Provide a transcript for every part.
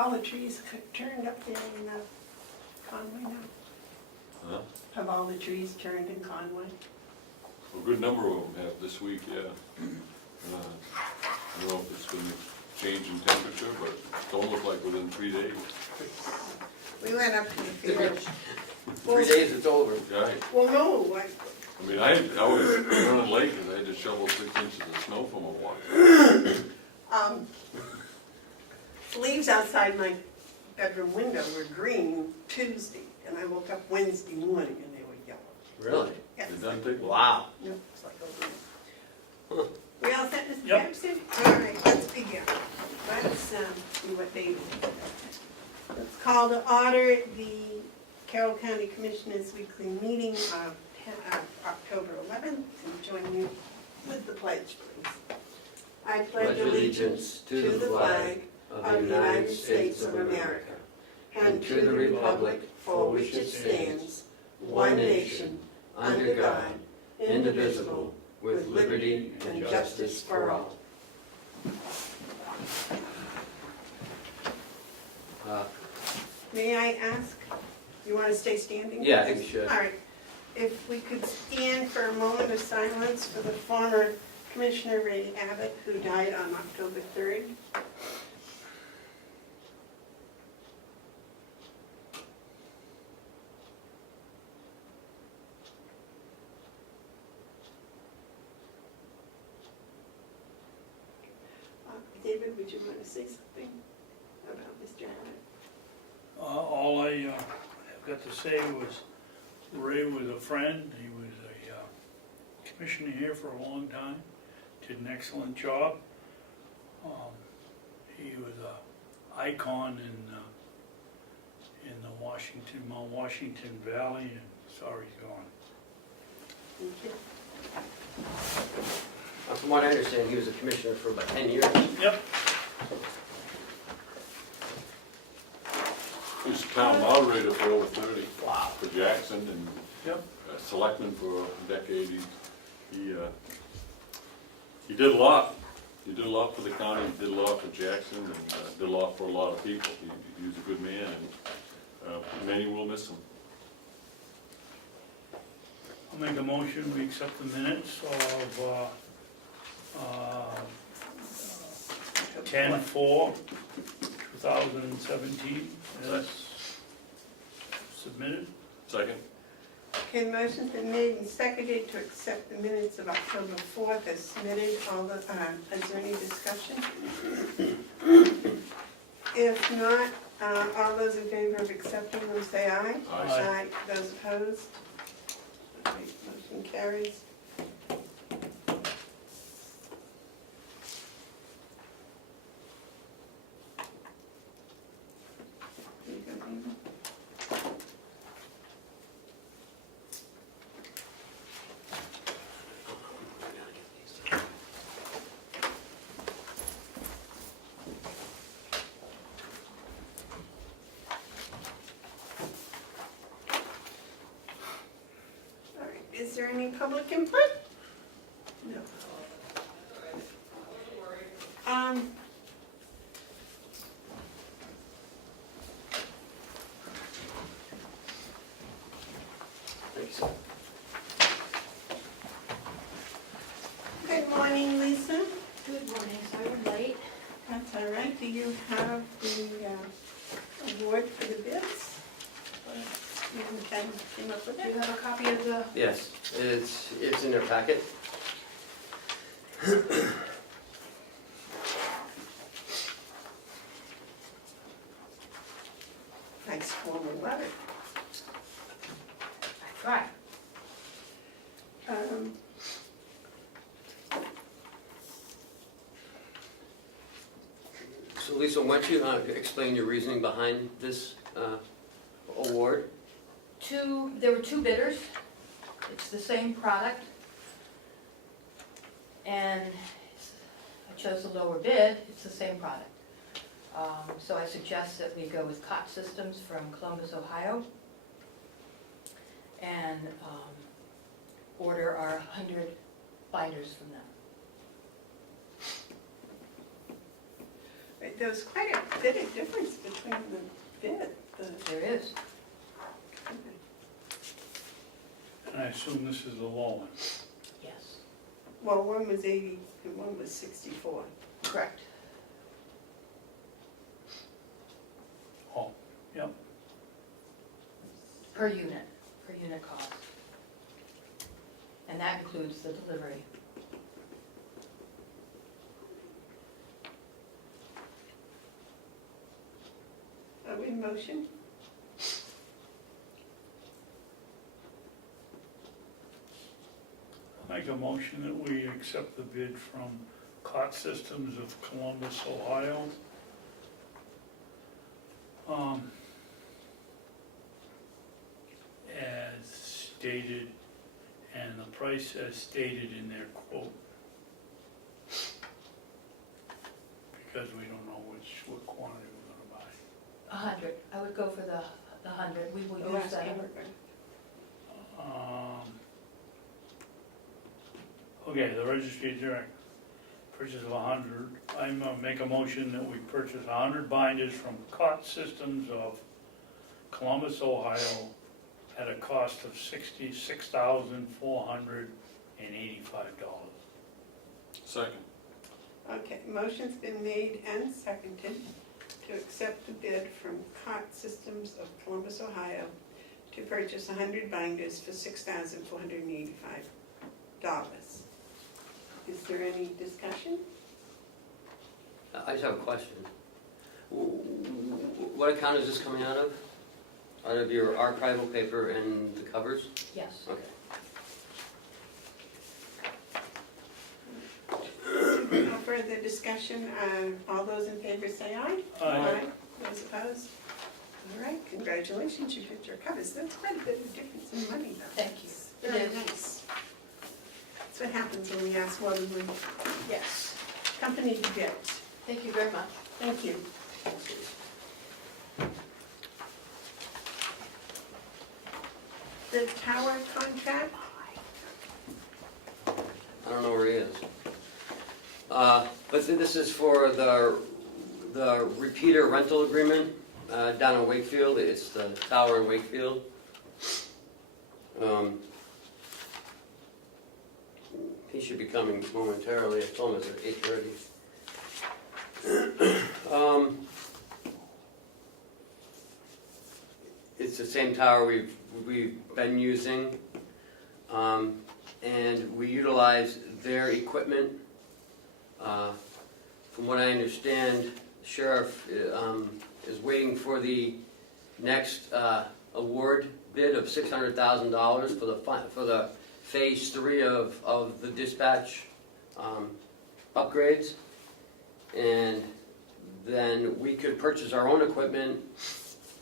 all the trees turned up there in Conway now? Huh? Have all the trees turned in Conway? A good number of them have this week, yeah. I don't know if it's gonna change in temperature, but it don't look like within 3 days. We went up to the field. 3 days, it's over. Right. Well, no, I mean, I was running late and I had to shovel 6 inches of snow from a walk. leaves outside my bedroom window were green Tuesday, and I woke up Wednesday morning and they were yellow. Really? Yes. It doesn't take long. Wow. Nope, it's like over. We all set, Mr. Yep. Babson? All right, let's begin. Let's see what they do. Let's call to order the Carroll County Commissioners' weekly meeting of October 11th, and join you with the pledge, please. I pledge allegiance to the flag of the United States of America and to the republic for which it stands, one nation, under God, indivisible, with liberty and justice for all. May I ask, you want to stay standing? Yeah, I think we should. All right. If we could stand for a moment of silence for the former Commissioner Ray Abbott, who died on October 3rd. David, would you want to say something about Mr. Abbott? All I have got to say was Ray was a friend. He was a commissioner here for a long time. Did an excellent job. He was an icon in the Mount Washington Valley, and sorry he's gone. Thank you. From what I understand, he was a commissioner for about 10 years. Yep. He was town moderator for over 30. Wow. For Jackson and Yep. selectman for a decade. He did a lot. He did a lot for the county, he did a lot for Jackson, and did a lot for a lot of people. He was a good man, and many will miss him. I'll make a motion, we accept the minutes of 10/4/2017 as submitted. Second? Okay, motion's been made and seconded to accept the minutes of October 4th as submitted. Is there any discussion? If not, all those in favor of accepting them say aye. Aye. Those opposed? Okay, motion carries. Here you go, David. All right, is there any public input? No. Thanks. Good morning, Lisa. Good morning, sorry I'm late. That's all right. Do you have the award for the bids? You came up with Do you it? have a copy of the, Yes, it's in their packet. Nice formal letter. I tried. So Lisa, why don't you explain your reasoning behind this award? There were two bidders. It's the same product. And I chose the lower bid, it's the same product. So I suggest that we go with Cott Systems from Columbus, Ohio, and order our 100 binders from them. there was quite a bit of difference between the bid. There is. And I assume this is the low one. Yes. Well, one was 80 and one was 64. Correct. Oh, yep. Per unit cost. And that includes the delivery. Are we in motion? I make a motion that we accept the bid from COT Systems of Columbus, Ohio. As stated, and the price as stated in their quote. Because we don't know what quantity we're gonna buy. 100. I would go for the 100. We The will use last that. paragraph. Okay, the registry director, purchase of 100. I'm gonna make a motion that we purchase 100 binders from COT Systems of Columbus, Ohio, at a cost of $66,485. Second. Okay, motion's been made and seconded to accept the bid from COT Systems of Columbus, Ohio, to purchase 100 binders for $6,485. Is there any discussion? I just have a question. What account is this coming out of? Out of your archival paper and the covers? Yes. Okay. No further discussion. All those in favor say aye. Aye. Those opposed? All right, congratulations, you hit your covers. That's quite a bit of difference in money, though. Thank you. It Very is. nice. That's what happens when we ask more than one Yes. company to bid. Thank you very much. Thank you. The tower contract, I don't know where he is. But this is for the repeater rental agreement down in Wakefield. It's the tower in Wakefield. He should be coming momentarily. I told him it's at 8:30. It's the same tower we've been using, and we utilize their equipment. From what I understand, the sheriff is waiting for the next award bid of $600,000 for the phase 3 of the dispatch upgrades, and then we could purchase our own equipment,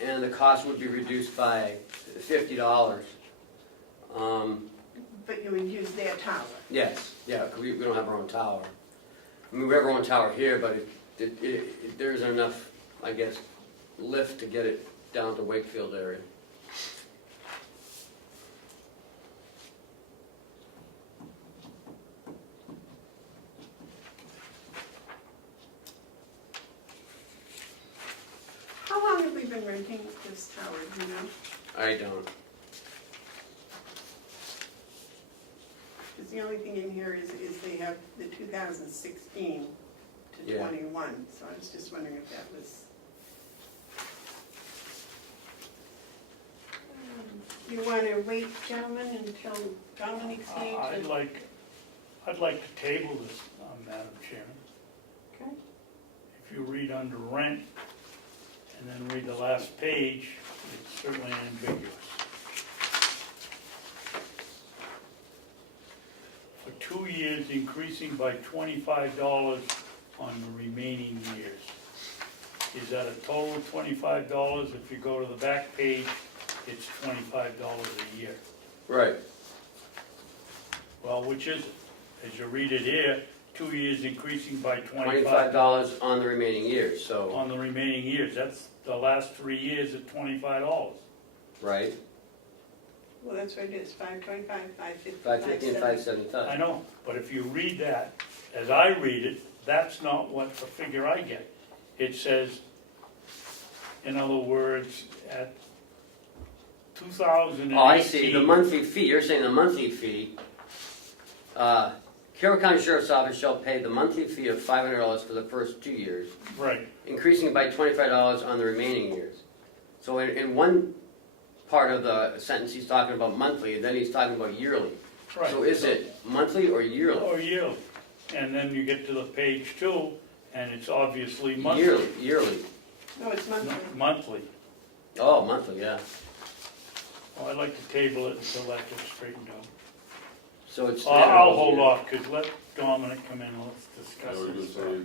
and the cost would be reduced by $50. but you would use their tower. Yes, yeah, 'cause we don't have our own tower. I mean, we have our own tower here, but there isn't enough, I guess, lift to get it down to Wakefield area. How long have we been renting this tower, do you know? I don't. Because the only thing in here is they have the 2016 to Yeah. 21, so I was just wondering if that was. You want to wait, gentlemen, until Dominiqu's here? I'd like to table this, Madam Chairman. Okay. If you read under rent, and then read the last page, it's certainly ambiguous. For 2 years, increasing by $25 on the remaining years. Is that a total of $25? If you go to the back page, it's $25 a year. Right. Well, which is it? As you read it here, 2 years increasing by $25 on the remaining years, so, on the remaining years. That's the last 3 years at $25. right? Well, that's what it is, 525, 550, 550 and 570. 575. I know, but if you read that, as I read it, that's not what the figure I get. it says, in other words, at 2018. Oh, I see, the monthly fee, you're saying the monthly fee. Carroll County Sheriff's Office shall pay the monthly fee of $500 for the first 2 years, Right, increasing by $25 on the remaining years. So in one part of the sentence, he's talking about monthly, and then he's talking about yearly. right. So is it monthly or yearly? Or yearly. And then you get to the page 2, and it's obviously monthly. Yearly. No, it's monthly. Monthly. Oh, monthly, yeah. Well, I'd like to table it until that gets straightened out. So it's. I'll hold off, because let Dominic come in, let's I discuss was gonna this. say,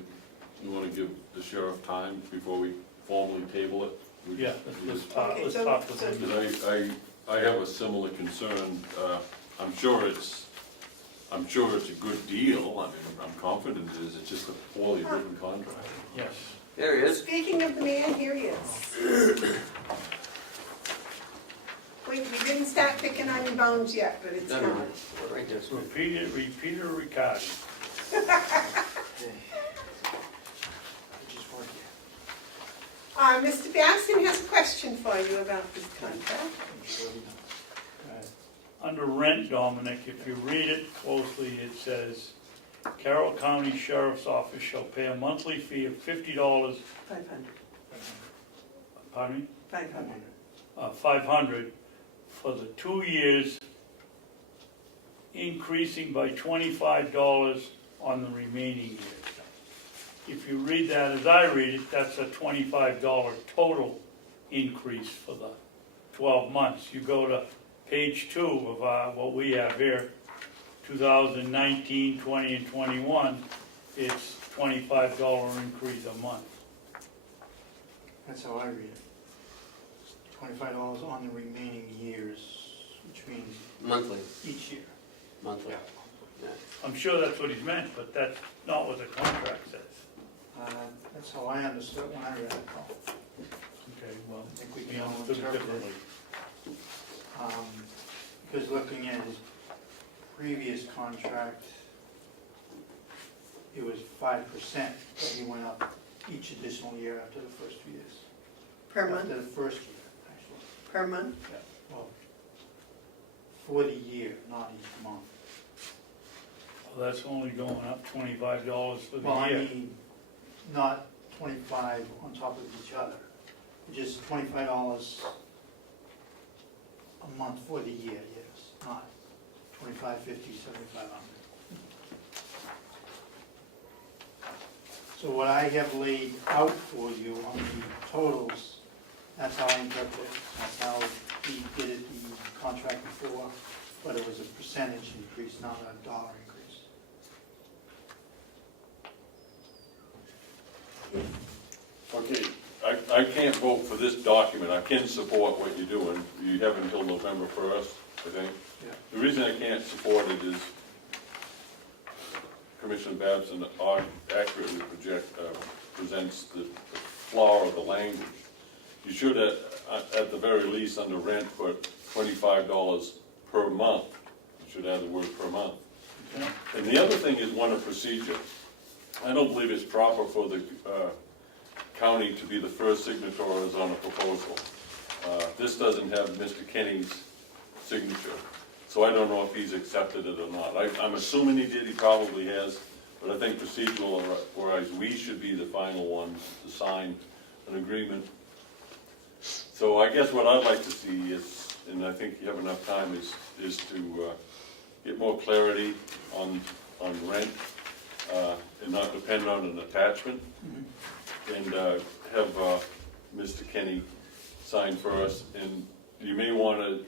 you wanna give the sheriff time before we formally table it? We- Yeah, let's talk Okay, with so- him. Because I have a similar concern. I'm sure it's a good deal. I mean, I'm confident it is. It's just a poorly written contract. Yes. There he is. Speaking of the man, here he is. We didn't start picking on your bones yet, but it's No, no, coming. right there. Repeat or Ricardo? Mr. Babson has a question for you about this contract. Under rent, Dominic, if you read it closely, it says, Carroll County Sheriff's Office shall pay a monthly fee of $50, 500. pardon me? 500. $500 for the 2 years, increasing by $25 on the remaining years. If you read that as I read it, that's a $25 total increase for the 12 months. You go to page 2 of what we have here, 2019, 20, and 21, it's $25 increase a month. That's how I read it. $25 on the remaining years, which means Monthly, each year. monthly. Yeah. I'm sure that's what he's meant, but that's not what the contract says. That's how I understood when I read it. Okay, well, I think we we can all understood it interpret differently. it. Because looking at his previous contract, it was 5%, but he went up each additional year after the first 2 years. Per month? After the first year, actually. Per month? Well, for the year, not each month. Well, that's only going up $25 for Well, the I year. mean, not 25 on top of each other, just $25 a month for the year, yes, not 25, 50, 7,500. So what I have laid out for you on the totals, that's how I interpret it, that's how he did it in the contract before, but it was a percentage increase, not a dollar increase. Okay, I can't vote for this document. I can support what you're doing. You have until November 1st, I think. Yeah. The reason I can't support it is Commissioner Babson accurately presents the flaw of the language. You should, at the very least, under rent, put $25 per month. You should add the word per month. Okay. And the other thing is one of procedure. I don't believe it's proper for the county to be the first signatories on a proposal. This doesn't have Mr. Kenny's signature, so I don't know if he's accepted it or not. I'm assuming he did, he probably has, but I think procedural, whereas we should be the final ones to sign an agreement. So I guess what I'd like to see is, and I think you have enough time, is to get more clarity on rent, and not depend on an attachment. And have Mr. Kenny sign for us. And you may want to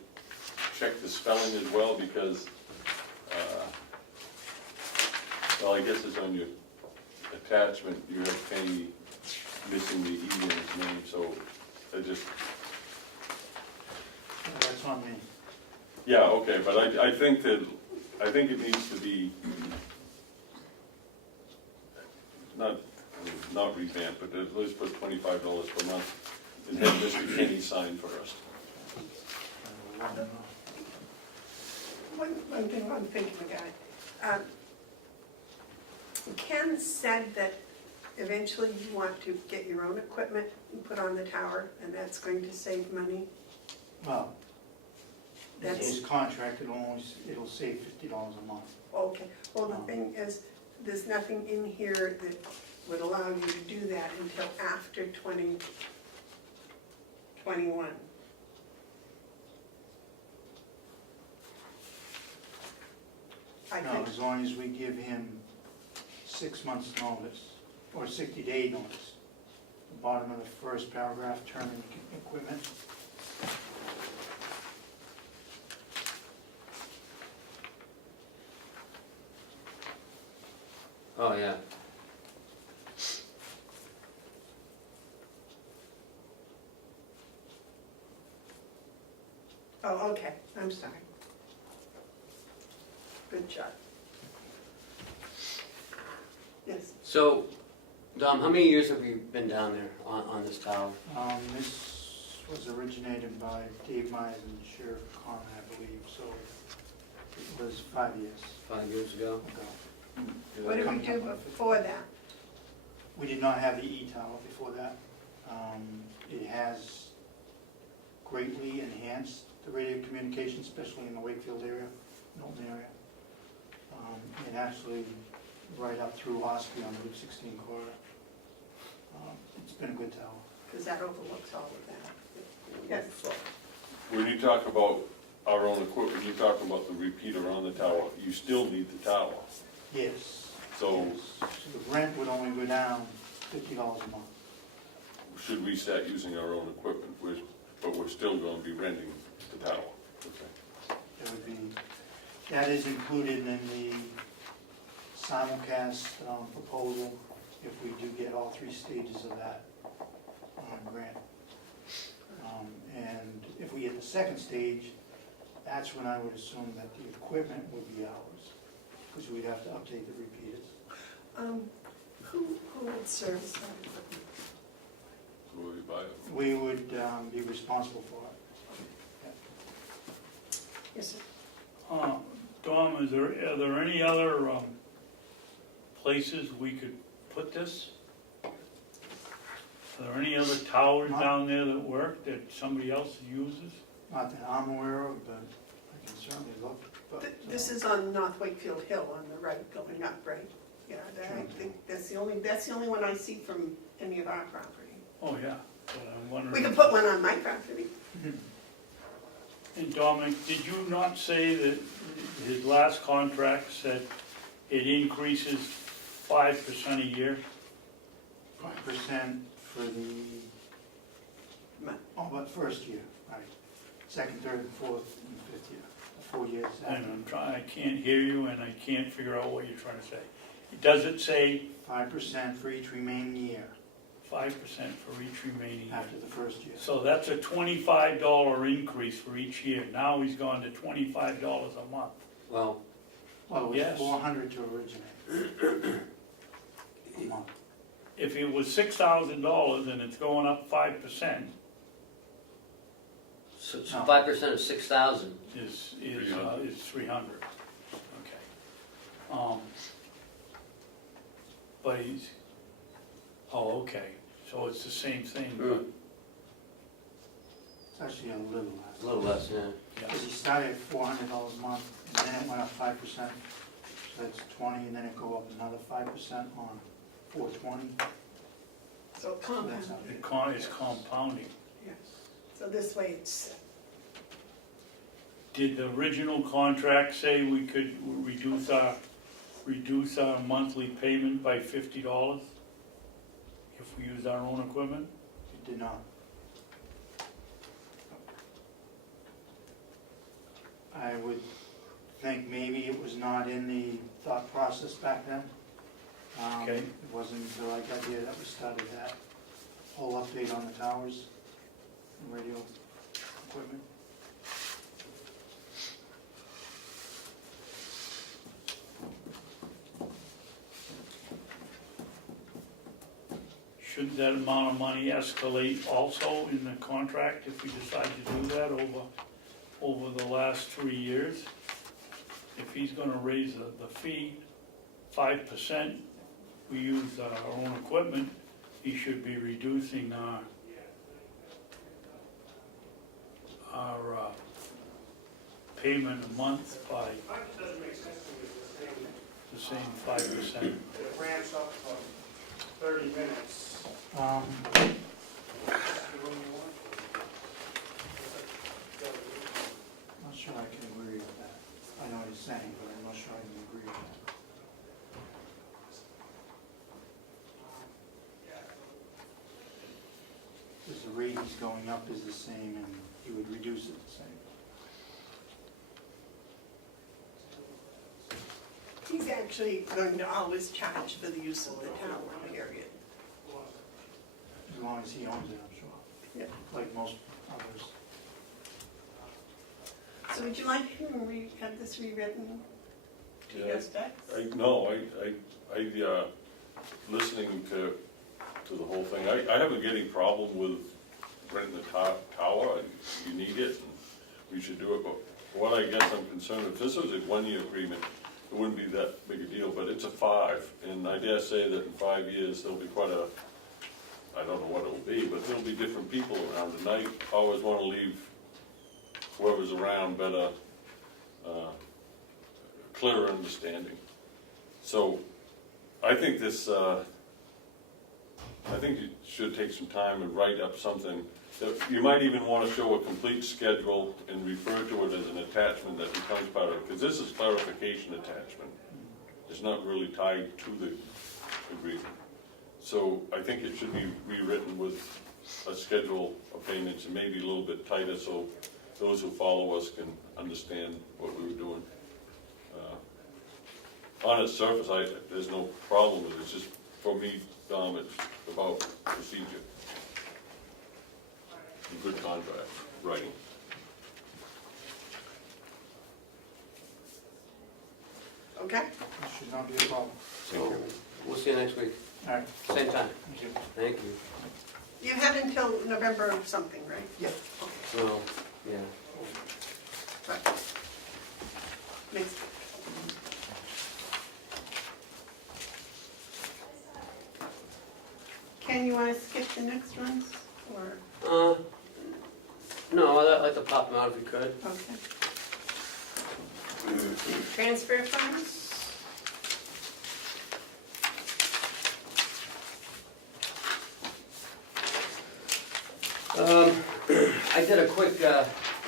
check the spelling as well, because, well, I guess it's on your attachment. You have Kenny missing the E in his name, so I just, That's on me. yeah, okay, but I think it needs to be not revamped, but at least put $25 per month and have Mr. Kenny sign for us. One thing I'm thinking about. Ken said that eventually you want to get your own equipment and put on the tower, and that's going to save money. Well, That's, his contract, it'll save $50 a month. okay. Well, the thing is, there's nothing in here that would allow you to do that until after 2021. I No, think, as long as we give him 6 months' notice, or 60-day notice. The bottom of the first paragraph, term and equipment. Oh, yeah. oh, okay, I'm sorry. Good job. Yes, So, Dom, how many years have you been down there on this tower? This was originated by Dave Myers and Sheriff Comeau, I believe, so it was 5 years 5 years ago? ago. what did we do before that? We did not have the E-Tower before that. It has greatly enhanced the radio communication, especially in the Wakefield area, Milton area. And actually, right up through Ossipee on the Route 16 corridor. It's been a good tower. Because that overlooks all of that. Yes, When you talk about our own equipment, you talk about the repeater on the tower, you still need the tower. Yes. So Yes. So the rent would only go down $50 a month. should we start using our own equipment? But we're still gonna be renting the tower. That would be, that is included in the simulcast proposal, if we do get all 3 stages of that grant. And if we get the second stage, that's when I would assume that the equipment would be ours, because we'd have to update the repeaters. who would service that equipment? So we buy it. We would be responsible for it. Yes, sir. Dom, are there any other places we could put this? Are there any other towers down there that work that somebody else uses? Not that I'm aware of, but I can certainly look. But, This is on North Wakefield Hill on the right, going up, right? Yeah, I think that's the only one I see from any of our property. Oh, yeah, but I'm wondering. We could put one on my property. And Dominic, did you not say that his last contract said it increases 5% a year? 5% for the, but first year, right. Second, third, and fourth, and fifth year, the 4 years And after. I'm trying, I can't hear you and I can't figure out what you're trying to say. Does it say 5% for each remaining year 5% for each remaining year? after the first year. So that's a $25 increase for each year. Now he's gone to $25 a month. Well, Well, it was Yes. 400 to originate. A month. If it was $6,000 and it's going up 5%, so 5% of 6,000. is 300. Okay. But he's, oh, okay, so it's the same thing, but, It's actually a little less. A little less, yeah. yeah. Because he started at $400 a month, and then it went up 5%, so that's 20, and then it go up another 5% on 420. So compound, That's how It's compounding. yes. So this way it's, Did the original contract say we could reduce our monthly payment by $50 if we use our own equipment? It did not. I would think maybe it was not in the thought process back then. Okay. It wasn't until I got here that we started that whole update on the towers and radio equipment. Should that amount of money escalate also in the contract if we decide to do that over the last 3 years? If he's gonna raise the fee 5%, we use our own equipment, he should be reducing our payment a month by the same 5%. It ramps up for 30 minutes. Not sure I can agree with that. I know what you're saying, but I'm not sure I can agree with that. Because the rate he's going up is the same, and he would reduce it the same. He's actually going to always charge for the use of the tower, period. As long as he owns it, I'm sure. Yep. Like most others. So would you like him to have this rewritten to your specs? Listening to the whole thing, I haven't got any problem with renting the tower. You need it, and we should do it, but what I guess I'm concerned, if this was a one-year agreement, it wouldn't be that big a deal, but it's a 5, and I dare say that in 5 years, there'll be quite a, I don't know what it'll be, but there'll be different people around, and I always want to leave whoever's around better, clearer understanding. So, I think this, I think you should take some time and write up something. You might even want to show a complete schedule and refer to it as an attachment that becomes part of it, because this is clarification attachment. It's not really tied to the agreement. So I think it should be rewritten with a schedule of payments and maybe a little bit tighter so those who follow us can understand what we were doing. On its surface, there's no problem with it. It's just, for me, Dom, it's about procedure. Good contract writing. Okay? That should not be a problem. So, we'll see you next week, All right, same time. thank you. Thank you. You have until November or something, right? Yeah. So, yeah. Right. Next. Ken, you want to skip the next ones, or, No, I'd like to pop them out if we could. okay. Transfer funds? I did a quick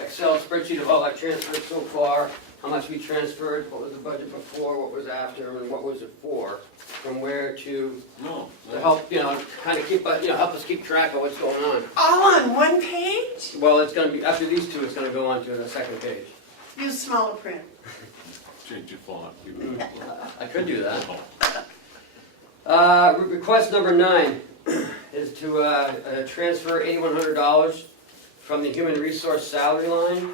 Excel spreadsheet of all our transfers so far, how much we transferred, what was the budget before, what was after, and what was it for, from where to help, kind of keep, help us keep track of what's going on. All on one page? Well, it's gonna be, after these two, it's gonna go on to the second page. Use smaller print. Change your font. I could do that. Request number 9 is to transfer $8,100 from the human resource salary line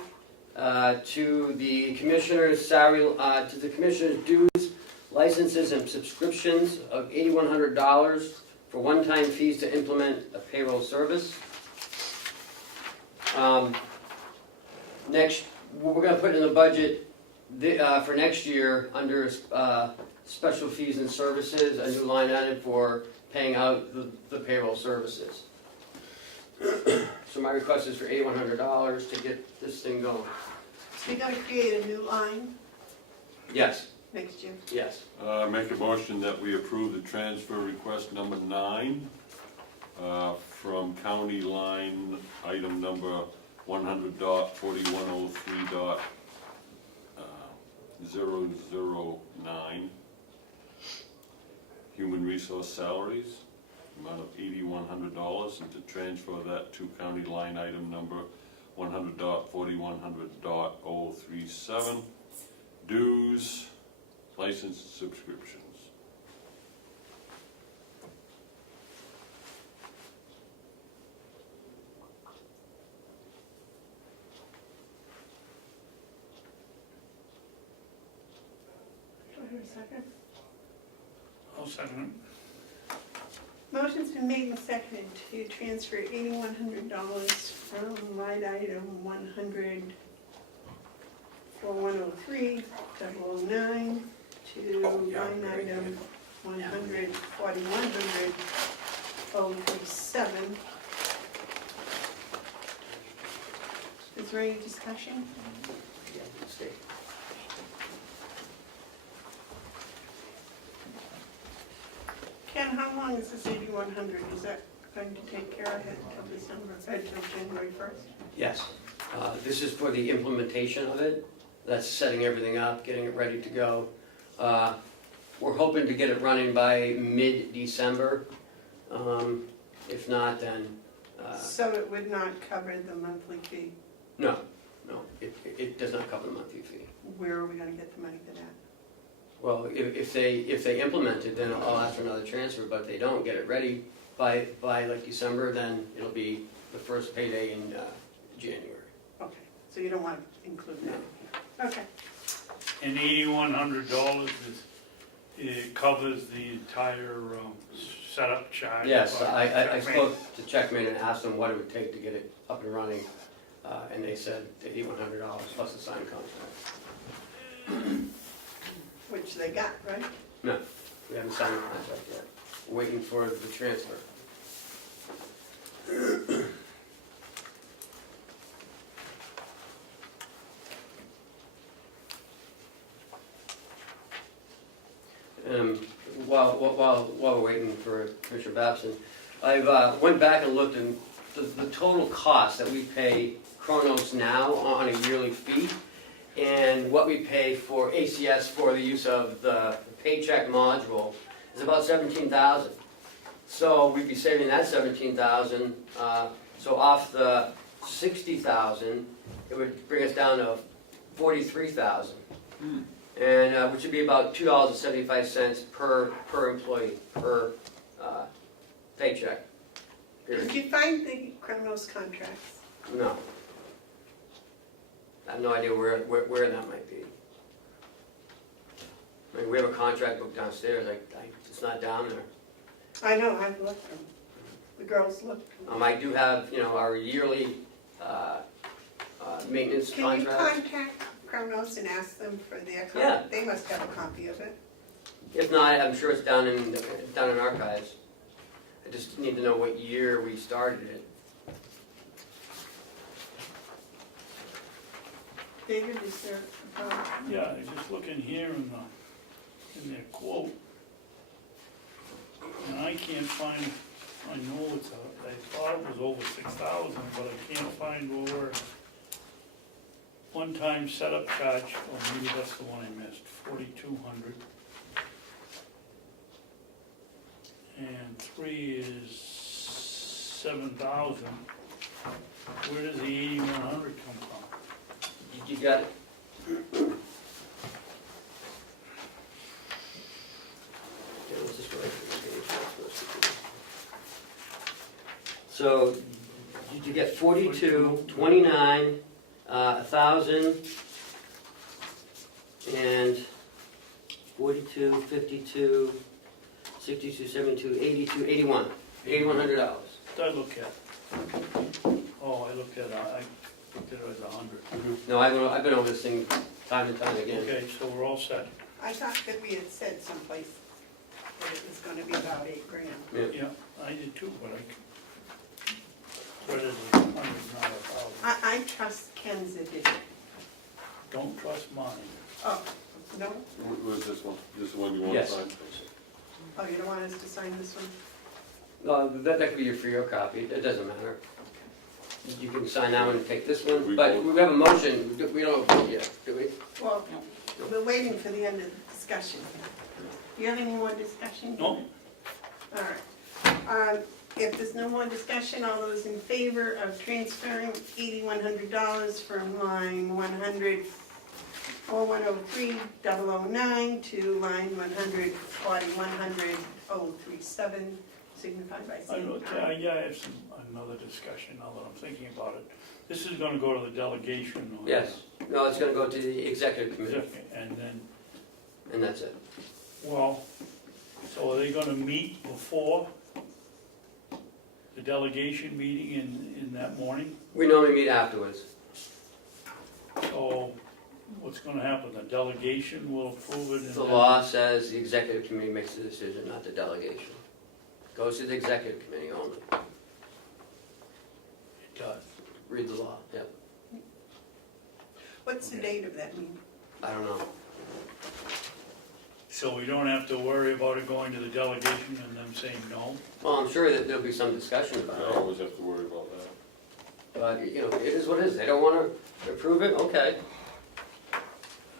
to the commissioner's salary, to the commissioner's dues, licenses, and subscriptions of $8,100 for one-time fees to implement a payroll service. Next, we're going to put in the budget for next year under special fees and services, a new line item for paying out the payroll services. So my request is for $8,100 to get this thing going. So you're going to create a new line Yes, next year. yes. Make a motion that we approve the transfer request number 9 from county line item number 100.4103.009, human resource salaries, amount of $8,100, and to transfer that to county line item number 100.4100.037, dues, license subscriptions. Do I hear a second? I'll second Motion's been made and seconded to transfer $8,100 from line item 100.4103.009 to line item $141,037. Is there any discussion? Yeah, let's see. Ken, how long is this 8,100? Is that going to take care of it until December, until January 1st? Yes, this is for the implementation of it. That's setting everything up, getting it ready to go. We're hoping to get it running by mid-December. If not, then, So it would not cover the monthly fee? no, it does not cover the monthly fee. Where are we gonna get the money for that? Well, if they implement it, then I'll ask for another transfer, but if they don't get it ready by like December, then it'll be the first payday in January. Okay, so you don't want to include that in here? Okay. And $8,100 it covers the entire setup charge? Yes, by I Checkmate? spoke to Checkmate and asked them what it would take to get it up and running, and they said $8,100 plus a signed contract. Which they got, right? No, we haven't signed the contract yet. We're waiting for the transfer. While we're waiting for Commissioner Babson, I've went back and looked, and the total cost that we pay Kronos now on a yearly fee, and what we pay for ACS for the use of the paycheck module is about $17,000. So we'd be saving that $17,000. So off the $60,000, it would bring us down to $43,000, and which would be about $2.75 per employee per paycheck. Did you find the Kronos contracts? No. I have no idea where that might be. I mean, we have a contract book downstairs, it's not down there. I know, I've looked them. The girls looked. I do have, our yearly maintenance Can you contract. contact Kronos and ask them for their copy? Yeah. They must have a copy of it. If not, I'm sure it's down in archives. I just need to know what year we started it. David, is there a problem? Yeah, I just looking here in their quote, and I can't find, I know it's I thought it was over 6,000, but I can't find where one-time setup charge, or maybe that's the one I missed, 4,200. And 3 is 7,000. Where does the 8,100 come from? You got it? Okay, what's this right? So, you get 42, 29, 1,000, and 42, 52, 62, 72, 82, 81. $8,100. Did I look at? Oh, I looked at it as 100. No, I've been over this thing time and time again. Okay, so we're all set. I thought that we had said someplace that it was gonna be about $8,000. Yeah, I did too, but it is 100, not 1,000. I trust Ken's edition. Don't trust mine. Oh, no? Where's this one? This is the one you want to Yes. sign? Oh, you don't want us to sign this one? That could be for your copy, it doesn't matter. You can sign that one and take this one, We but vote. we have a motion, we don't vote yet, do we? Well, we're waiting for the end of the discussion. Do you have any more discussion? No? All right. If there's no more discussion, all those in favor of transferring $8,100 from line 100, 4103,009 to line 100, 4100,037, signify by I saying aye. yeah, I have another discussion now that I'm thinking about it. This is gonna go to the delegation. Or Yes, no, it's gonna go to the executive committee, And then, and that's it. well, so are they gonna meet before the delegation meeting in that morning? We normally meet afterwards. So what's gonna happen? The delegation will approve it and The then- law says the executive committee makes the decision, not the delegation. Goes to the executive committee only. It does. Read the law, yep. What's the date of that meeting? I don't know. So we don't have to worry about it going to the delegation and them saying no? Well, I'm sure that there'll be some discussion I about it, always have to worry about that. but, you know, it is what it is. They don't wanna approve it, okay.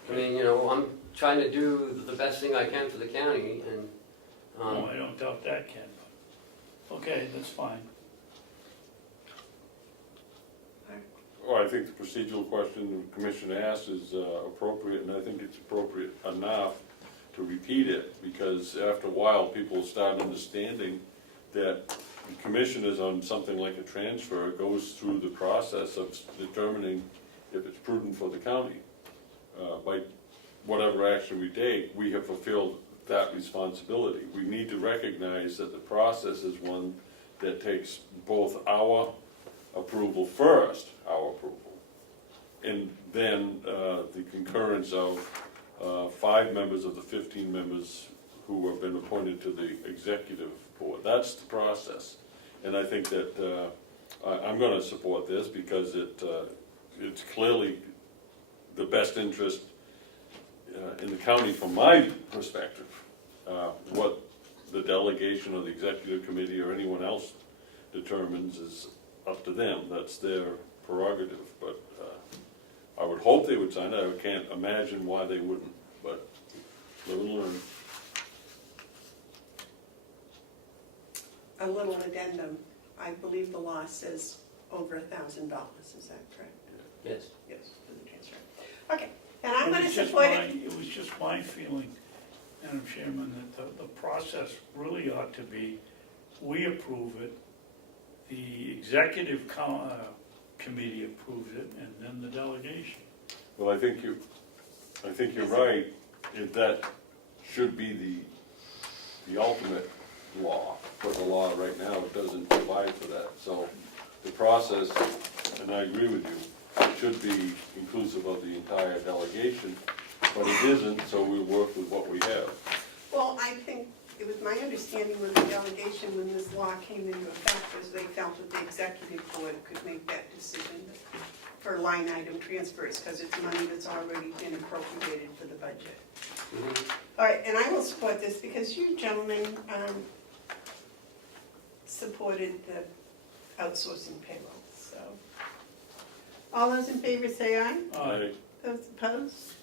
I mean, you know, I'm trying to do the best thing I can for the county, and, No, I don't doubt that, Ken, but, okay, that's fine. Well, I think the procedural question the commission asked is appropriate, and I think it's appropriate enough to repeat it, because after a while, people start understanding that the commissioners on something like a transfer goes through the process of determining if it's prudent for the county. By whatever action we take, we have fulfilled that responsibility. We need to recognize that the process is one that takes both our approval first, our approval, and then the concurrence of 5 members of the 15 members who have been appointed to the executive board. That's the process. And I think that I'm going to support this because it's clearly the best interest in the county from my perspective. What the delegation or the executive committee or anyone else determines is up to them. That's their prerogative. But I would hope they would sign it. I can't imagine why they wouldn't. But live and learn. A little addendum. I believe the law says over $1,000. Is that correct? yes. Yes, for the transfer. Okay, and I'm going to It was just support my- it. It was just my feeling, Madam Chairman, that the process really ought to be, we approve it, the executive committee approves it, and then the delegation. Well, I think you're right. That should be the ultimate law. But the law right now doesn't provide for that. So the process, and I agree with you, it should be inclusive of the entire delegation, but it isn't, so we work with what we have. Well, I think it was my understanding with the delegation when this law came into effect was they felt that the executive board could make that decision for line item transfers because it's money that's already been appropriated for the budget. Mhm. All right, and I will support this because you gentlemen supported the outsourcing payroll, so. All those in favor say aye. Those opposed?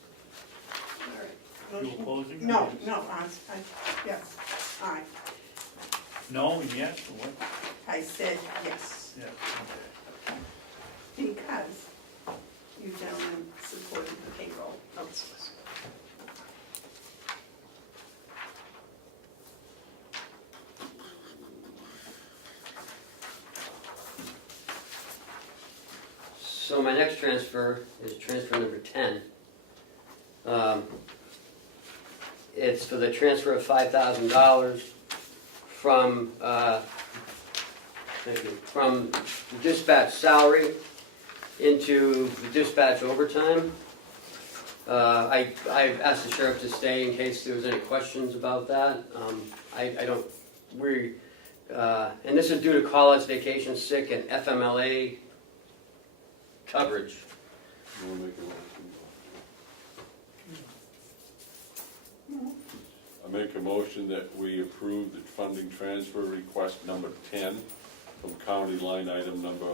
All right. You Motion- opposing? No, yes, aye. No, and yes, or what? I said yes, Yeah, okay. because you gentlemen supported the payroll outsourcing. So my next transfer is transfer number 10. It's for the transfer of $5,000 from dispatch salary into the dispatch overtime. I asked the sheriff to stay in case there was any questions about that. And this is due to call-outs, vacation, sick, and FMLA coverage. You wanna make a motion? I make a motion that we approve the funding transfer request number 10 from county line item number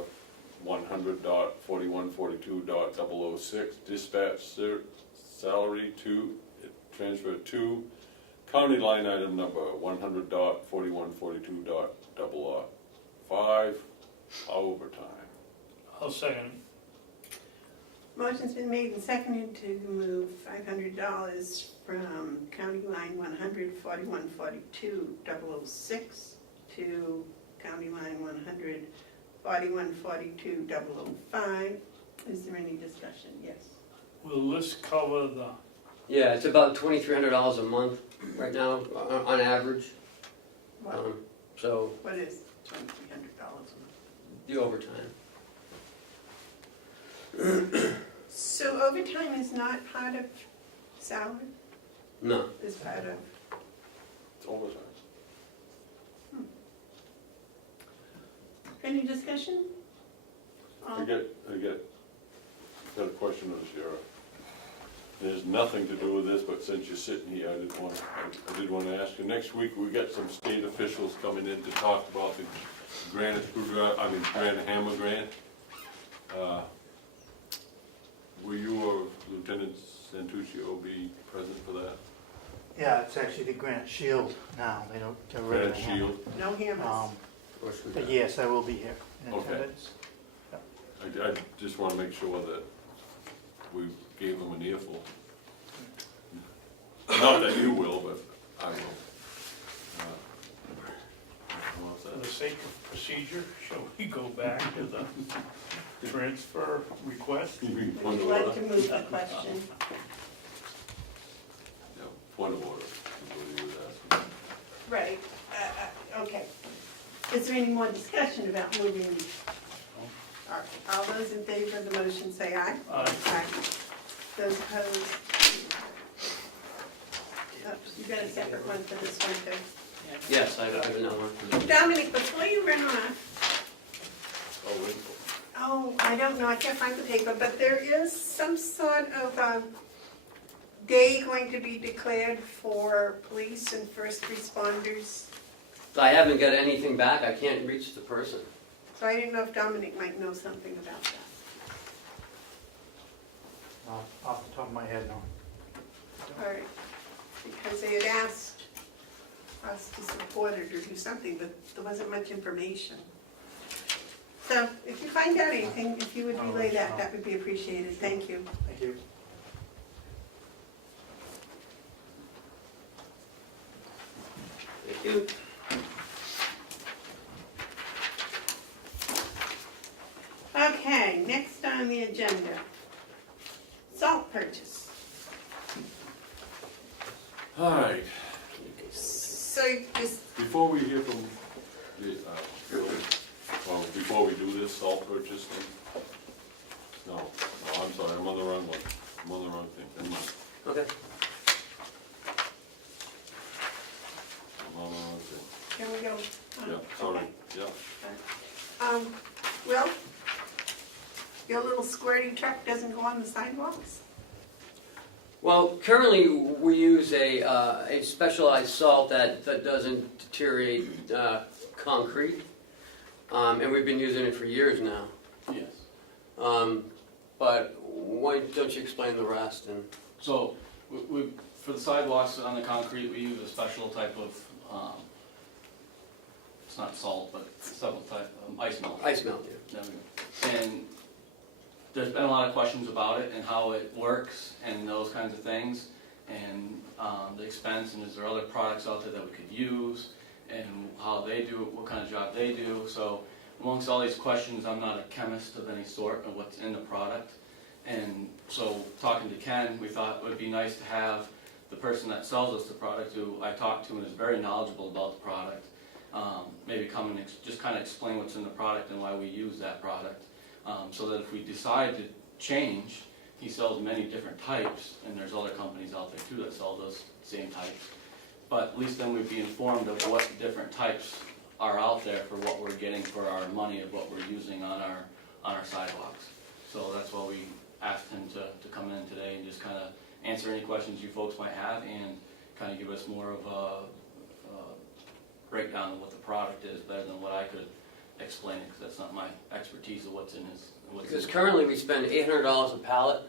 100.4142.006, dispatch salary to, transfer to county line item number 100.4142.005, overtime. I'll second it. Motion's been made and seconded to move $500 from county line 100.4142.006 to county line 100.4142.005. Is there any discussion? Yes. Will this cover the, Yeah, it's about $2,300 a month right now, on average. What, So what is $2,300 a month? the overtime. So overtime is not part of salary, No. is part of, It's overtime. any discussion? I get got a question of the sheriff. There's nothing to do with this, but since you're sitting here, I did want to ask you. Next week, we got some state officials coming in to talk about the granite hammer grant. Will you or Lieutenant Santuccio be present for that? Yeah, it's actually the Granite Shield now, they don't get rid of Granite the hammer. shield? No hammers. Of course we But do. yes, I will be here in Okay. attendance. I just want to make sure that we gave them an earful. Not that you will, but I will. What's For that? the sake of procedure, shall we go back to the transfer request? You mean Would point you of like order? to move the question? Yeah, point of order. is what he was asking. Right, okay. Is there any more discussion about moving? All right, all those in favor of the motion say aye. Aye. Those opposed? Oops, you got a separate one for this one too. Yes, I have another one. Dominic, before you run off, Oh, wait. oh, I don't know, I can't find the paper, but there is some sort of day going to be declared for police and first responders. I haven't got anything back, I can't reach the person. So I didn't know if Dominic might know something about that. Off the top of my head, no. All right, because they had asked us to support it or do something, but there wasn't much information. So if you find out anything, if you would relay that, that would be appreciated. Thank you. Thank you. Thank you. Okay, next on the agenda, salt purchase. All right, So just, before we hear from the, well, before we do this salt purchase thing, no, I'm sorry, I'm on the wrong one. I'm on the wrong thing, never mind. Okay. I'm on the wrong thing. can we go? Yeah, sorry, Okay. yeah. Well, your little squirty truck doesn't go on the sidewalks? Well, currently, we use a specialized salt that doesn't deteriorate concrete, and we've been using it for years now. Yes. But why don't you explain the rest? And So, we for the sidewalks on the concrete, we use a special type of, it's not salt, but several type, ice melt. ice melt, yeah. There we go. And there's been a lot of questions about it and how it works and those kinds of things. And the expense, and is there other products out there that we could use, and how they do it, what kind of job they do. So amongst all these questions, I'm not a chemist of any sort of what's in the product. And so talking to Ken, we thought it would be nice to have the person that sells us the product, who I talked to and is very knowledgeable about the product, maybe come and just kind of explain what's in the product and why we use that product. So that if we decide to change, he sells many different types, and there's other companies out there too that sell those same types. But at least then we'd be informed of what different types are out there for what we're getting for our money of what we're using on our sidewalks. So that's why we asked him to come in today and just kind of answer any questions you folks might have, and kind of give us more of a breakdown of what the product is, better than what I could explain it, because that's not my expertise of what's in his. Because currently we spend $800 a pallet.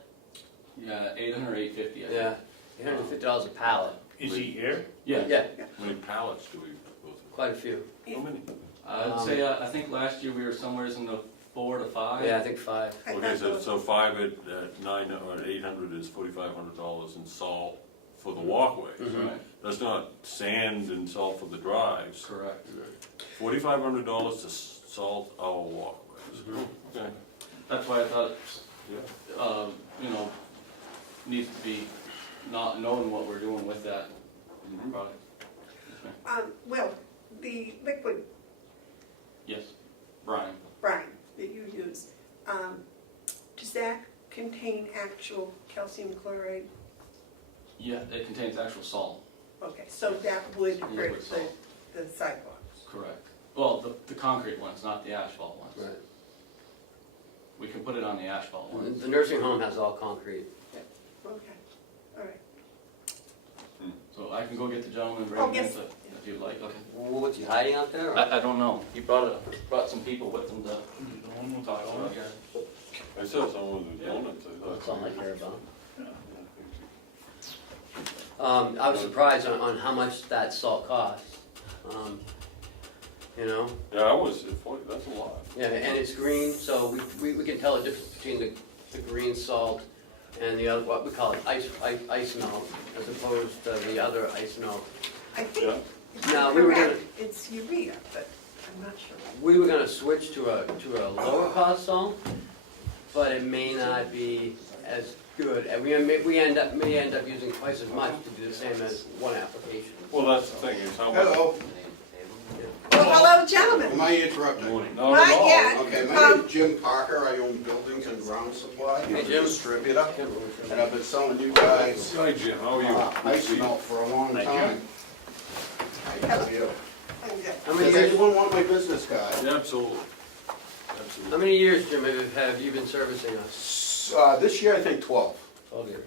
Yeah, 800 or 850. I think. Yeah, $850 a pallet. Is he here? Yeah. Yeah, How many pallets do we go through? quite a few. How many? I'd say I think last year we were somewhere in the 4 to 5. Yeah, I think 5. I Okay, thought so 5 at 9 or 800 is $4,500 in salt for the walkways. Mhm. Right. That's not sand and salt for the drives. Correct. $4,500 to salt our walkways. Mhm. Okay, That's why I thought, yeah. needs to be not knowing what we're doing with that Mhm. product. Well, the liquid Yes, Brian. brine that you use, does that contain contain actual calcium chloride? Yeah, it contains actual salt, Okay, so that would Liquid hurt salt. the sidewalks. correct. Well, the concrete ones, not the asphalt ones. Right. We can put it on the asphalt ones. The nursing home has all concrete. Okay, all right. So I can go get the gentleman and Oh, bring him yes. if you'd like, okay. What's he hiding out there? or- I don't know, he brought some people with him to The one with the talk to donut? again. I saw someone with donuts, I thought. That's all I care about. I was surprised on how much that salt costs. You know, Yeah, I was, that's a lot. yeah, and it's green, so we can tell the difference between the green salt and the other, what we call it, ice melt, as opposed to the other ice melt. I think, Yeah. if Now, you're we were correct, gonna- it's urea, but I'm not sure. We were gonna switch to a lower cost salt, but it may not be as good. And we may end up using twice as much to do the same as one application. Well, that's the thing, is how much. Hello, Well, hello, gentlemen. am I interrupting? Not Not at all. yet. Okay, my name's Jim Parker, I own Buildings and Ground Supply, I'm Hey, a Jim. distributor, and I've been selling you guys Hi, Jim, how are you? ice melt for a long time. How are you? I'm good. How many Does years, anyone want my business card? Yeah, absolutely. how Absolutely. many years, Jim, have you been servicing us? This year, I think 12. 12 years.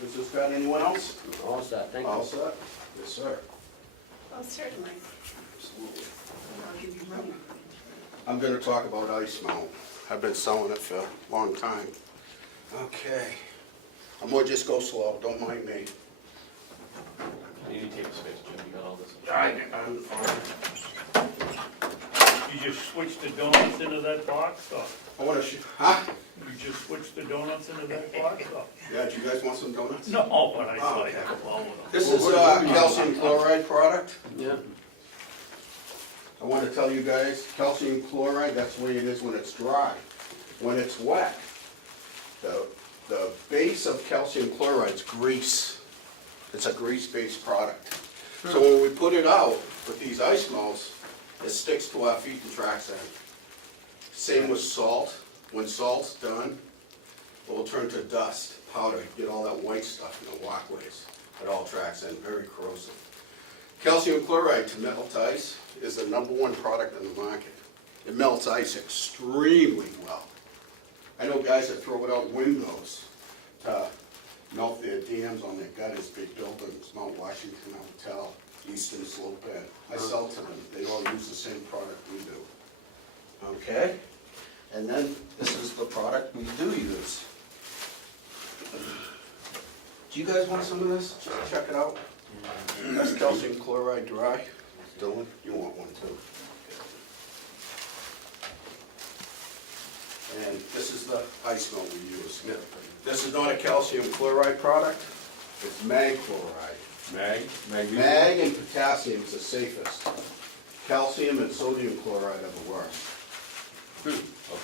Does this got anyone else? All set, thank All you. set? Yes, sir. Oh, certainly. Absolutely. And I'll give you money. I'm gonna talk about ice melt. I've been selling it for a long time. Okay. I'm gonna just go slow, don't mind me. You need to take the space, Jim, you got all this. I'm fine. You just switched the donuts into that box, or I wanna, huh? you just switched the donuts into that box, or? Yeah, do you guys want some donuts? No, but I Oh, thought okay. you could blow it. This is a calcium chloride product. Yeah, I want to tell you guys, calcium chloride, that's the way it is when it's dry. When it's wet, the base of calcium chloride is grease. It's a grease-based product. So when we put it out with these ice melts, it sticks to our feet and tracks in. Same with salt. When salt's done, it will turn to dust, powder, get all that white stuff in the walkways. It all tracks in, very corrosive. Calcium chloride to melt ice is the #1 product on the market. It melts ice extremely well. I know guys that throw it out windows to melt their dams on their gutters, big buildings, Mount Washington Hotel, Eastern Slope Inn. I sell to them, they all use the same product we do. Okay? And then this is the product we do use. Do you guys want some of this? Just check it out. That's calcium chloride dry. Dylan, you want one too. And this is the ice melt we use. This is not a calcium chloride product, it's mag chloride. Magnesium? Mag and potassium is the safest. Calcium and sodium chloride are the worst.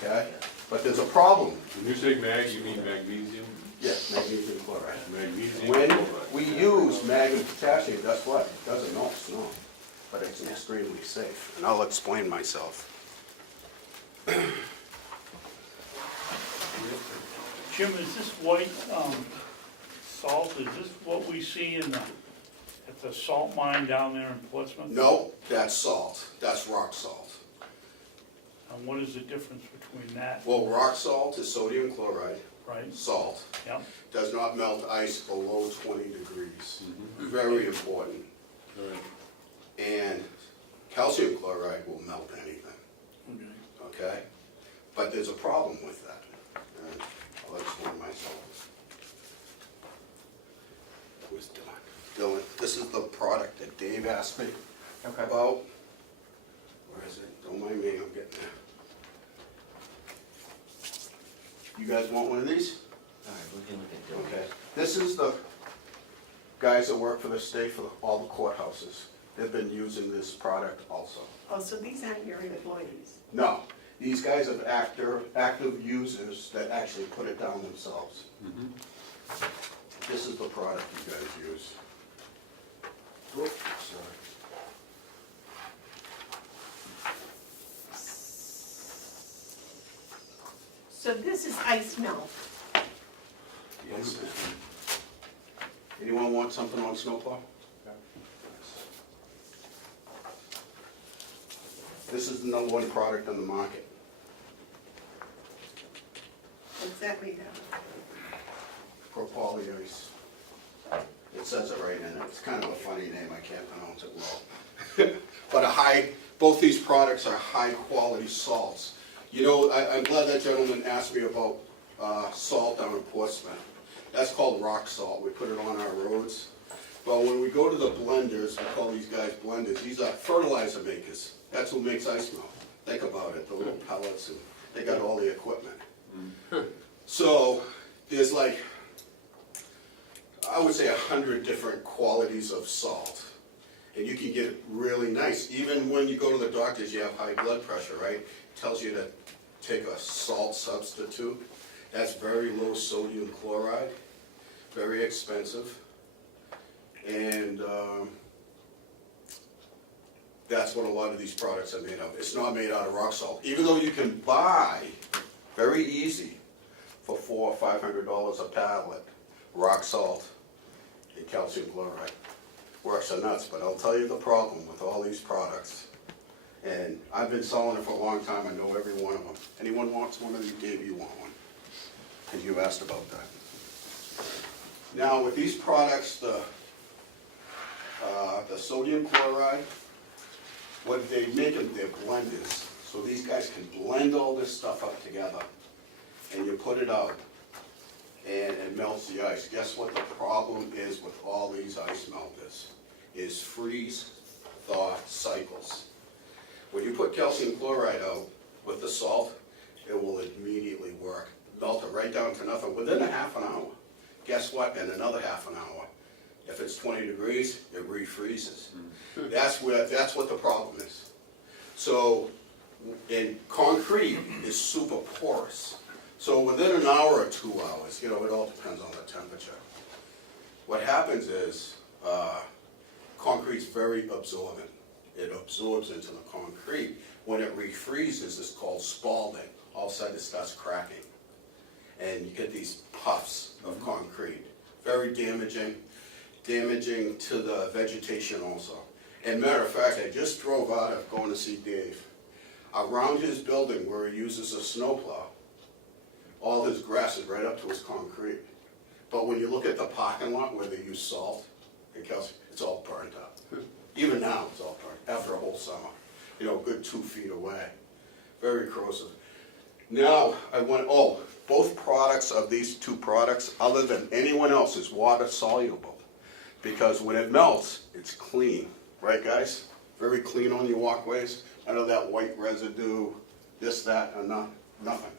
Okay? But there's a problem. When you say mag, you mean magnesium? Yes, magnesium chloride. Magnesium When chloride. we use mag and potassium, guess what? It doesn't melt snow, but it's extremely safe, and I'll explain myself. Jim, is this white, salt, is this what we see at the salt mine down there in Portsmouth? No, that's salt, that's rock salt. And what is the difference between that, Well, rock salt is sodium chloride, right? salt, Yeah, does not melt ice below 20 degrees. Mhm. Very important. Right. And calcium chloride will melt anything, okay. okay? But there's a problem with that, and I'll explain myself. Who's Dylan? Dylan, this is the product that Dave asked me about. Where is it? Don't mind me, I'm getting there. You guys want one of these? all right, we can look at Okay. This is the guys that work for the state for all the courthouses. They've been using this product also. Oh, so these aren't your employees? No, these guys are active users that actually put it down themselves. Mhm. This is the product you guys use. Oops, sorry. So this is ice melt. Yes, ma'am. Anyone want something on snowplow? This is the #1 product on the market. What's that made of? Propoly ice. It says it right in it. It's kind of a funny name, I can't pronounce it well. But both these products are high-quality salts. You know, I'm glad that gentleman asked me about salt down in Portsmouth. That's called rock salt. We put it on our roads. But when we go to the blenders, we call these guys blenders. These are fertilizer makers. That's who makes ice melt. Think about it, the little pellets, and they got all the equipment. So there's like, I would say 100 different qualities of salt. And you can get it really nice. Even when you go to the doctors, you have high blood pressure, right? It tells you to take a salt substitute. That's very low sodium chloride, very expensive. And that's what a lot of these products are made of. It's not made out of rock salt. Even though you can buy, very easy, for $400 or $500 a pallet, rock salt and calcium chloride. Works are nuts, but I'll tell you the problem with all these products. And I've been selling it for a long time, I know every one of them. Anyone wants one of these, Dave, you want one? Because you asked about that. Now with these products, the sodium chloride, what they make them, they're blenders. So these guys can blend all this stuff up together. And you put it out, and it melts the ice. Guess what the problem is with all these ice melters? Is freeze-thaw cycles. When you put calcium chloride out with the salt, it will immediately work. Melt it right down to nothing within a half an hour. Guess what? In another half an hour, if it's 20 degrees, it refreezes. That's what the problem is. So, and concrete is super porous. So within an hour or 2 hours, it all depends on the temperature. What happens is, concrete's very absorbent. It absorbs into the concrete. When it refreezes, it's called spalling. All of a sudden it starts cracking. And you get these puffs of concrete. Very damaging to the vegetation also. And matter of fact, I just drove out of going to see Dave. Around his building where he uses a snowplow, all his grass is right up to his concrete. But when you look at the parking lot where they use salt and calcium, it's all burnt up. Even now, it's all burnt, after a whole summer. A good 2 feet away. Very corrosive. Now, both products of these two products, other than anyone else, is water soluble. Because when it melts, it's clean. Right, guys? Very clean on your walkways. None of that white residue, this, that, or nothing.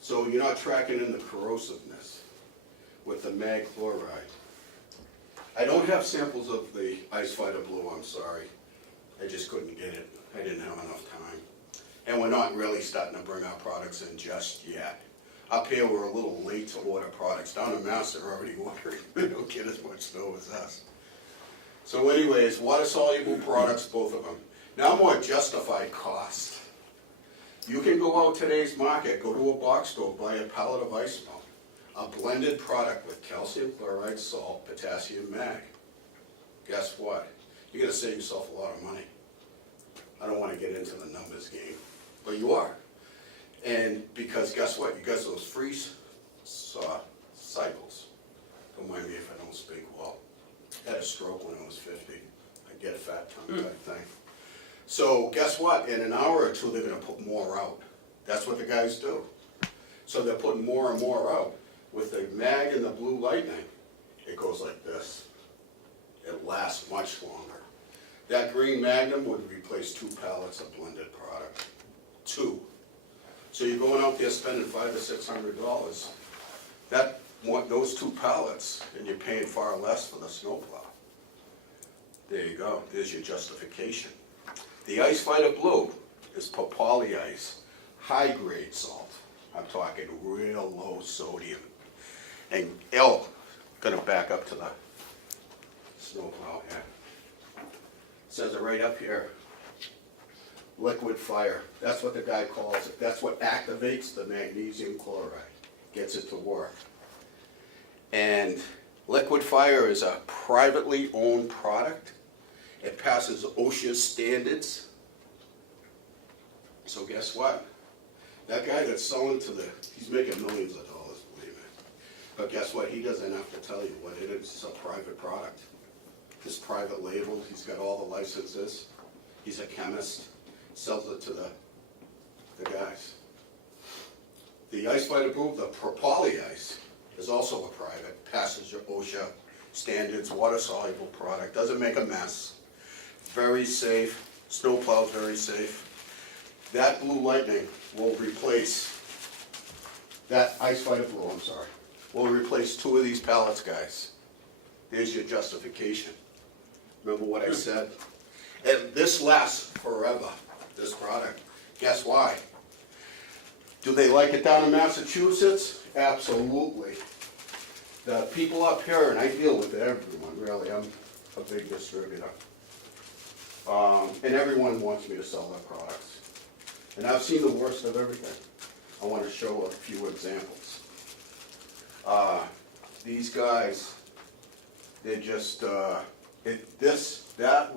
So you're not tracking in the corrosiveness with the mag chloride. I don't have samples of the Ice Fighter Blue, I'm sorry. I just couldn't get it. I didn't have enough time. And we're not really starting to bring our products in just yet. Up here, we're a little late to order products. Down in Mass, they're already ordering. They don't get as much snow as us. So anyways, water-soluble products, both of them. Now more justified cost. You can go out today's market, go to a box store, buy a pallet of ice melt, a blended product with calcium chloride, salt, potassium, mag. Guess what? You're gonna save yourself a lot of money. I don't wanna get into the numbers game, but you are. And because guess what? You got those freeze cycles. Don't mind me if I don't speak well. I had a stroke when I was 50. I get a fat tongue type thing. So guess what? In an hour or two, they're gonna put more out. That's what the guys do. So they're putting more and more out. With the mag and the blue lightning, it goes like this. It lasts much longer. That green Magnum would replace 2 pallets of blended product. 2. So you're going out there spending $500 to $600. Those 2 pallets, and you're paying far less for the snowplow. There you go. There's your justification. The Ice Fighter Blue is Propoly ice, high-grade salt. I'm talking real low sodium. And gonna back up to the snowplow here. Says it right up here. liquid fire. That's what the guy calls it. That's what activates the magnesium chloride, gets it to work. And liquid fire is a privately owned product. It passes OSHA standards. So guess what? That guy that's selling to he's making millions of dollars, believe me. But guess what? He doesn't have to tell you what it is. It's a private product. It's private labeled. He's got all the licenses. He's a chemist. Sells it to the guys. The ice vitaproof, the poly ice, is also a private. Passes your OSHA standards, water soluble product. Doesn't make a mess. Very safe. Snowplow's very safe. That Blue Lightning will replace, that Ice Fighter Blue, I'm sorry, will replace 2 of these pallets, guys. There's your justification. Remember what I said? And this lasts forever, this product. Guess why? Do they like it down in Massachusetts? Absolutely. The people up here, and I deal with everyone, really, I'm a big distributor. And everyone wants me to sell their products. And I've seen the worst of everything. I want to show a few examples. These guys, they just, that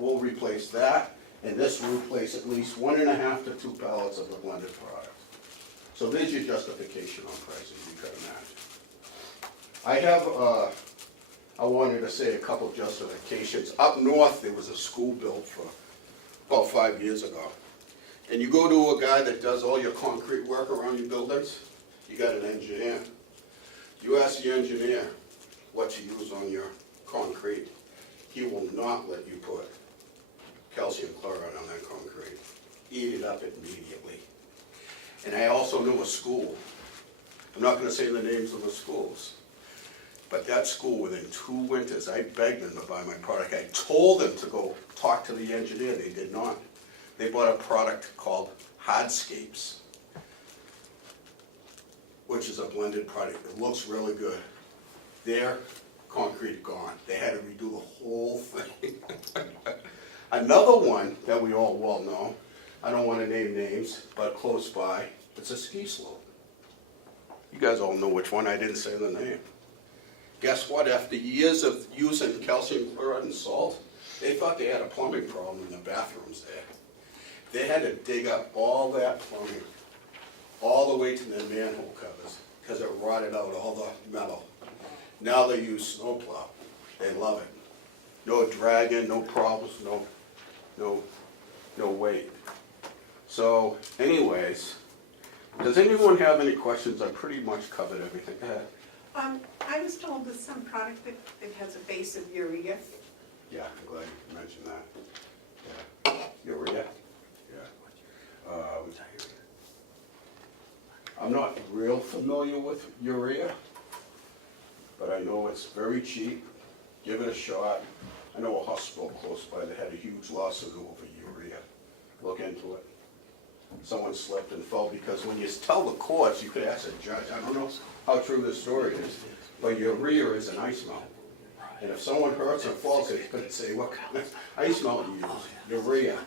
will replace that, and this will replace at least 1.5 to 2 pallets of the blended product. So there's your justification on pricing, you can imagine. I wanted to say a couple justifications. Up north, there was a school built for about 5 years ago. And you go to a guy that does all your concrete work around your buildings, you got an engineer. You ask the engineer what to use on your concrete, he will not let you put calcium chloride on that concrete. Eat it up immediately. And I also know a school, I'm not going to say the names of the schools, but that school, within 2 winters, I begged them to buy my product. I told them to go talk to the engineer, they did not. They bought a product called Hardscapes, which is a blended product. It looks really good. Their concrete gone. They had to redo the whole thing. Another one that we all well know, I don't want to name names, but close by, it's a ski slope. You guys all know which one, I didn't say the name. Guess what? After years of using calcium chloride and salt, they thought they had a plumbing problem in the bathrooms there. They had to dig up all that plumbing, all the way to the manhole covers, because it rotted out all the metal. Now they use snowplow. They love it. No dragging, no problems, no weight. So, anyways, does anyone have any questions? I pretty much covered everything. Go ahead. I was told there's some product that has a base of urea. Yeah, I'm glad you mentioned that. Yeah. Urea? Yeah. I'm not real familiar with urea, but I know it's very cheap. Give it a shot. I know a hospital close by that had a huge lawsuit over urea. Look into it. Someone slipped and fell because when you tell the courts, you could ask a judge, I don't know how true this story is, but urea is an ice melt. And if someone hurts or falls, they could say, what kind of ice melt do you use? Urea.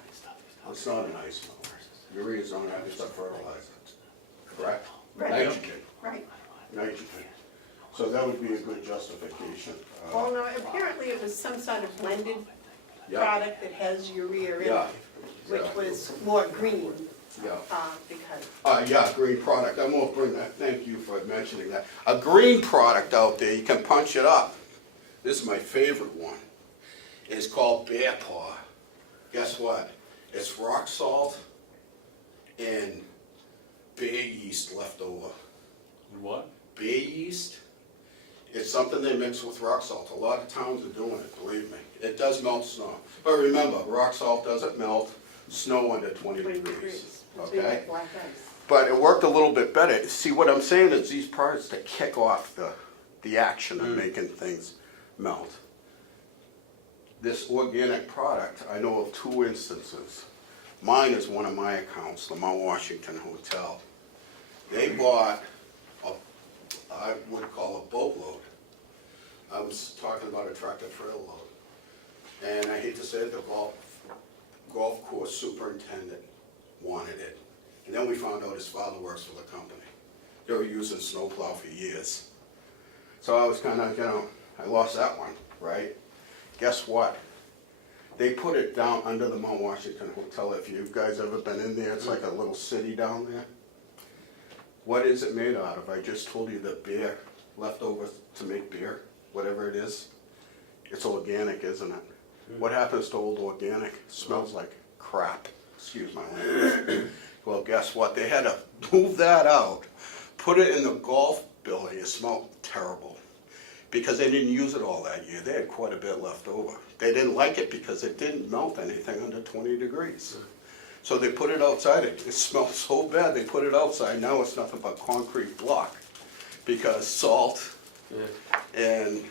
It's not an ice melt. Urea is not it's a fertilizer. Correct? Right. Nitrogen. Right. Nitrogen. So that would be a good justification. Well, no, apparently it was some sort of blended Yeah. product that has urea in it, Yeah. which was more green, Yeah. because, Yeah, green product. I'm gonna bring that. Thank you for mentioning that. A green product out there, you can punch it up. This is my favorite one. It's called Bear Paw. Guess what? It's rock salt and bear yeast left over. What? Bear yeast. It's something they mix with rock salt. A lot of towns are doing it, believe me. It does melt snow. But remember, rock salt doesn't melt snow under 20 degrees. Okay? black ice. But it worked a little bit better. See, what I'm saying is these parts to kick off the action of making things melt. This organic product, I know of 2 instances. Mine is one of my accounts, the Mount Washington Hotel. They bought, I would call a boatload. I was talking about a tractor trailer load. And I hate to say it, the golf course superintendent wanted it. And then we found out his father works for the company. They were using snowplow for years. So I was kind of, I lost that one, right? Guess what? They put it down under the Mount Washington Hotel. If you guys ever been in there, it's like a little city down there. What is it made out of? I just told you the beer, leftovers to make beer, whatever it is. It's organic, isn't it? What happens to old organic? Smells like crap. Excuse my language. Well, guess what? They had to move that out, put it in the golf building. It smelled terrible because they didn't use it all that year. They had quite a bit left over. They didn't like it because it didn't melt anything under 20 degrees. So they put it outside. It smelled so bad they put it outside. Now it's nothing but concrete block because salt and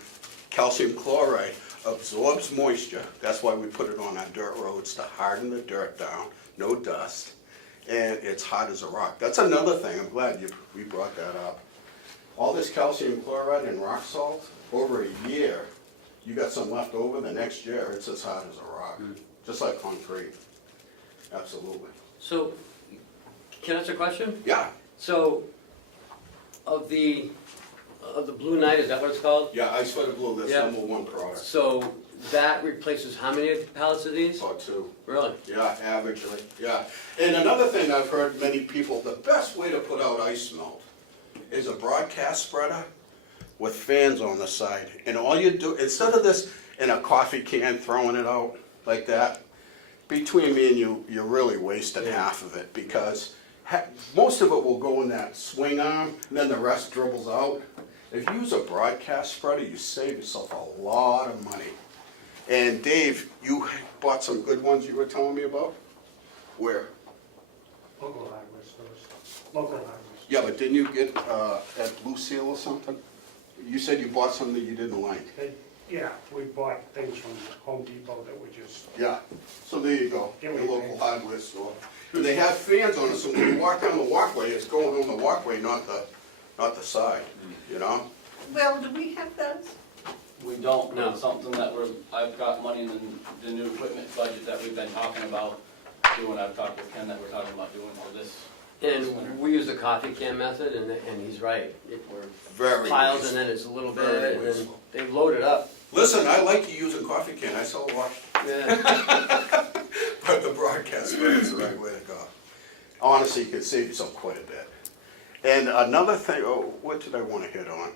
calcium chloride absorbs moisture. That's why we put it on our dirt roads to harden the dirt down, no dust, and it's hard as a rock. That's another thing. I'm glad we brought that up. All this calcium chloride and rock salt, over a year, you got some left over, the next year it's as hard as a rock, just like concrete. Absolutely. So, can I ask a question? Yeah, So, of the Blue Knight, is that what it's called? yeah, Ice Fighter Blue, that's Yeah. #1 product. So, that replaces how many pallets of these? Or two. Really? Yeah, averagely, yeah. And another thing I've heard many people, the best way to put out ice melt is a broadcast spreader with fans on the side. And all you do, instead of this in a coffee can throwing it out like that, between me and you, you're really wasting half of it because most of it will go in that swing arm and then the rest dribbles out. If you use a broadcast spreader, you save yourself a lot of money. And Dave, you bought some good ones you were telling me about? Where? Local hardware stores, local hardware. Yeah, but didn't you get at Blue Seal or something? You said you bought some that you didn't like. Yeah, we bought things from Home Depot that were just, Yeah, so there you go, Yeah, your we local did. hardware store. And they have fans on it, so when you walk down the walkway, it's going on the walkway, not the side, you know? Well, do we have those? We don't, No. it's something that I've got money in the new equipment budget that we've been talking about doing. I've talked with Ken that we're talking about doing for this. And we use the coffee can method, and he's right. We're Very piles, wasteful. and then it's a little Very bit, and then wasteful. they load it up. Listen, I like you using coffee can, I sell wash, Yeah. but the broadcast spreader is the right way to go. Honestly, you could save yourself quite a bit. And another thing, what did I want to hit on?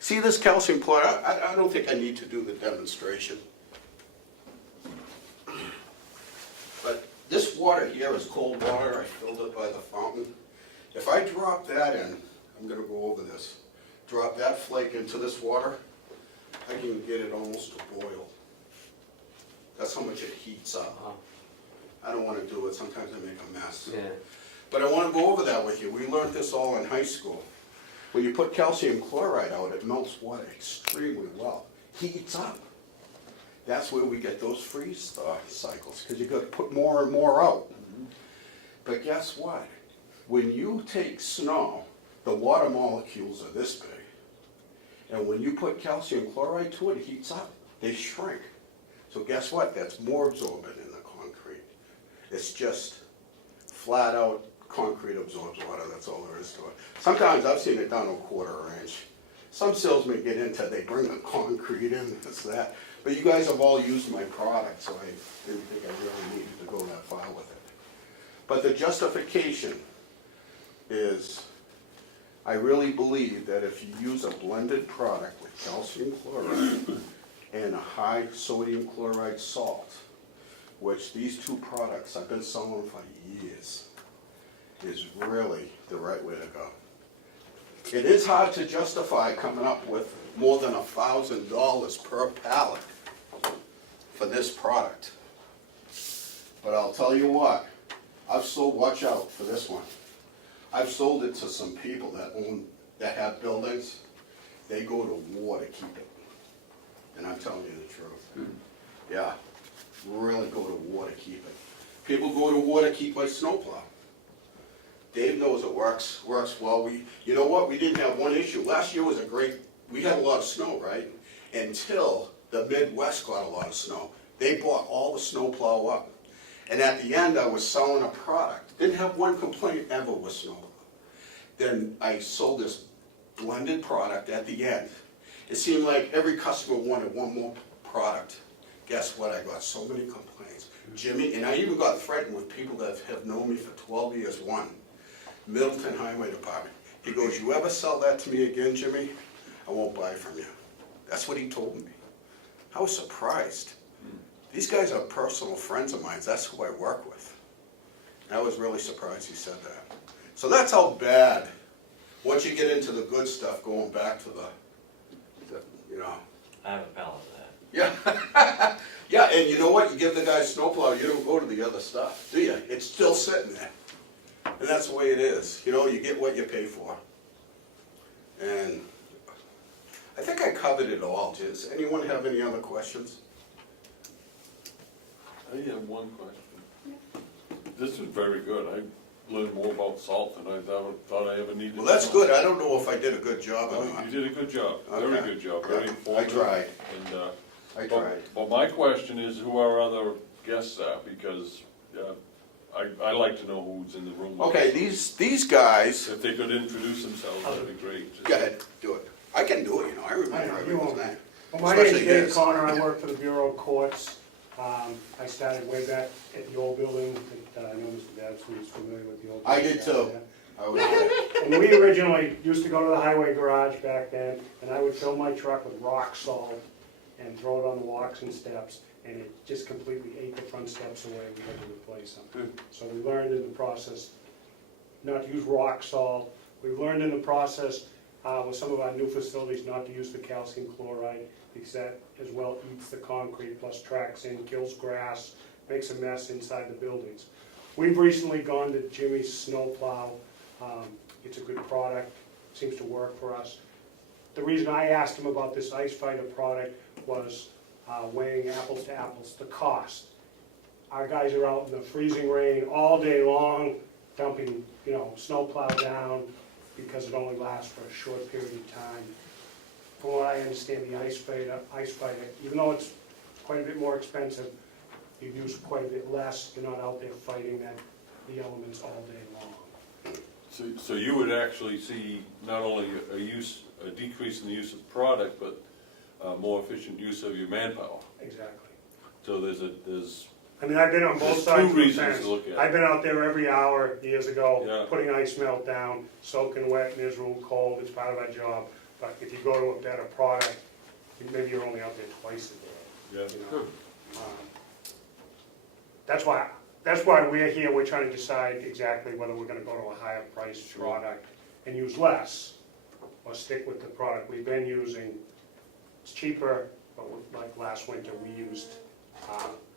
See this calcium chloride, I don't think I need to do the demonstration. But this water here is cold water, I filled it by the fountain. If I drop that in, I'm gonna go over this, drop that flake into this water, I can get it almost to boil. That's how much it heats up. Wow. I don't wanna do it, sometimes I make a mess. Yeah. But I wanna go over that with you, we learned this all in high school. When you put calcium chloride out, it melts water extremely well, heats up. That's where we get those freeze thaw cycles, because you got to put more and more out. But guess what? When you take snow, the water molecules are this big. And when you put calcium chloride to it, it heats up. They shrink. So guess what? That's more absorbent in the concrete. It's just flat out concrete absorbs water. That's all there is to it. Sometimes I've seen it down to a 1/4 inch. Some salesmen get into, they bring the concrete in, this, that. But you guys have all used my product, so I didn't think I really needed to go that far with it. But the justification is, I really believe that if you use a blended product with calcium chloride and a high sodium chloride salt, which these two products I've been selling for years, is really the right way to go. It is hard to justify coming up with more than $1,000 per pallet for this product. But I'll tell you what, I've sold, watch out for this one. I've sold it to some people that have buildings. They go to war to keep it. And I'm telling you the truth. Yeah, really go to war to keep it. People go to war to keep my snowplow. Dave knows it works well. You know what, we didn't have one issue. Last year was we had a lot of snow, right? Until the Midwest got a lot of snow. They bought all the snowplow up. And at the end, I was selling a product Didn't have one complaint ever with snowplow. Then I sold this blended product at the end. It seemed like every customer wanted one more product. Guess what? I got so many complaints. Jimmy, and I even got threatened with people that have known me for 12 years. One, Middleton Highway Department. He goes, you ever sell that to me again, Jimmy? I won't buy from you. That's what he told me. I was surprised. These guys are personal friends of mine. That's who I work with. And I was really surprised he said that. So that's how bad, once you get into the good stuff, going back to the you know. I have a pallet of that. Yeah. Yeah, and you know what? You give the guy snowplow, you don't go to the other stuff, do you? It's still sitting there. And that's the way it is. You know, you get what you pay for. And I think I covered it all. Does anyone have any other questions? I have one question. This is very good. I learned more about salt than I thought I ever needed. Well, that's good. I don't know if I did a good job or No, not. you did a good job, Okay. very good job, very I informative. tried. And, I tried. But my question is, who our other guests are, because I like to know who's in the room. Okay, these guys, If they could introduce themselves, that'd be great. go ahead, do it. I can do it, you know, I remember I know, you everyone's won't. name. Well, my name's Especially Dave his. Connor, I work for the Bureau of Courts. I started way back at the old building, I know Mr. Babson is familiar with the old building. I did too. I was there. And we originally used to go to the highway garage back then, and I would fill my truck with rock salt and throw it on the walks and steps, and it just completely ate the front steps away. We had to replace them. Good. So we learned in the process not to use rock salt. We learned in the process with some of our new facilities not to use the calcium chloride, because that as well eats the concrete, plus tracks in, kills grass, makes a mess inside the buildings. We've recently gone to Jimmy's snowplow. It's a good product, seems to work for us. The reason I asked him about this Ice Fighter product was weighing apples to apples, the cost. Our guys are out in the freezing rain all day long, dumping, snowplow down, because it only lasts for a short period of time. From what I understand, the Ice Fighter, even though it's quite a bit more expensive, you use quite a bit less. You're not out there fighting the elements all day long. So you would actually see not only a decrease in the use of product, but more efficient use of your manpower. Exactly. So there's I've been on both There's sides two of the reasons fence. to look at it. I've been out there every hour years ago, Yeah. putting ice melt down, soaking wet, miserable, cold. It's part of our job. But if you go to a better product, maybe you're only out there twice a day. yeah. That's why we're here. We're trying to decide exactly whether we're going to go to a higher priced product and use less, or stick with the product we've been using. It's cheaper, but like last winter, we used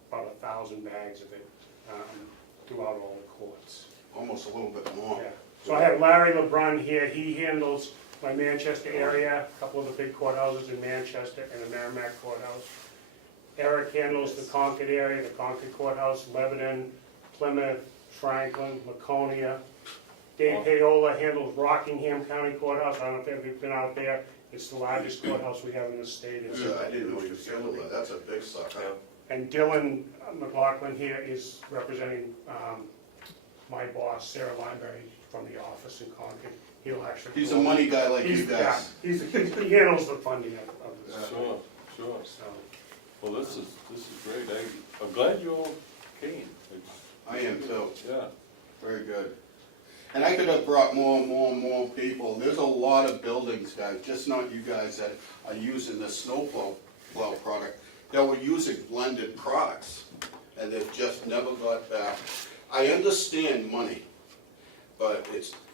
about 1,000 bags of it throughout all the courts. Almost a little bit more. Yeah. So I have Larry LeBrun here. He handles my Manchester area, a couple of the big courthouses in Manchester and the Merrimack courthouse. Eric handles the Concord area, the Concord courthouse, Lebanon, Plymouth, Franklin, Laconia. Dave Paola handles Rockingham County Courthouse. I don't know if you've been out there. It's the largest courthouse we have in the state. It's Yeah, I didn't know you handled that. That's a big sucker. And Dylan McLaughlin here is representing my boss, Sarah Lineberry, from the office in Concord. He'll actually. He's a money guy like you Yeah, guys. he handles the funding of this. Sure. So, Well, this is great. I'm glad you all came. I am too. Yeah. Very good. And I could have brought more people. There's a lot of buildings, guys, just not you guys, that are using the snowplow product, that were using blended products, and they've just never got back. I understand money, but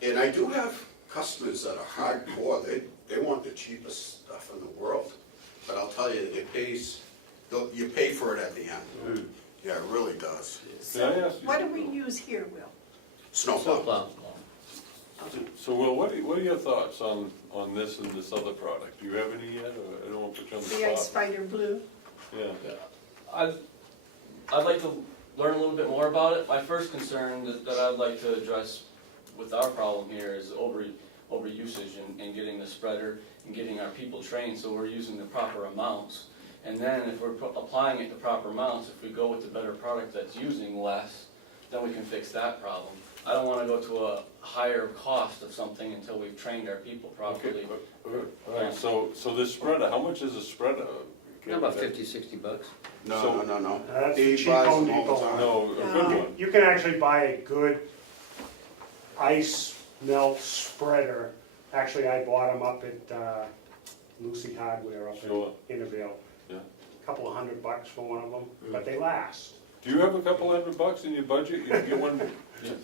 and I do have customers that are hardcore. They want the cheapest stuff in the world. But I'll tell you, you pay for it at the end. Yeah, it really does. Can I ask you? What do we use here, Will? Snowplow. Snowplow. So, Will, what are your thoughts on this and this other product? Do you have any yet, or I don't want to put you on the spot? The Ice Fighter Blue? Yeah. I'd like to learn a little bit more about it. My first concern that I'd like to address with our problem here is over usage and getting the spreader and getting our people trained so we're using the proper amounts. And then if we're applying it the proper amounts, if we go with the better product that's using less, then we can fix that problem. I don't wanna go to a higher cost of something until we've trained our people Okay, properly. all right, so this spreader, how much is a spreader? About 50, 60 bucks. No, no. That's He cheap buys Home them all the Depot. time. No, a good one. You can actually buy a good ice melt spreader. Actually, I bought them up at Lucy Hardware up Sure. in Intervale. Yeah. Couple of $100 for one of them, but they last. Do you have a couple $100 in your budget? You can get one,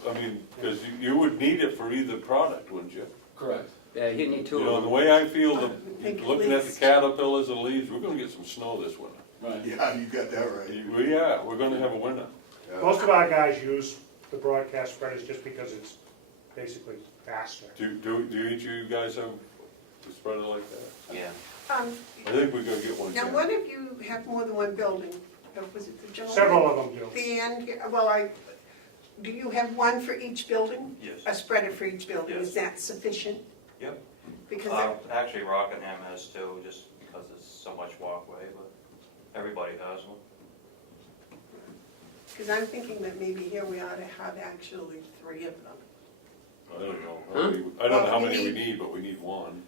I mean, because you would need it for either product, wouldn't you? Correct. Yeah, you need two You know, of the them. way I feel, think at looking at the least- caterpillars and leaves, we're gonna get some snow this winter. Right. Yeah, you got that right. We're gonna have a winter. Yeah. Most of our guys use the broadcast spreaders just because it's basically faster. Do each of you guys have a spreader like that? Yeah. I think we're gonna get one. Now, Ken. what if you have more than one building? Was it the gentleman? Several of them do. Do you have one for each building? Yes. A spreader for each building, is that sufficient? Yep. Because Actually, Rockingham has two, just because there's so much walkway, but everybody has one. I'm thinking that maybe here we ought to have actually 3 of them. I don't know. Huh? I don't know how Well, we many we need- need, but we need one.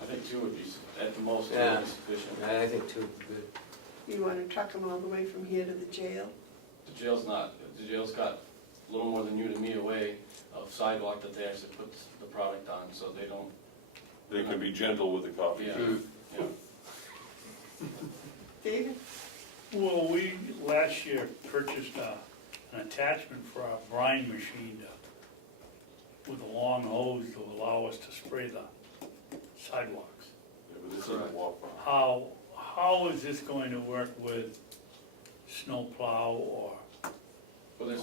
I think two would be, at the most, two Yeah. would be sufficient. I think two would be good. You want to truck them all the way from here to the jail? The jail's not, the jail's got a little more than you to me away of sidewalk that they actually put the product on, so they don't, They can be gentle with the coffee. yeah, Mm. yeah. David? Well, we last year purchased an attachment for our brine machine with a long hose to allow us to spray the sidewalks. Yeah, but this isn't walk on. How is this going to work with snowplow or, Well, we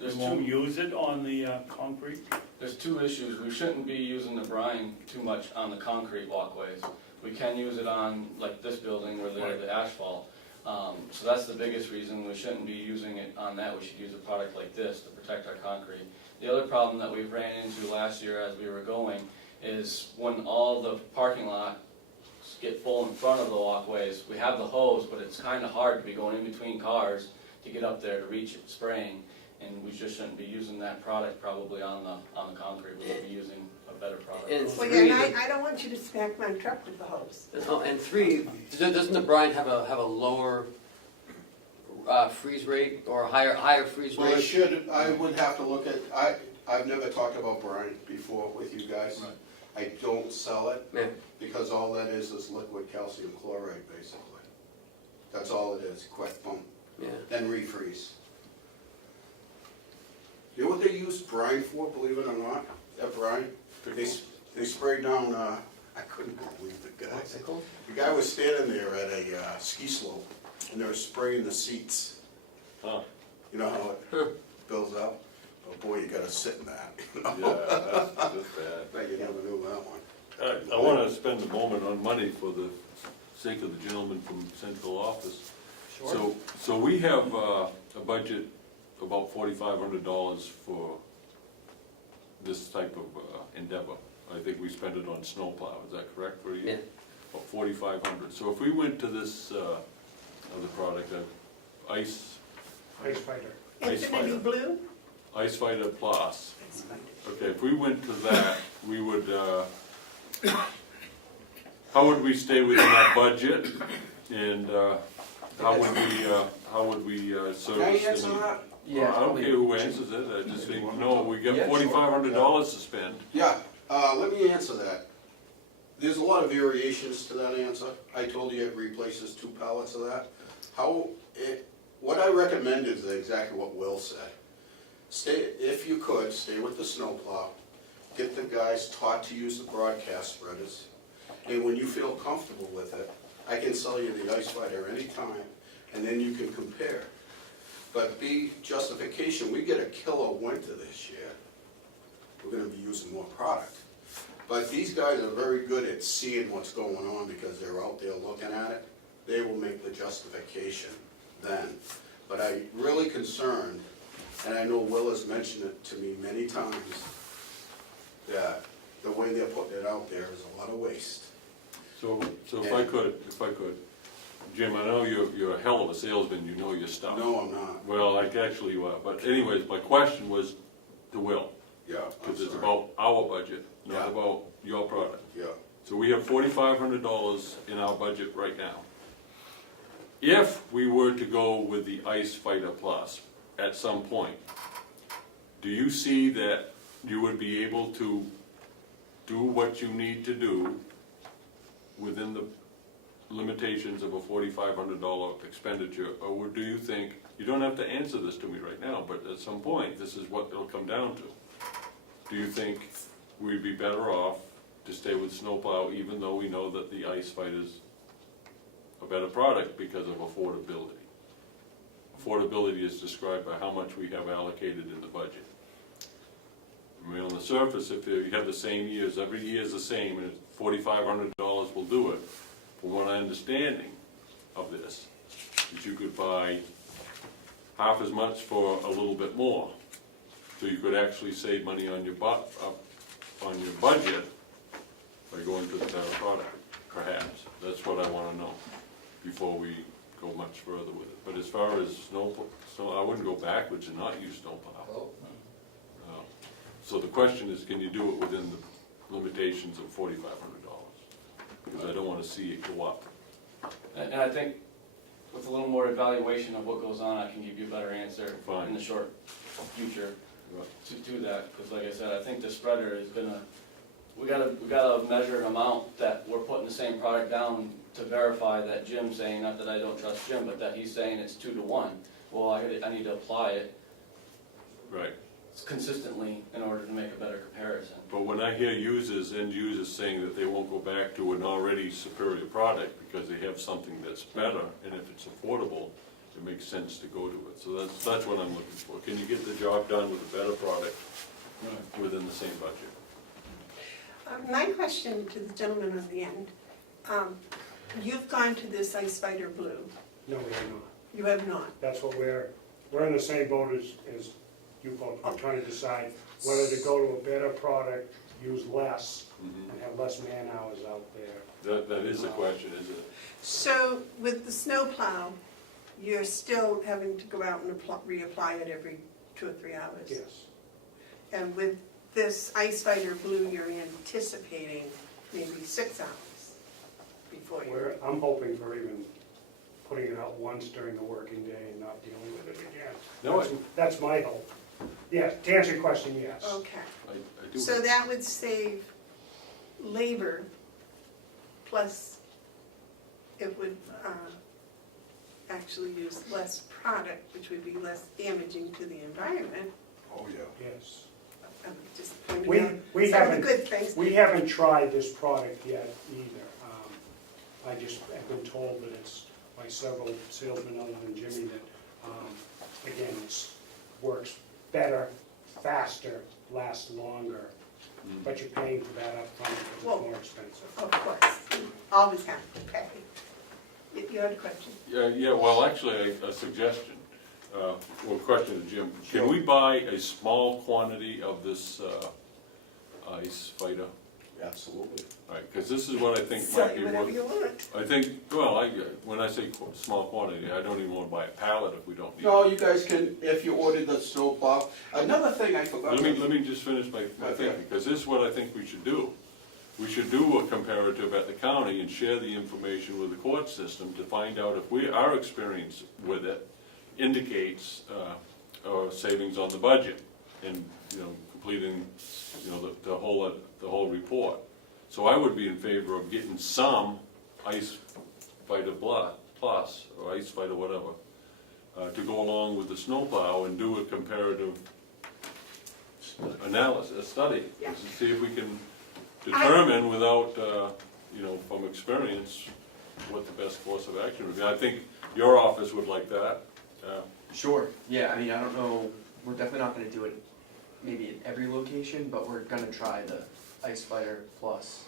there's won't two, use it on the concrete? there's two issues. We shouldn't be using the brine too much on the concrete walkways. We can use it on, like this building where there's the asphalt. So that's the biggest reason we shouldn't be using it on that. We should use a product like this to protect our concrete. The other problem that we ran into last year as we were going is when all the parking lots get full in front of the walkways, we have the hose, but it's kind of hard to be going in between cars to get up there to reach it spraying. And we just shouldn't be using that product probably on the concrete. We should be using a better product. And Well, three, yeah, and I don't want you to smack my truck with the hose. and three, doesn't the brine have a lower freeze rate or higher freeze Well, rate? I would have to look at, I've never talked about brine before with you guys. Right. I don't sell it, Yeah. because all that is liquid calcium chloride, basically. That's all it is, quick pump, Yeah. then refreeze. You know what they use brine for, believe it or not, that brine? They spray down, I couldn't believe the guy. What's it called? The guy was standing there at a ski slope, and they were spraying the seats. Huh. You know how Huh. it builds up? Oh boy, you gotta sit in that. Yeah, that's bad. Bet you never knew that one. I want to spend a moment on money for the sake of the gentleman from central office. So we have a budget about $4,500 for this type of endeavor. I think we spent it on snowplow, is that correct for you? Yeah. About 4,500. So if we went to this other product, ice Ice fighter. Ice Infinity Fighter. Blue? Ice Fighter Plus, That's fine. okay, if we went to that, we would, how would we stay within our budget? And how would we service Can I the answer need? that? I don't care who answers it, I just think, no, we got Yeah, sure. $4,500 to spend. Yeah, let me answer that. There's a lot of variations to that answer. I told you it replaces 2 pallets of that. What I recommend is exactly what Will said. If you could, stay with the snowplow, get the guys taught to use the broadcast spreaders, and when you feel comfortable with it, I can sell you the Ice Fighter anytime, and then you can compare. But justification, we get a killer winter this year. We're gonna be using more product. But these guys are very good at seeing what's going on because they're out there looking at it. They will make the justification then. But I'm really concerned, and I know Will has mentioned it to me many times, that the way they're putting it out there is a lot of waste. So if I could, Jim, I know you're a hell of a salesman, you know your stuff. No, I'm not. Well, like actually you are, but anyways, my question was to Will. Yeah, I'm because it's sorry. about our budget, not Yeah. about your product. Yeah, So we have $4,500 in our budget right now. If we were to go with the Ice Fighter Plus at some point, do you see that you would be able to do what you need to do within the limitations of a $4,500 expenditure? Or do you think, you don't have to answer this to me right now, but at some point, this is what it'll come down to. Do you think we'd be better off to stay with snowplow, even though we know that the Ice Fighter's a better product because of affordability? Affordability is described by how much we have allocated in the budget. I mean, on the surface, if you have the same years, every year is the same, and $4,500 will do it. From what I'm understanding of this, is you could buy half as much for a little bit more. So you could actually save money on your budget by going to the better product, perhaps. That's what I want to know before we go much further with it. But as far as snow, I wouldn't go backwards and not use snowplow. So the question is, can you do it within the limitations of $4,500? Because I don't want to see it go up. And I think with a little more evaluation of what goes on, I can give you a better answer Fine. in the short future to do that. Because like I said, I think the spreader is gonna, we gotta measure an amount that we're putting the same product down to verify that Jim's saying, not that I don't trust Jim, but that he's saying it's 2 to 1. Well, I need to apply it Right. consistently in order to make a better comparison. But when I hear end users saying that they won't go back to an already superior product because they have something that's better, and if it's affordable, it makes sense to go to it. So that's what I'm looking for. Can you get the job done with a better product within the same budget? My question to the gentleman on the end, you've gone to this Ice Fighter Blue. No, we are not. You have not. That's what we're in the same boat as you folks. We're trying to decide whether to go to a better product, use less, and have less man hours out there. That is the question, isn't it? So with the snowplow, you're still having to go out and reapply it every 2 or 3 hours? Yes. And with this Ice Fighter Blue, you're anticipating maybe 6 hours before you... I'm hoping for even putting it out once during the working day and not dealing with it again. No, That's my hope. Yes, to answer your question, yes. Okay. I do. So that would save labor, plus it would actually use less product, which would be less damaging to the environment. oh, yeah. Yes. I'm just pointing out We some of the haven't, good things. we haven't tried this product yet either. I just have been told that it's by several salesmen other than Jimmy that, again, it works better, faster, lasts longer, but you're paying for that up front because it's Well, more expensive. Of course, always have to pay. You had a question? Yeah, well, actually, a suggestion, question to Jim. Can we buy a small quantity of this Ice Fighter? Absolutely. All right, because this is what I think Sell might be you whatever worth. you want. I think, well, when I say small quantity, I don't even want to buy a pallet if we don't need it. No, you guys can, if you order the snowplow. Another thing I forgot. Let me just finish my thing, Okay. because this is what I think we should do. We should do a comparative at the county and share the information with the court system to find out if our experience with it indicates savings on the budget and, completing, the whole report. So I would be in favor of getting some Ice Fighter Plus, or Ice Fighter whatever, to go along with the snowplow and do a comparative analysis, a study, Yeah. to see if we can determine without, from experience, what the best course of action would be. I think your office would like that. Sure, yeah, I mean, I don't know, we're definitely not gonna do it maybe at every location, but we're gonna try the Ice Fighter Plus,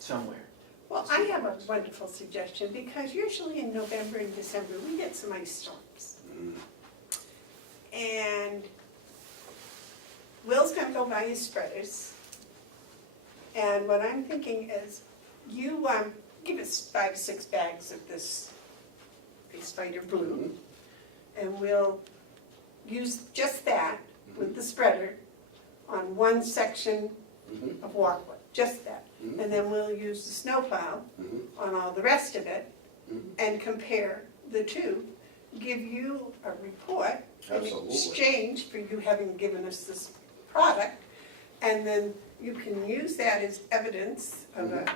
somewhere. Well, I have a wonderful suggestion, because usually in November and December, we get some ice storms. And Will's gonna go buy his spreaders. And what I'm thinking is, you give us 5 or 6 bags of this Ice Fighter Blue, and we'll use just that with the spreader on one section Mhm. of walkway, just that. Mhm. And then we'll use the snowplow Mhm. on all the rest of it Mhm. and compare the two, give you a report in Absolutely. exchange for you having given us this product, and then you can use that as evidence of a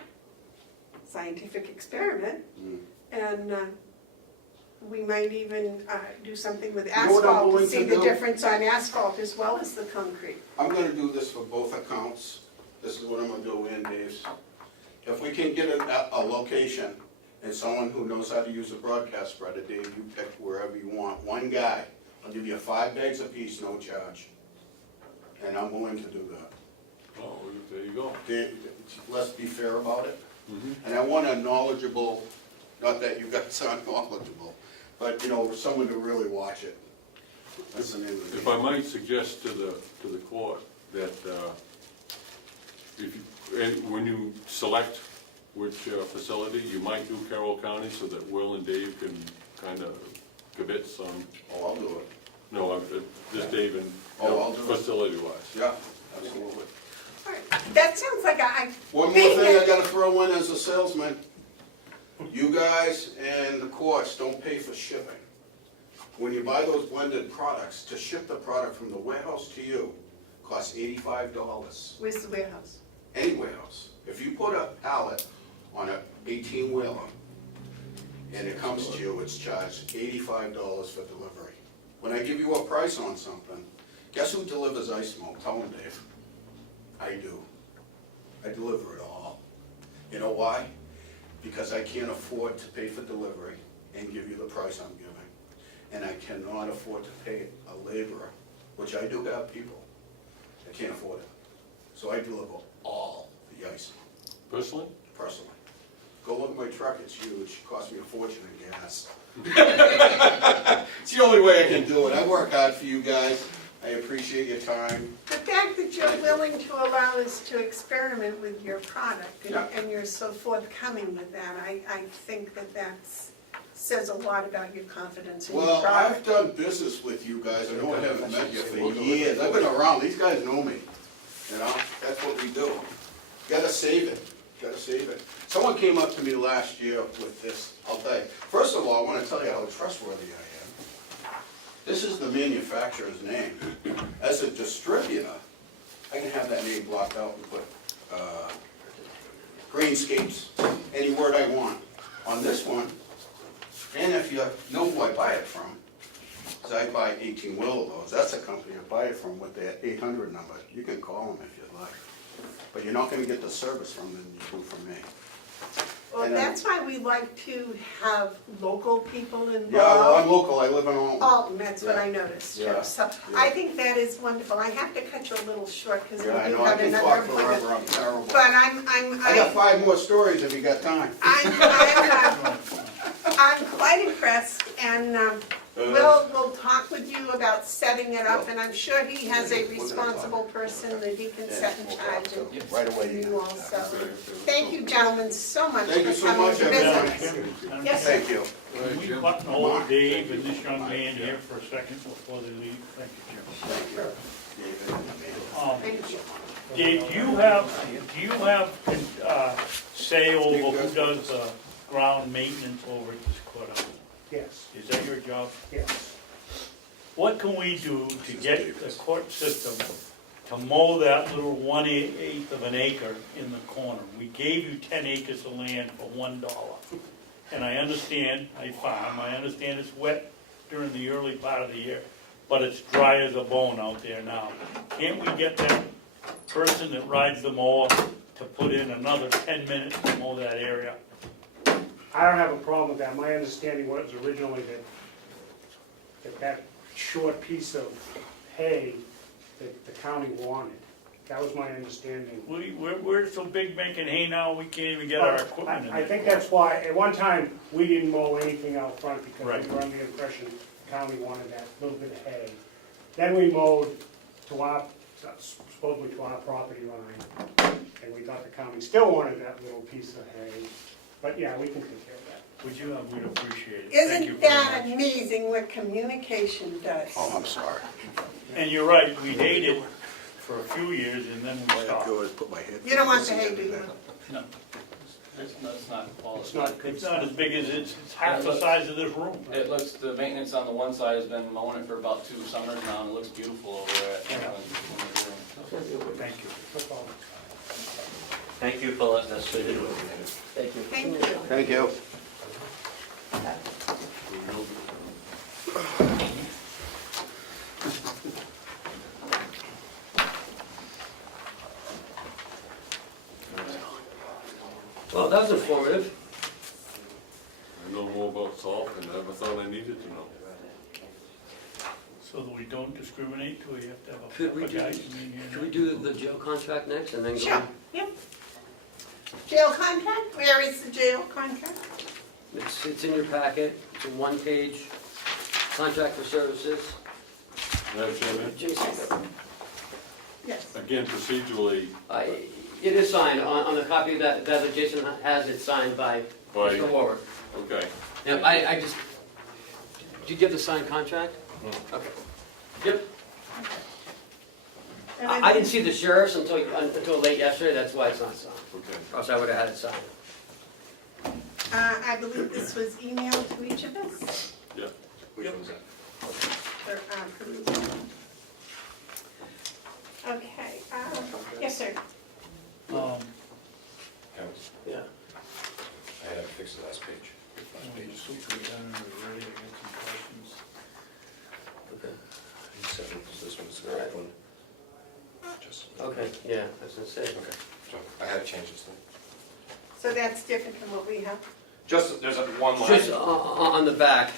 scientific experiment, Mm. and we might even do something with know what I'm asphalt to willing see to the do? difference on asphalt as well as the concrete. I'm gonna do this for both accounts. This is what I'm gonna do in Dave's. If we can get a location and someone who knows how to use a broadcast spreader, Dave, you pick wherever you want. One guy, I'll give you 5 bags apiece, no charge. And I'm willing to do that. Oh, there you go. Dave, let's be fair about it. Mhm. And I want a knowledgeable, not that you guys aren't knowledgeable, but, you know, someone to really watch it. That's the name of the If I game. might suggest to the court that if you, and when you select which facility, you might do Carroll County so that Will and Dave can kind of kibitz on, Oh, I'll do it. no, just Dave and, Oh, I'll do it. facility-wise. Yeah, absolutely. All right, that sounds like One more Being thing I that- gotta throw in as a salesman. You guys and the courts don't pay for shipping. When you buy those blended products, to ship the product from the warehouse to you costs $85. where's the warehouse? Any warehouse. If you put a pallet on a 18-wheeler and it comes to you, it's charged $85 for delivery. When I give you a price on something, guess who delivers ice malt? Tell them, Dave. I do. I deliver it all. You know why? Because I can't afford to pay for delivery and give you the price I'm giving. And I cannot afford to pay a laborer, which I do have people. I can't afford it. So I deliver all the ice Personally? personally. Go look at my truck, it's huge, it costs me a fortune in gas. It's the only way I can do it. I work hard for you guys. I appreciate your time. The fact that you're willing to allow us to experiment with your product Yeah. and you're so forthcoming with that, I think that says a lot about your confidence in your Well, product. I've done business with you guys. I know I haven't met you for years. I've been around. These guys know me. You know, that's what we do. Gotta save it. Gotta save it. Someone came up to me last year with this. I'll tell you. First of all, I want to tell you how trustworthy I am. This is the manufacturer's name. As a distributor, I can have that name blocked out and put Greenscapes, any word I want. On this one, and if you know who I buy it from, because I buy 18-wheel of those, that's a company I buy it from with that 800 number. You can call them if you'd like. But you're not going to get the service from them you do from me. Well, and, that's why we like to have local people involved. Yeah, well, I'm local. I live in Alton. Alton, that's what Yeah. I noticed. Yeah. So Yeah. I think that is wonderful. I have to cut you a little short because we Yeah, I do know. I have can another talk appointment. forever. I'm terrible. But I got 5 more stories if you got time. I'm quite impressed, and we'll talk with you about setting it up, and I'm sure he has a responsible person that he can set in charge of Right away. you also. Thank you, gentlemen, so much Thank you for so coming much, to everyone. visit us. Yes, sir. Thank you. Can we button hold Dave and this young man here for a second before they leave? Thank you, Jim. Thank you. David. Thank you. Dave, do you have say over who does ground maintenance over at this courthouse? Yes, Is that your job? yes. What can we do to get the court system to mow that little 1/8 of an acre in the corner? We gave you 10 acres of land for $1. And I understand, I farm, I understand it's wet during the early part of the year, but it's dry as a bone out there now. Can't we get that person that rides the mower to put in another 10 minutes to mow that area? I don't have a problem with that. My understanding was originally that short piece of hay that the county wanted. That was my understanding. We're so big making hay now, we can't even get our equipment in there. I think that's why, at one time, we didn't mow anything out front because Right. we were under the impression the county wanted that little bit of hay. Then we mowed to our, supposedly to our property line, and we thought the county still wanted that little piece of hay. But yeah, we can take care of that. Would you, we'd appreciate it. Thank you Isn't very that much. amazing what communication does? Oh, I'm sorry. And you're right, we hated for a few years and then we stopped. You don't want the hay, do you? No, It's not quality. It's not it's not as big as, it's half the size of this room. It looks, the maintenance on the one side has been mowing it for about 2 summers now, and it looks beautiful over there. Thank you. Thank you for letting us sit in. Thank you. Thank you. Thank you. Well, that was informative. I know more about salt than I ever thought I needed to know. So that we don't discriminate, do we have to have Could we a do, guy in here? could we do the jail contract next and then go? Sure, yep. Jail contract, where is the jail contract? It's in your packet. It's a one-page contract for services. Madam Chairman, Jason, Yes. again, procedurally, it is signed on the copy that Jason has. It's signed by by, Mr. Warwick. okay. Yeah, I just, did you give the signed contract? Okay. Yep. And I didn't see the sheriff's until late yesterday, that's why it's not signed. Okay. Or else I would have had it signed. I believe this was emailed to each of us Yeah. Which one's that? for perusal. Okay, yes, sir. Yeah. I had to fix the last page. Superintendent is ready, I got some questions. Okay. This one's the correct one. Just. Okay, yeah, I was gonna say. Okay, so I had to change this thing. So that's different from what we have. Just, there's one line. Just on the back,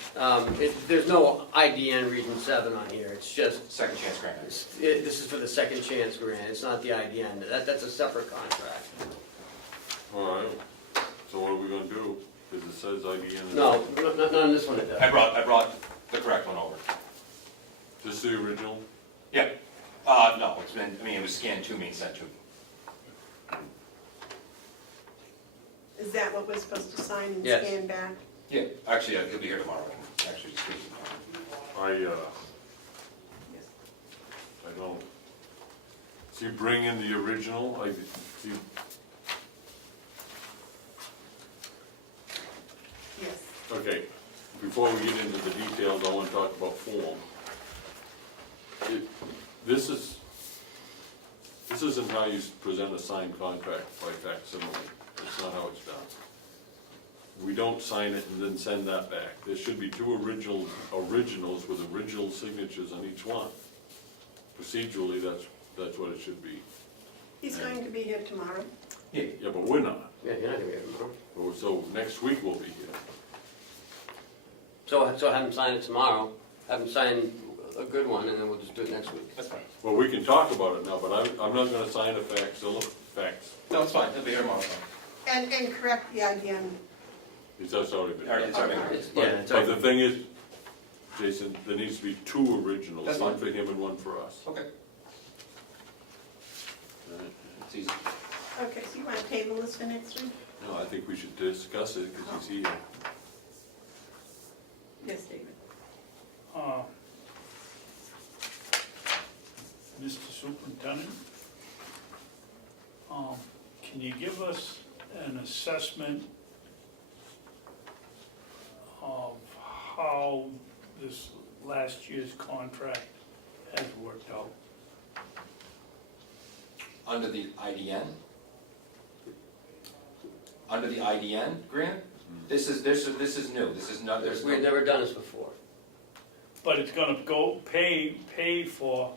there's no IDN Region 7 on here, it's just, Second chance grant. this is for the second chance grant, it's not the IDN, that's a separate contract. All right, so what are we gonna do? Because it says IBM. No, not on this one it does. I brought the correct one over. Just the original? Yeah, no, it's been, I mean, it was scanned to me and sent to me. Is that what we're supposed to sign and Yes. scan back? Yeah, actually, he'll be here tomorrow, actually, just speak tomorrow. I don't. So you bring in the original, see, Yes. okay, before we get into the details, I wanna talk about form. This isn't how you present a signed contract by facsimile. That's not how it's done. We don't sign it and then send that back. There should be 2 originals with original signatures on each one. Procedurally, that's what it should be. He's going to be here tomorrow. Yeah, but we're not. Yeah, you're not gonna be here tomorrow. So next week we'll be here. So have him sign it tomorrow, have him sign a good one, and then we'll just do it next week. That's fine. Well, we can talk about it now, but I'm not gonna sign a fax. No, it's fine, he'll be here tomorrow. And correct the IBM. It's just already been Alright, done. it's already It's- But Yeah, it's but the okay. thing is, Jason, there needs to be 2 originals, That's one fine. for him and one for us. Okay, it's easy. Okay, so you want to table this for next week? No, I think we should discuss it, because he's here. Yes, David. Mr. Superintendent, can you give us an assessment of how this last year's contract has worked out? Under the IDN? Under the IDN grant? This is new, this is not, there's We've no, never done this before. But it's gonna pay for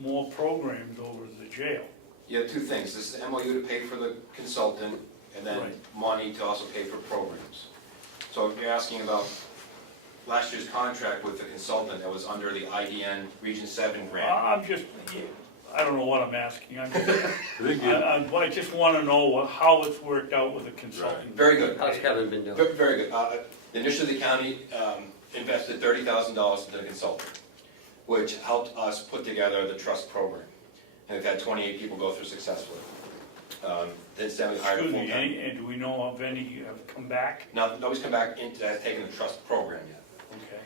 more programs over at the jail. you have 2 things, this is MOU to pay for the consultant, and then Right. money to also pay for programs. So if you're asking about last year's contract with the consultant that was under the IDN Region 7 grant. I'm just, I don't know what I'm asking, I think you- I just wanna know how it's worked out with the consultant. Very good. How's Kevin been doing? Very good. Initially, the county invested $30,000 into the consultant, which helped us put together the trust program. And we've had 28 people go through successfully. Instead, we hired a Excuse me, full-time. and do we know of any who have come back? Nobody's come back into taking the trust program yet. Okay.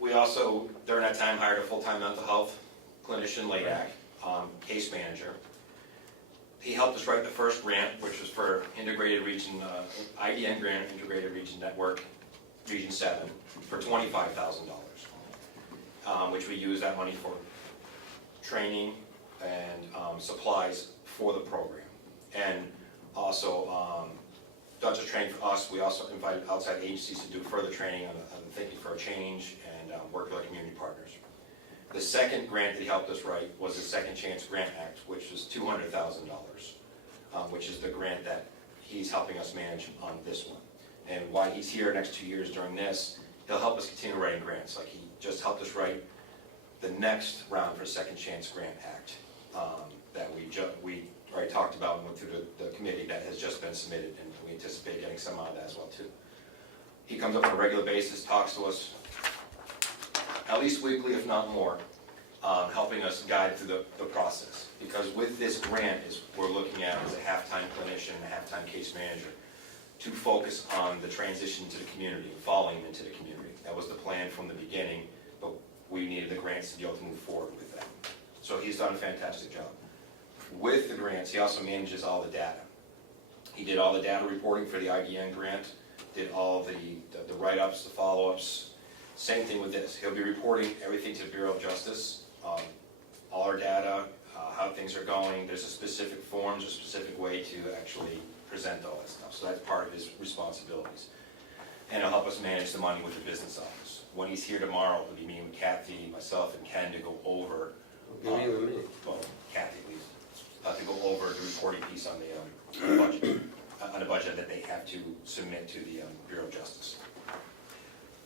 We also, during that time, hired a full-time mental health clinician, LADAC, case manager. He helped us write the first grant, which was for integrated region, IDN grant, integrated region network, Region 7, for $25,000, which we used that money for training and supplies for the program. And also, not just training for us, we also invited outside agencies to do further training on thinking for a change and work with our community partners. The second grant that he helped us write was the Second Chance Grant Act, which was $200,000, which is the grant that he's helping us manage on this one. And while he's here next 2 years during this, he'll help us continue writing grants. Like he just helped us write the next round for Second Chance Grant Act that we already talked about and went through the committee that has just been submitted, and we anticipate getting some out of that as well too. He comes up on a regular basis, talks to us at least weekly, if not more, helping us guide through the process. Because with this grant, we're looking at as a half-time clinician and a half-time case manager to focus on the transition to the community, following them into the community. That was the plan from the beginning, but we needed the grants to be able to move forward with that. So he's done a fantastic job. With the grants, he also manages all the data. He did all the data reporting for the IDN grant, did all the write-ups, the follow-ups. Same thing with this. He'll be reporting everything to the Bureau of Justice, all our data, how things are going. There's a specific forms, a specific way to actually present all that stuff. So that's part of his responsibilities. And he'll help us manage the money with the business office. When he's here tomorrow, he'll be meeting with Kathy, myself, and Ken to go over. You mean with me? Well, Kathy at least, to go over the reporting piece on the budget, on the budget that they have to submit to the Bureau of Justice.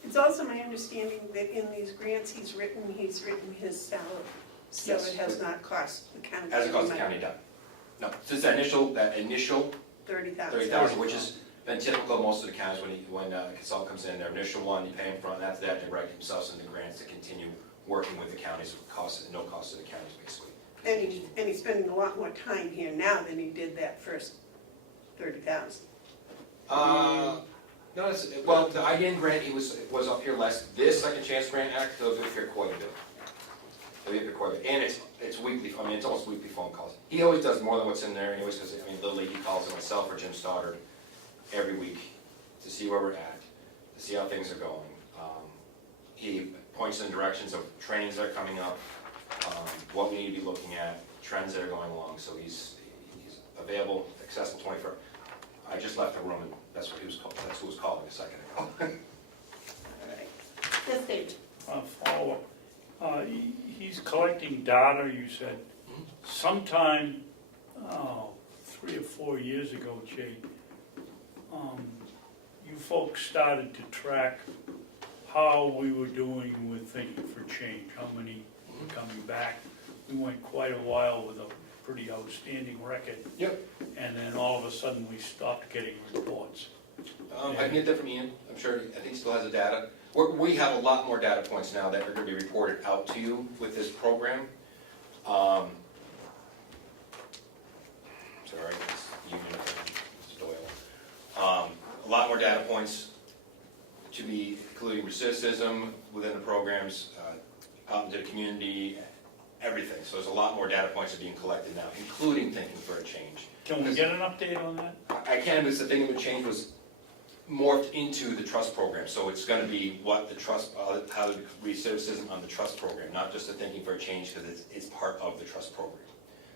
It's also my understanding that in these grants he's written his salary, so Yes. it has not cost the county. As it costs the any county money. done. No, since that initial 30,000. 30,000, which has been typical of most of the counties when a consultant comes in, their initial one, you pay them front, and after that, they write themselves into grants to continue working with the counties with no cost to the counties, basically. And he's spending a lot more time here now than he did that first 30,000. No, well, the IDN grant, he was up here less. This Second Chance Grant Act, he'll be up here quite a bit. He'll be up here quite a bit. And it's weekly, it's almost weekly phone calls. He always does more than what's in there anyways, because, literally, he calls myself or Jim Stoddard every week to see where we're at, to see how things are going. He points in directions of trainings that are coming up, what we need to be looking at, trends that are going along. So he's available, accessible 24. I just left the room, and that's what he was called. That's who was calling a second ago. All right. Yes, David. Follow-up. He's collecting data, you said. Sometime, 3 or 4 years ago, Jay, you folks started to track how we were doing with Thinking for Change, how many were coming back. We went quite a while with a pretty outstanding record. Yep. And then all of a sudden, we stopped getting reports. I can get that from Ian. I'm sure, I think he still has the data. We have a lot more data points now that are going to be reported out to you with this program. Sorry, it's Union, Mr. Doyle. A lot more data points to be, including recidivism within the programs, out into the community, everything. So there's a lot more data points that are being collected now, including Thinking for a Change. Can we get an update on that? I can, because the Thinking for Change was morphed into the trust program. So it's going to be what the trust, how the recidivism on the trust program, not just the Thinking for a Change, because it's part of the trust program.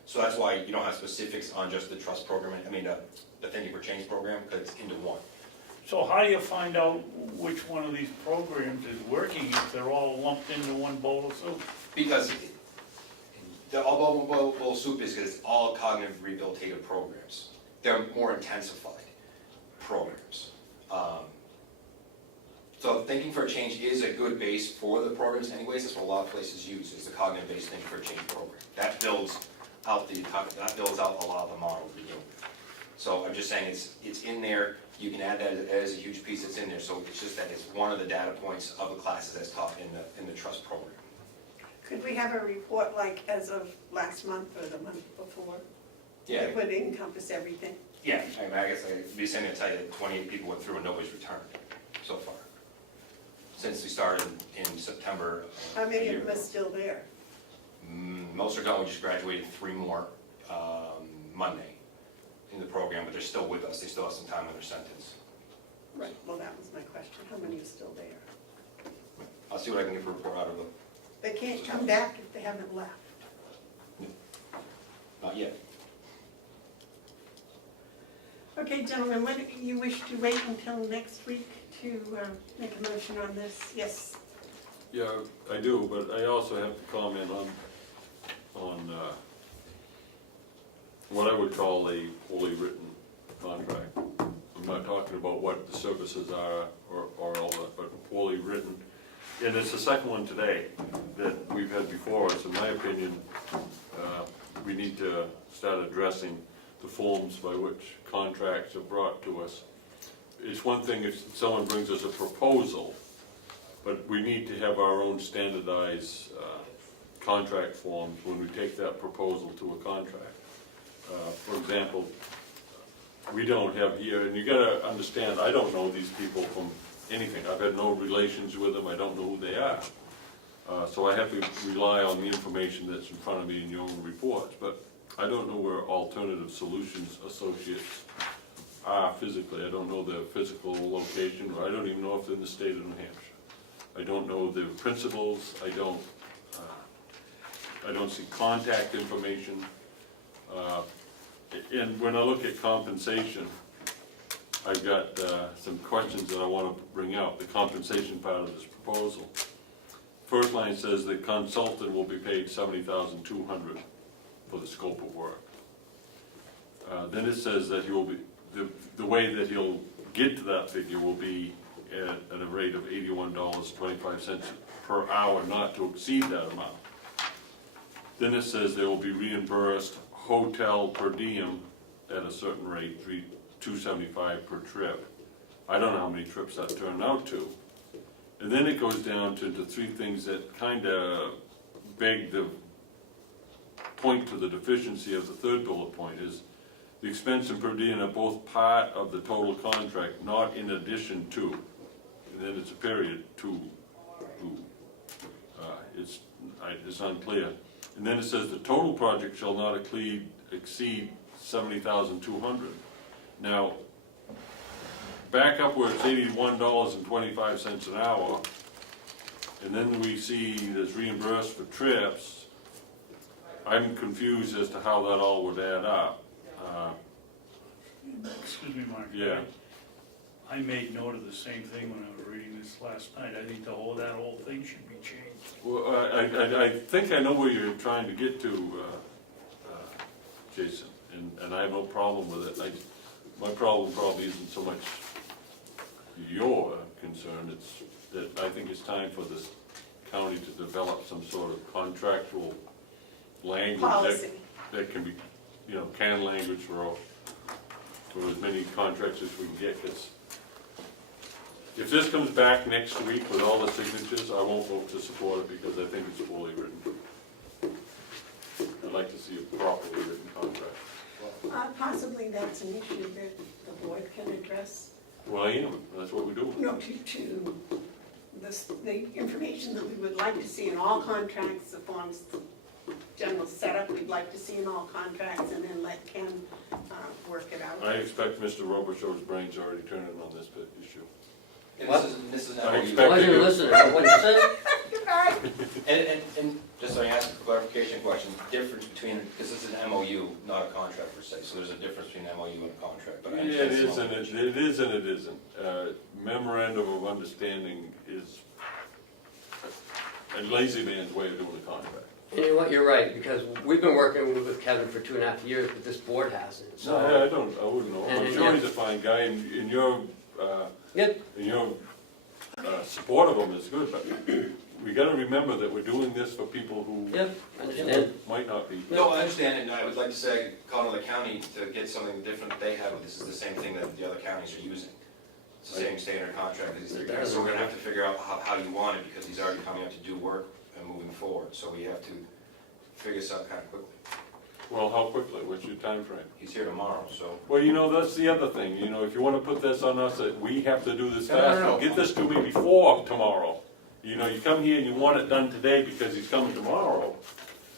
So that's why you don't have specifics on just the trust program, the Thinking for Change program, because it's into one. So how do you find out which one of these programs is working if they're all lumped into one bowl of soup? Because the all bowl soup is because it's all cognitive rehabilitative programs. They're more intensified programs. So Thinking for a Change is a good base for the programs anyways. That's what a lot of places use, is the cognitive-based Thinking for a Change program. That builds out a lot of the model we do. So I'm just saying it's in there. You can add that as a huge piece that's in there. So it's just that it's one of the data points of the classes that's taught in the trust program. Could we have a report like as of last month or the month before? Yeah. That would encompass everything? Yeah, I guess I'd be saying to tell you that 28 people went through and nobody's returned so far. since we started in September. How many of them are still there? Most are done, we just graduated 3 more Monday in the program, but they're still with us, they still have some time in their sentence. Right, well, that was my question, how many are still there? I'll see what I can get for a report out of them. They can't come back if they haven't left. Not yet. Okay, gentlemen, what, you wish to wait until next week to make a motion on this? Yes? Yeah, I do, but I also have to comment on what I would call a poorly written contract. I'm not talking about what the services are or all that, but poorly written. And it's the second one today that we've had before us. In my opinion, we need to start addressing the forms by which contracts are brought to us. It's one thing if someone brings us a proposal, but we need to have our own standardized contract forms when we take that proposal to a contract. For example, we don't have here, and you gotta understand, I don't know these people from anything. I've had no relations with them, I don't know who they are. So I have to rely on the information that's in front of me in your own reports, but I don't know where Alternative Solutions Associates are physically. I don't know their physical location, or I don't even know if they're in the state of New Hampshire. I don't know their principals, I don't see contact information. And when I look at compensation, I've got some questions that I want to bring up, the compensation part of this proposal. First line says the consultant will be paid $70,200 for the scope of work. Then it says that he will be, the way that he'll get to that figure will be at a rate of $81.25 per hour, not to exceed that amount. Then it says they will be reimbursed hotel per diem at a certain rate, $275 per trip. I don't know how many trips that turned out to. And then it goes down to the 3 things that kind of beg the point to the deficiency of the third bullet point is the expense and per diem are both part of the total contract, not in addition to. And then it's a period to. It's unclear. And then it says the total project shall not exceed $70,200. Now, back up where it's $81.25 an hour, and then we see there's reimbursed for trips. I'm confused as to how that all would add up. Excuse me, Mark. Yeah. I made note of the same thing when I was reading this last night. I think that whole thing should be changed. Well, I think I know where you're trying to get to, Jason, and I have no problem with it. My problem probably isn't so much your concern, it's that I think it's time for this county to develop some sort of contractual language Policy. that can be, can language for as many contracts as we can get, because if this comes back next week with all the signatures, I won't vote to support it because I think it's poorly written. I'd like to see a properly written contract. Possibly that's an issue that the board can address. Well, I am, that's what we're doing. No, to the information that we would like to see in all contracts, the forms, general setup, we'd like to see in all contracts, and then let Ken work it out. I expect Mr. Robichaux's brain's already turning on this issue. And What? this is I an expect- I wasn't even listening to what you said. And just so I ask a clarification question, difference between, because this is an MOU, not a contract per se, so there's a difference between an MOU and a contract, but I Yeah, understand. it is and it is and it isn't. Memorandum of understanding is a lazy man's way of doing a contract. You know what, you're right, because we've been working with Kevin for 2.5 years, but this board hasn't, No, so. I wouldn't know. I'm And- sure he's a fine guy, and in your Yep, support of him is good, but we gotta remember that we're doing this for people who yep, understand. might not be. No, I understand, and I would like to say, call another county to get something different they have, this is the same thing that the other counties are using. It's the same standard contract as these 3 guys, so we're gonna have to figure out how you want it, because he's already coming up to do work and moving forward, so we have to figure this out kind of quickly. Well, how quickly? What's your time frame? He's here tomorrow, so. Well, that's the other thing, if you wanna put this on us, that we have to do this No, fast, no, no. get this to me before tomorrow. You come here and you want it done today because he's coming tomorrow,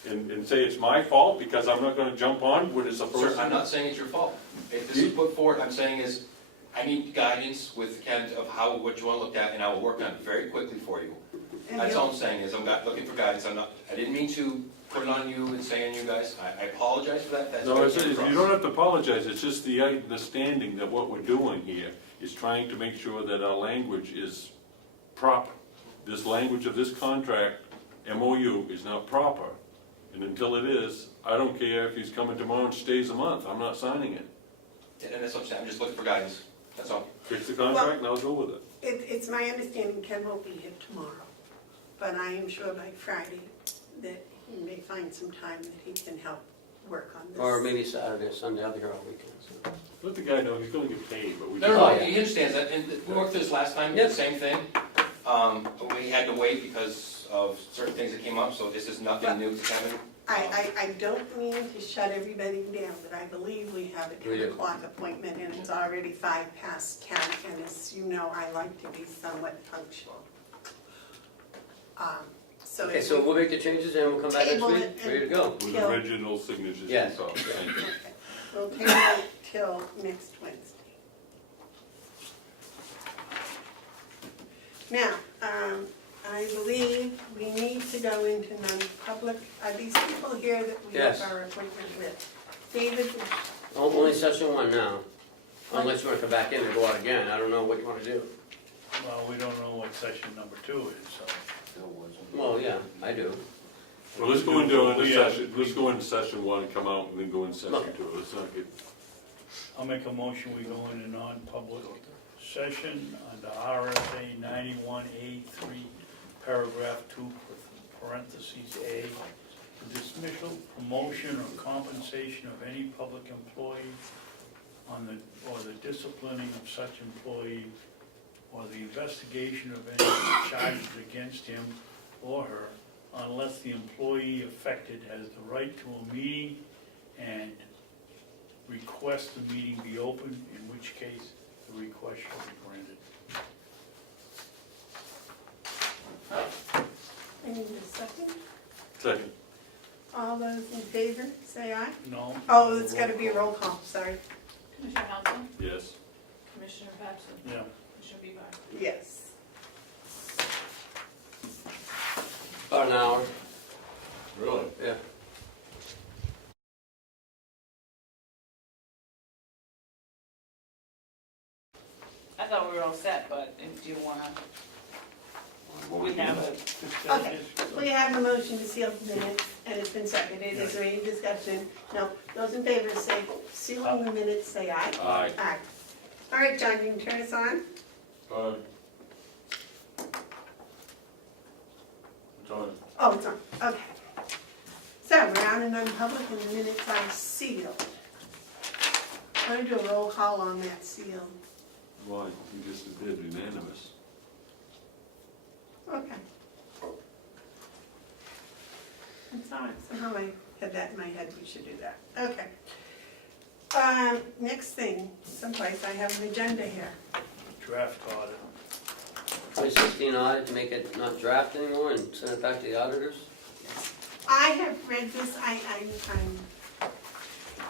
and say it's my fault because I'm not gonna jump on what is the Sir, first. I'm not saying it's your fault. If this is put forward, I'm saying is, I need guidance with Ken of what you want looked at, and I will work on it very quickly for you. And That's you'll- all I'm saying is, I'm looking for guidance, I didn't mean to put it on you and say on you guys, I apologize for that, that's No, what I it's, came across. you don't have to apologize, it's just the understanding that what we're doing here is trying to make sure that our language is proper. This language of this contract, MOU, is not proper, and until it is, I don't care if he's coming tomorrow and stays a month, I'm not signing it. And that's what I'm saying, I'm just looking for guidance, that's all. Fix the contract and I'll go with it. It's my understanding Ken won't be here tomorrow, but I am sure by Friday that he may find some time that he can help work on this. Or maybe Saturday, Sunday, I'll be here all weekend, so. Let the guy know he's gonna get paid, but we No, just. no, Oh, no, yeah. he understands that, and we worked through this last time, Yep. the same thing. We had to wait because of certain things that came up, so this is nothing new to Kevin. I don't mean to shut everybody down, but I believe we have a We 10 do. o'clock appointment and it's already 10:05, and as you know, I like to be somewhat punctual. So Okay, if so we- we'll make the changes and we'll come back next Table week, it and- ready to go. With Till- original signatures and Yes. stuff. Thank you. Okay. We'll table it till next Wednesday. Now, I believe we need to go into non-public. Are these people here that we have Yes. our appointment with? David, Only session one now, unless you wanna come back in and go out again, I don't know what you wanna do. Well, we don't know what session number 2 is, so. Well, yeah, I do. Well, let's go into Yeah. session one, come out, and then go into session Okay. two, let's not get. I'll make a motion, we go into non-public session under RSA 91A3, paragraph 2, parentheses A, the dismissal, promotion, or compensation of any public employee or the disciplining of such employee, or the investigation of any charges against him or her, unless the employee affected has the right to a meeting and request the meeting be open, in which case the request shall be granted. I need a second. Second. All those in favor, say aye. No? Oh, it's gotta be a roll call, sorry. Commissioner Hounsell, Yes. Commissioner Babson, Yeah. Commissioner Bevard. Yes. About an hour, Really? yeah. I thought we were all set, but do you wanna, we have a, Okay, we have a motion to seal the minutes, and it's been seconded. Is there any discussion? No. Those in favor say, sealing the minutes, say aye. Aye. Aye. All right, John, you can turn us on. It's on. Oh, it's on, okay. So we're out in non-public and the minutes are sealed. I'm going to do a roll call on that seal. Why, you just did unanimous. Okay. I'm sorry, somehow I had that in my head, we should do that. Okay. Next thing, someplace I have an agenda here. Draft audit. 2016 audit to make it not draft anymore and send it back to the auditors. I have read this, I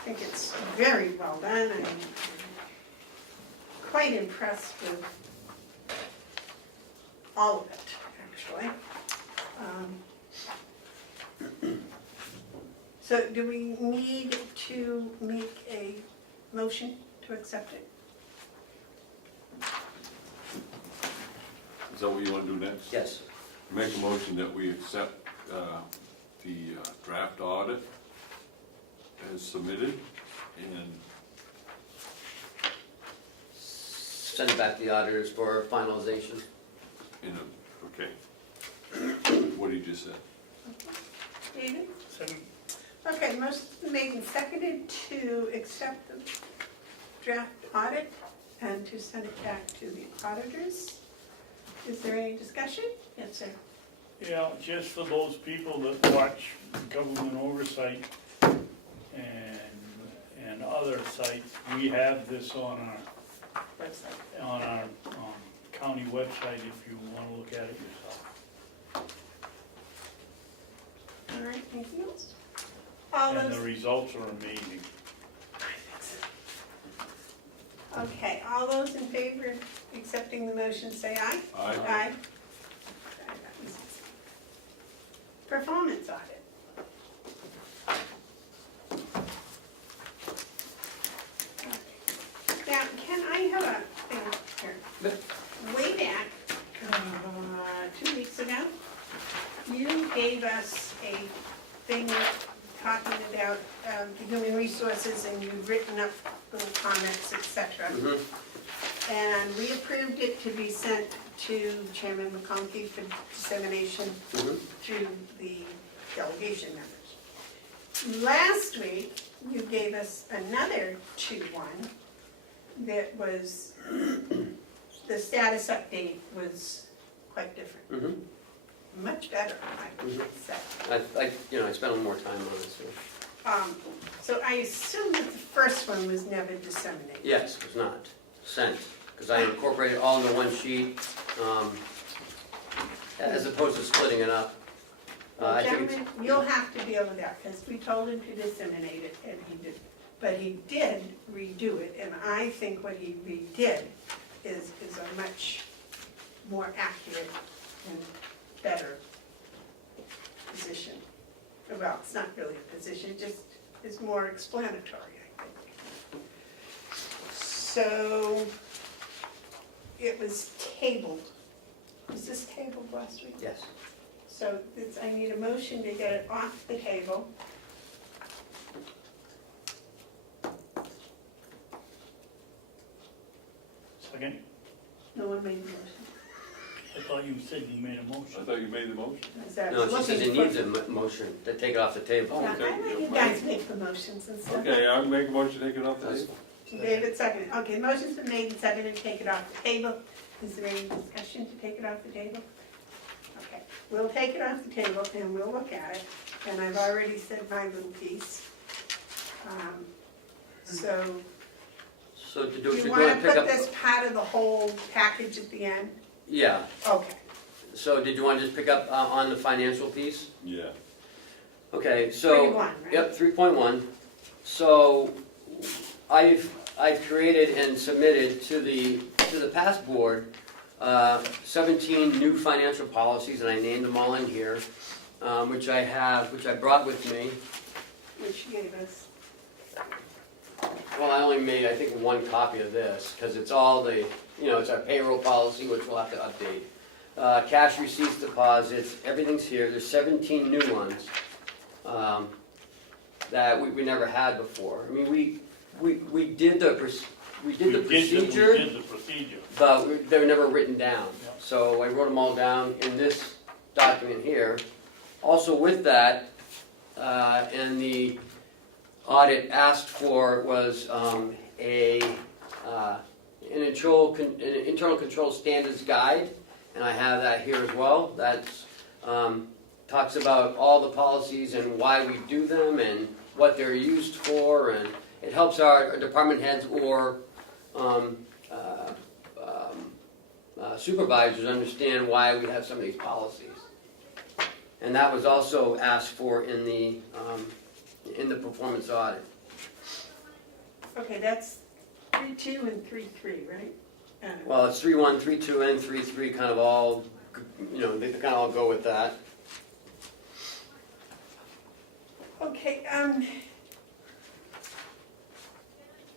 think it's very well done. I'm quite impressed with all of it, actually. So do we need to make a motion to accept it? Is that what you wanna do next? Yes. Make a motion that we accept, the draft audit as submitted, and Send it back to the auditors for finalization. okay. What did you just say? David? Second. Okay, motion made and seconded to accept the draft audit and to send it back to the auditors. Is there any discussion? Yes, sir. Yeah, just for those people that watch government oversight, and other sites. We have this on Website. our county website if you wanna look at it yourself. All right, anything else? All And the those, results are amazing. okay, all those in favor of accepting the motion, say aye. Aye. Aye. Performance audit. Now, can I have a thing here? Way back, 2 weeks ago, you gave us a thing talking about the human resources, and you've written up little comments, et cetera. Mhm. And we approved it to be sent to Chairman McConkey for dissemination Mhm. through the delegation members. Last week, you gave us another 2-1 that was, the status update was quite different, Mhm. much better, I would say. I spent a little more time on it, so. So I assume that the first one was never disseminated. Yes, it was not sent, because I incorporated all into one sheet, as opposed to splitting it up. I think it's- Gentlemen, you'll have to deal with that, because we told him to disseminate it, and he did. But he did redo it, and I think what he redid is a much more accurate and better position. Well, it's not really a position, it just is more explanatory, I think. So, it was tabled. Was this tabled last week? Yes. So I need a motion to get it off the table. Second, No one made the motion. I thought you said you made a I motion. thought you made the motion. Is that No, she says it looking needs for- a motion to take it off the table. Now, Okay, I let you yeah, guys make the motions and stuff. Okay, I'll make a motion to take it off the That's table. David seconded. Okay, motion's been made and seconded to take it off the table. Is there any discussion to take it off the table? Okay, we'll take it off the table and we'll look at it. And I've already said my little piece. So, So to do, do if you you're going want to to pick put up, this part of the whole package at the end? yeah, Okay. so did you want to just pick up on the financial piece? Yeah. Okay, so. 3-1, right? Yep, 3.1. So I've created and submitted to the past board 17 new financial policies, and I named them all in here, which I brought with me. Which you gave us. Well, I only made, I think, one copy of this, because it's all the, it's our payroll policy, which we'll have to update. Cash receipts, deposits, everything's here. There's 17 new ones that we never had before. I mean, we did the procedure, We did the procedure. but they were never written down. Yeah. So I wrote them all down in this document here. Also with that, and the audit asked for was an internal control standards guide, and I have that here as well. That's talks about all the policies and why we do them and what they're used for, and it helps our department heads or supervisors understand why we have some of these policies. And that was also asked for in the performance audit. Okay, that's 3-2 and 3-3, right? Well, it's 3.1, 3.2, and 3.3 kind of all, they kind of all go with that. Okay,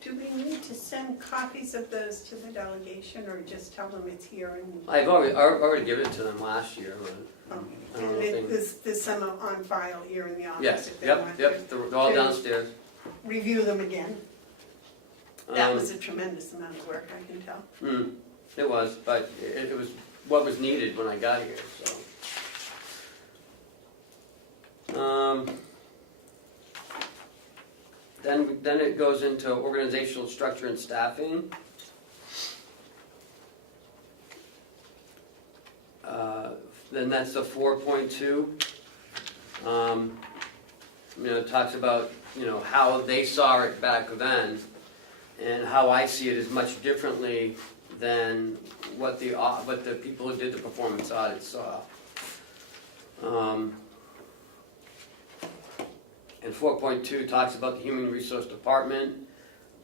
do we need to send copies of those to the delegation, or just tell them it's here and? I've already given it to them last year. Okay. I don't And know if they- there's some on file here in the office Yes, if they yep, want yep, to they're all downstairs. review them again. That Um, was a tremendous amount of work, I can tell. It was, but it was what was needed when I got here, so. Then it goes into organizational structure and staffing. Then that's the 4.2. it talks about, how they saw it back then, and how I see it is much differently than what the people who did the performance audit saw. And 4.2 talks about the Human Resource Department,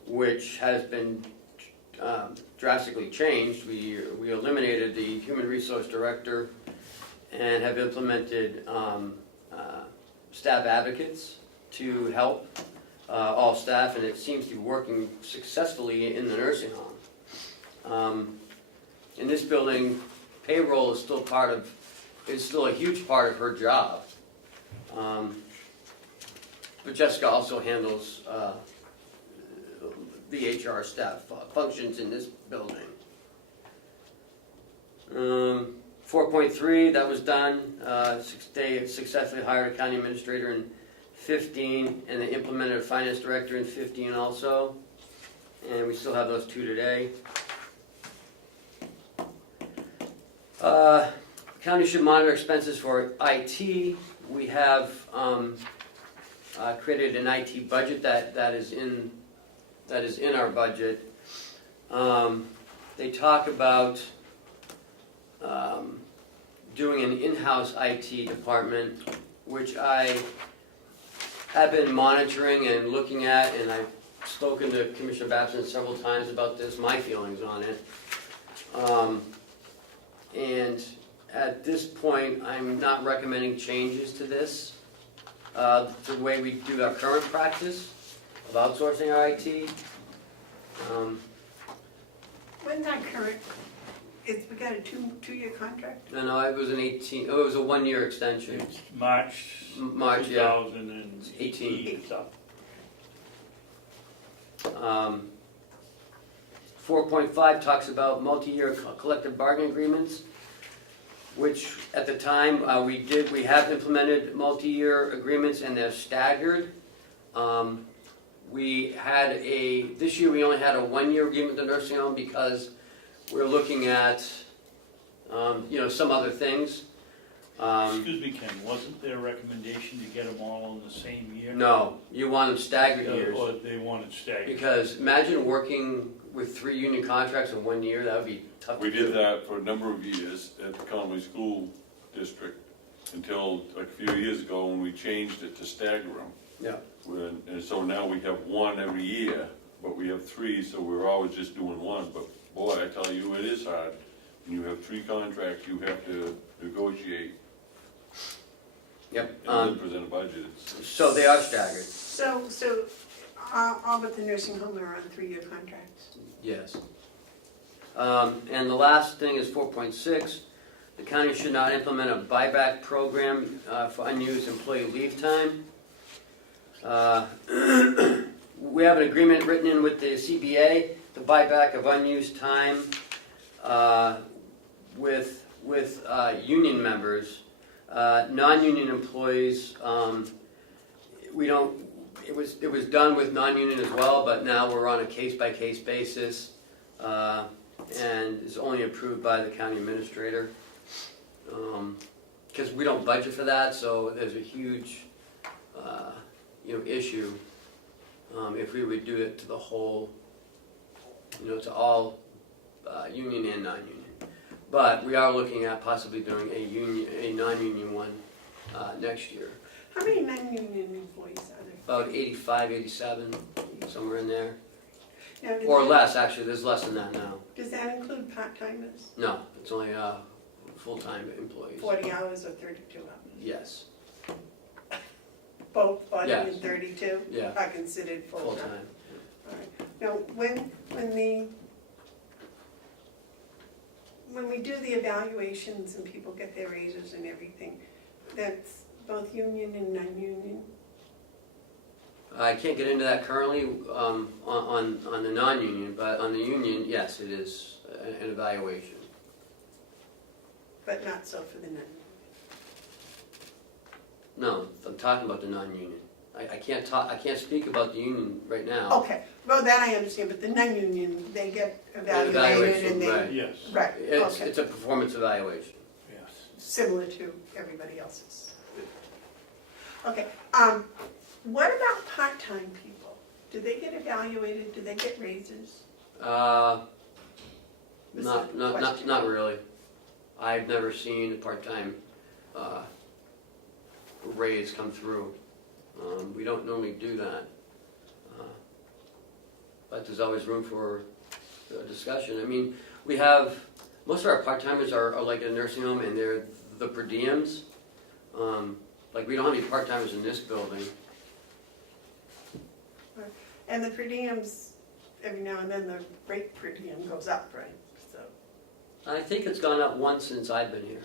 which has been drastically changed. We eliminated the Human Resource Director and have implemented staff advocates to help all staff, and it seems to be working successfully in the nursing home. In this building, payroll is still a huge part of her job. But Jessica also handles the HR staff functions in this building. 4.3, that was done. They successfully hired a county administrator in 15, and they implemented a finance director in 15 also. And we still have those two today. County should monitor expenses for IT. We have created an IT budget that is in our budget. They talk about doing an in-house IT department, which I have been monitoring and looking at, and I've spoken to Commissioner Babson several times about this, my feelings on it. And at this point, I'm not recommending changes to this, the way we do our current practice of outsourcing our IT. When's our current, we got a two-year contract? No, it was it was a 1-year extension. It's March Yeah. 2018. So 4.5 talks about multi-year collective bargaining agreements, which at the time we have implemented multi-year agreements, and they're staggered. This year we only had a 1-year agreement with the nursing home because we're looking at some other things. excuse me, Ken, wasn't there a recommendation to get them all in the same year? No, you want them staggered years. Or they wanted staggered? Because imagine working with 3 union contracts in 1 year, that would be tough. We did that for a number of years at the Comeau School District until a few years ago when we changed it to stagger them. Yeah. And so now we have 1 every year, but we have 3, so we're always just doing 1. But boy, I tell you, it is hard. When you have 3 contracts, you have to negotiate Yep. and then present a budget. So they are staggered. So all but the nursing home are on 3-year contracts? Yes. And the last thing is 4.6. The county should not implement a buyback program for unused employee leave time. We have an agreement written in with the CBA, the buyback of unused time with union members. Non-union employees, it was done with non-union as well, but now we're on a case-by-case basis, and is only approved by the county administrator. Because we don't budget for that, so there's a huge, issue if we would do it to the whole, to all union and non-union. But we are looking at possibly doing a non-union one next year. How many non-union employees are there? About 85, 87, somewhere in there. Now, does Or that- less, actually, there's less than that now. Does that include part-timers? No, it's only full-time employees. 40 hours or 32 hours? Yes, Both 40 Yes. and 32 yeah, are considered full-time? full-time. All right. Now, when we do the evaluations and people get their raises and everything, that's both union and non-union? I can't get into that currently on the non-union, but on the union, yes, it is an evaluation. But not so for the non-union? No, I'm talking about the non-union. I can't speak about the union right now. Okay, well, that I understand, but the non-union, they get evaluated Evaluation, and they... right. Yes, Right, okay, It's a performance evaluation. yes. similar to everybody else's. Okay, What about part-time people? Do they get evaluated? Do they get raises? This is a question. Not really. I've never seen a part-time raise come through. We don't normally do that. But there's always room for a discussion. I mean, we have, most of our part-timers are like a nursing home and they're the per diems. Like we don't have any part-timers in this building. And the per diems, every now and then the rate per diem goes up, right? So, I think it's gone up once since I've been here.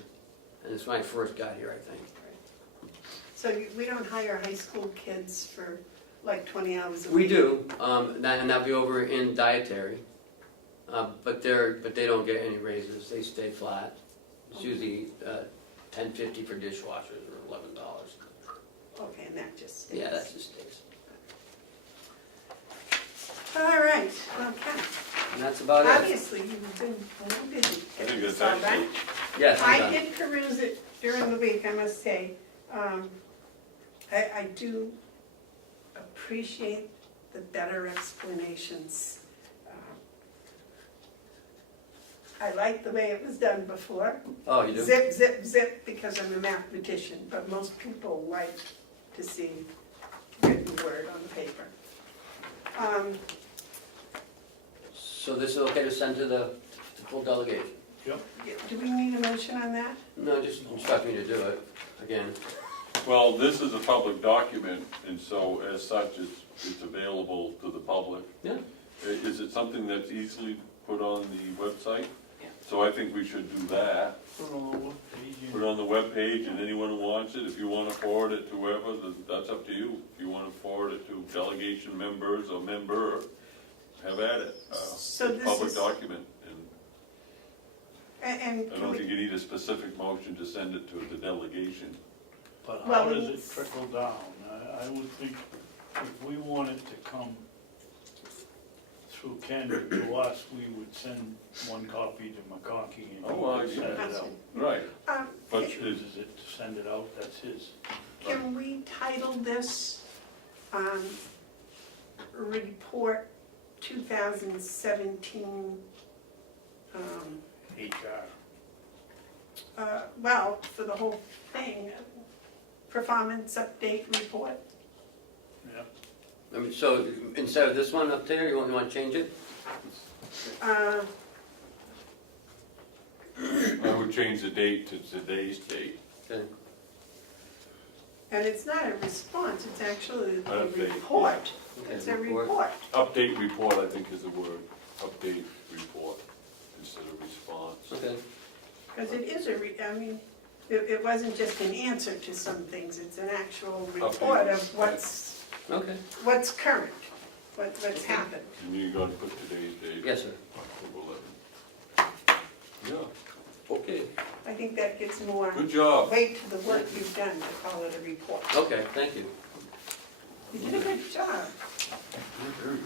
And it's when I first got here, I think. so we don't hire high school kids for like 20 hours a week? We do, and that'll be over in dietary. But they don't get any raises, they stay flat. It's usually $10.50 for dishwashers or $11. Okay, and that just stays. Yeah, that just stays. All right, okay. And that's about it. Obviously, you've been a little busy I getting think this that's all done. actually, Yes, I'm I done. did peruse it during the week, I must say. I do appreciate the better explanations. I like the way it was done before. Oh, you do? Zip, zip, zip, because I'm a mathematician, but most people like to see written word on the paper. So this is okay to send to the full delegation? Do we need a motion on that? No, just instruct me to do it, again. well, this is a public document, and so as such, it's available to the public. Yeah. Is it something that's easily put on the website? Yeah. So I think we should do that. Put it on the webpage, and anyone who wants it, if you want to forward it to whoever, that's up to you. If you want to forward it to delegation members or member, have at it. So It's a this public is- document, and And I can don't we, think you need a specific motion to send it to the delegation. But Well, how does it it's- trickle down? I would think if we want it to come through Ken to us, we would send one copy to McConkey and he Oh, well, would send it yeah. out. Right, but He chooses it to send it out, that's his. can we title this, Report 2017, HR. well, for the whole thing, performance update report? Yep. I mean, so instead of this one up there, you want to change it? Uh, I would change the date to today's date. Okay. And it's not a response, it's actually a Update, report. Okay, It's a report. report. Update report, I think is the word, update report instead of response. Okay. Because it is I mean, it wasn't just an answer to some things, it's an actual report of Okay. what's current, what's happened. And you gotta put today's date. Yes, sir. October 11th. Yeah, Okay. I think that gives more good job. weight to the work you've done to call it a report. Okay, thank you. You did a good job. Very good.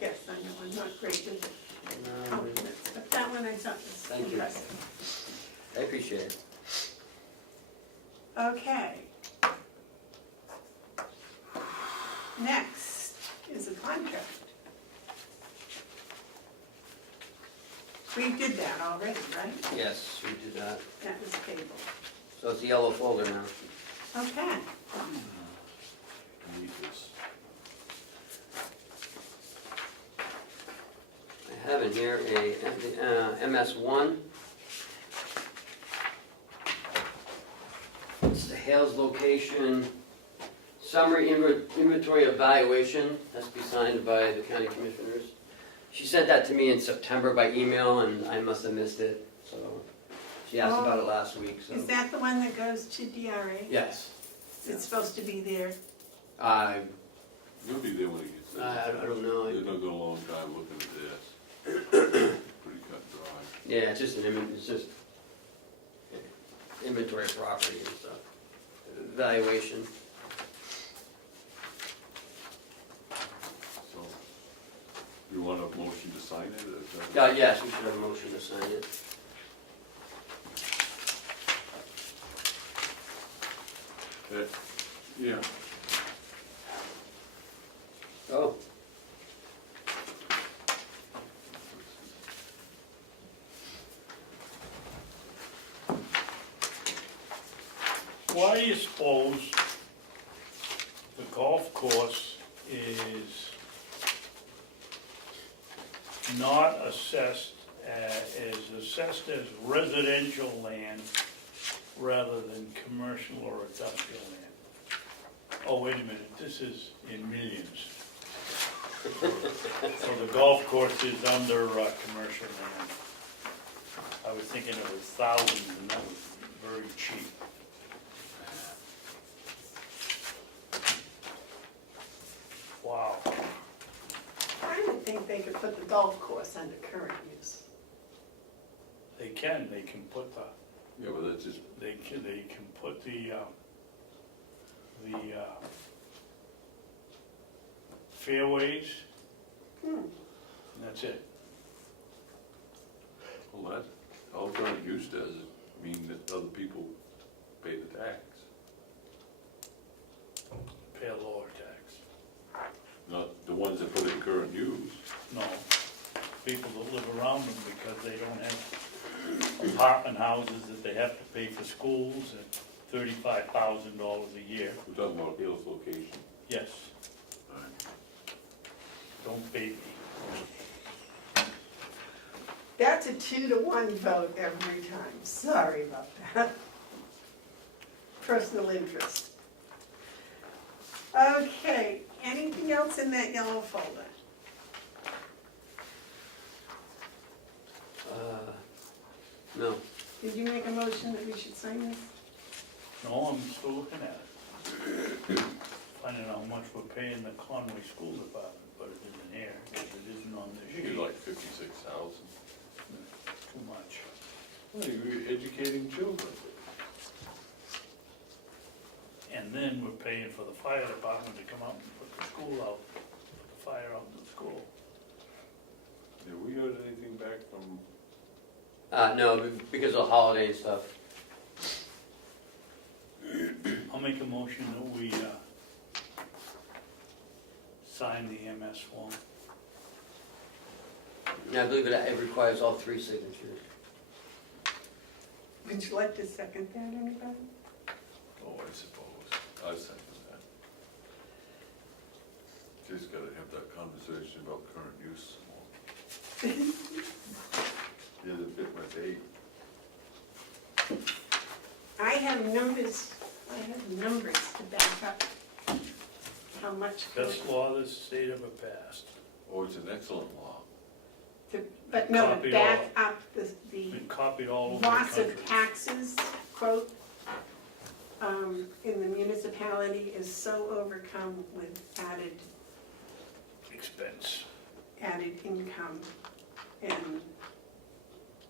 Yes, I know, I'm not great with No, compliments, but that one I thought was Thank you. impressive. I appreciate it. Okay. Next is a contract. We did that already, right? Yes, we did that. That was tabled. So it's a yellow folder now. Okay. Need this. I have in here a MS1. It's the Hales location summary inventory evaluation. Has to be signed by the county commissioners. She sent that to me in September by email, and I must have missed it. So she asked about it last week. So Is that the one that goes to DRA? yes, It's supposed to be there. You'll be there when it gets there. I don't know. They're gonna go a long time looking at this. Pretty cut dry. Yeah, it's just it's just inventory of property and stuff. Evaluation. So, you want a motion to sign it? Is that- Yes, we should have a motion to sign it. Yeah. Oh, Why do you suppose the golf course is not assessed as residential land rather than commercial or industrial land? Oh, wait a minute, this is in millions. So the golf course is under commercial land. I was thinking it was thousands and that was very cheap. Wow. I would think they could put the golf course under current use. They can put the, Yeah, but that's just, they can put the fairways, Hmm. and that's it. well, that, all current use does mean that other people pay the tax, Pay a lower tax. not the ones that put it in current use. No, people that live around them because they don't have apartment houses that they have to pay for schools and $35,000 a year. We're talking about Hill's location. Yes, All right. don't pay me. That's a 2-to-1 vote every time. Sorry about that. Personal interest. Okay, anything else in that yellow folder? no. Did you make a motion that we should sign this? No, I'm still looking at it. Finding out how much we're paying the Conway School Department, but it isn't here, because it isn't on I this think sheet. it's like 56,000. Too much. Well, you're educating children. And then we're paying for the fire department to come out and put the school out, put the fire out in the school. Have we heard anything back from, No, because of holiday and stuff. I'll make a motion that we sign the MS form. And I believe it requires all 3 signatures. Would you like to second that, anybody? oh, I suppose, I second that. Just gotta have that conversation about current use some more. Yeah, that fit my date. I have numbers to back up how much. Best law this state ever passed. Oh, it's an excellent law. But no, to Copied back up the Been copied all over the loss country. of taxes, quote, in the municipality is so overcome with added Expense. income and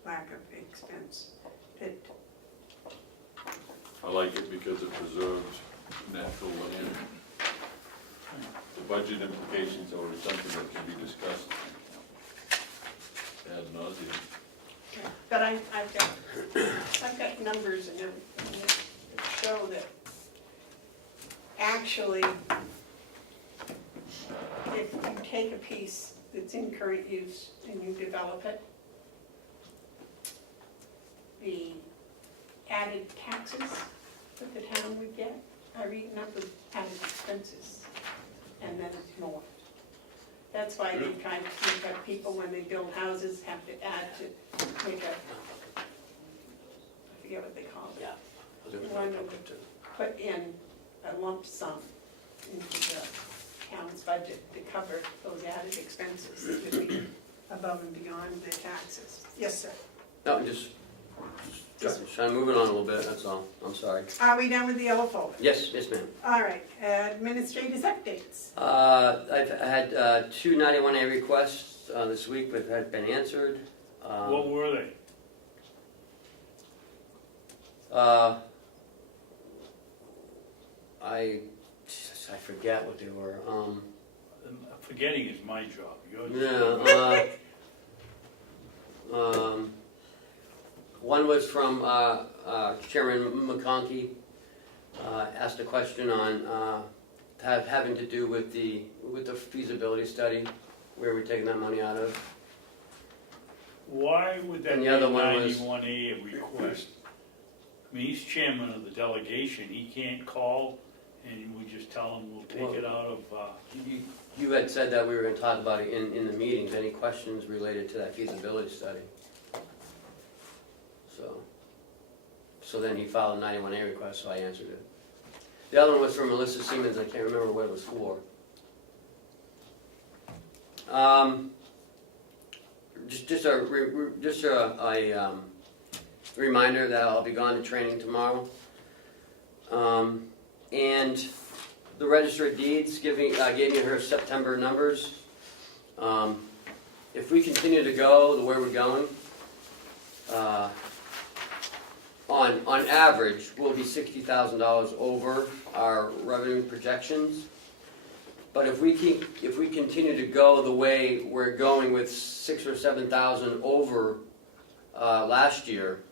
lack of expense. That I like it because it preserves natural land. The budget implications are something that can be discussed ad nauseam. But I've got numbers and everything that show that actually, if you take a piece that's in current use and you develop it, the added taxes that the town would get are eaten up with added expenses, and then it's more. That's why they try to make up people when they build houses have to add to make a, I forget what they call it. Yeah. One would put in a lump sum into the town's budget to cover those added expenses that would be above and beyond their taxes. Yes, sir. No, just trying to move it on a little bit, that's all. I'm sorry. Are we done with the yellow folder? Yes, ma'am. All right, administrators updates. I've had 2 91A requests this week, but have been answered. What were they? I forget what they were. Forgetting is my job, yours. One was from Chairman McConkey asked a question on, having to do with the feasibility study, where we're taking that money out of. Why would that And be the a other one was- 91A a request? I mean, he's chairman of the delegation, he can't call and we just tell him we'll take it out of, You had said that we were gonna talk about it in the meetings. Any questions related to that feasibility study? So then he filed a 91A request, so I answered it. The other one was from Melissa Siemens, I can't remember what it was for. Just a reminder that I'll be gone to training tomorrow. And the Register of Deeds gave me her September numbers. If we continue to go the way we're going, on average, we'll be $60,000 over our revenue projections. But if we continue to go the way we're going with 6,000 or 7,000 over last year,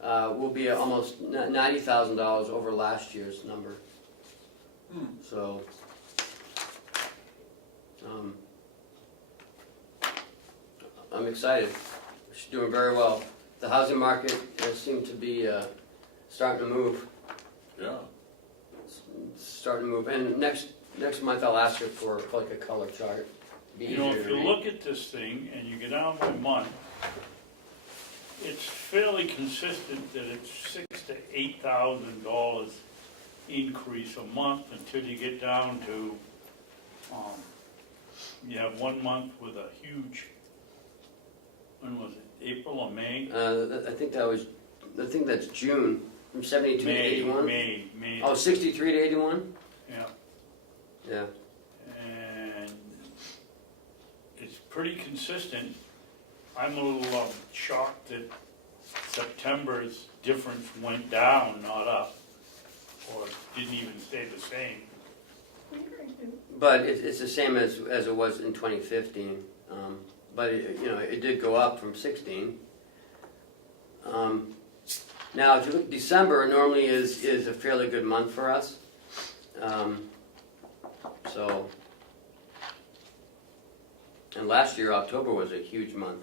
we'll be almost $90,000 over last year's number. So, I'm excited. She's doing very well. The housing market seemed to be starting to move. Yeah. It's starting to move. And next month I'll ask her for like a color chart. Be you know, easier if to you read. look at this thing and you go down by month, it's fairly consistent that it's $6,000 to $8,000 increase a month until you get down to, you have 1 month with a huge, when was it, April or May? I think that's June, from 72 to 81. May. Oh, 63 to 81? Yeah, Yeah. and it's pretty consistent. I'm a little shocked that September's difference went down, not up, or didn't even stay the same. But it's the same as it was in 2015. But it did go up from 16. Now, if you look, December normally is a fairly good month for us. And last year, October was a huge month.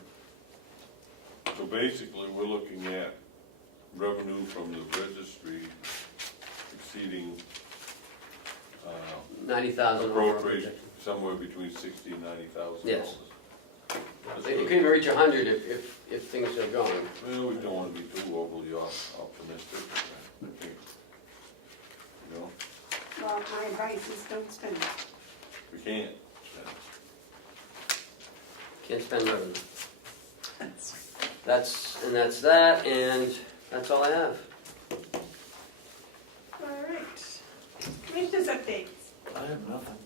So basically, we're looking at revenue from the registry exceeding 90,000 over our appropriation, projection. somewhere between $60,000 and $90,000. Yes. That's It good. could even reach 100 if things are going. Well, we don't want to be too overly optimistic, I think. You know, Well, my advice is don't spend it. we can't. Can't spend revenue. That's that, and that's all I have. All right. Commissioners updates. I have nothing.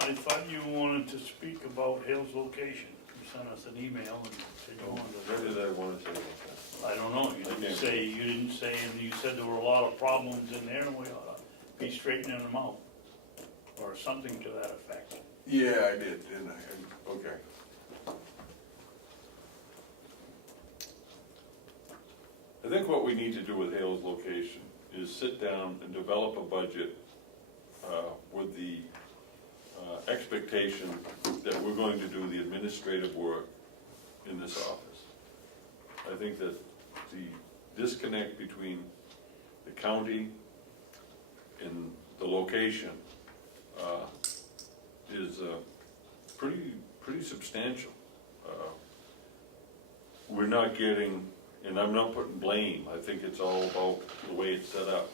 I thought you wanted to speak about Hale's location. You sent us an email and said you wanted What to. did I want to say about that? I don't know, you didn't say, and you said there were a lot of problems in there and we ought to be straightening them out. Or something to that effect. Yeah, I did, didn't I? Okay. I think what we need to do with Hale's location is sit down and develop a budget with the expectation that we're going to do the administrative work in this office. I think that the disconnect between the county and the location is pretty substantial. We're not getting, and I'm not putting blame, I think it's all about the way it's set up.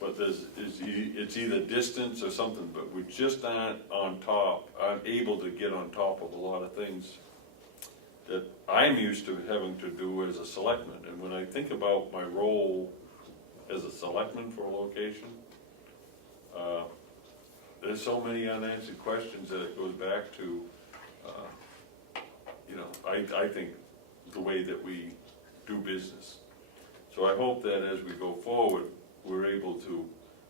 But it's either distance or something, but we just aren't able to get on top of a lot of things that I'm used to having to do as a selectman. And when I think about my role as a selectman for a location, there's so many unanswered questions that it goes back to, I think the way that we do business. So I hope that as we go forward, we're able to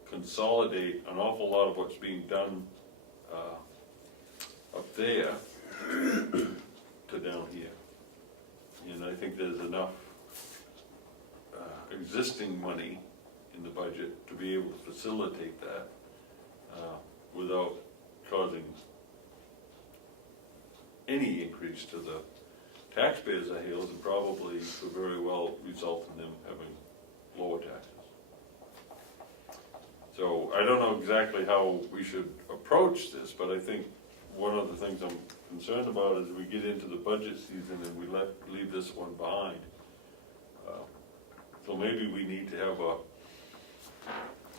consolidate an awful lot of what's being done up there to down here. And I think there's enough existing money in the budget to be able to facilitate that without causing any increase to the taxpayers of Hales, and probably could very well result in them having lower taxes. So I don't know exactly how we should approach this, but I think one of the things I'm concerned about is we get into the budget season and we leave this one behind. So maybe we need to have a,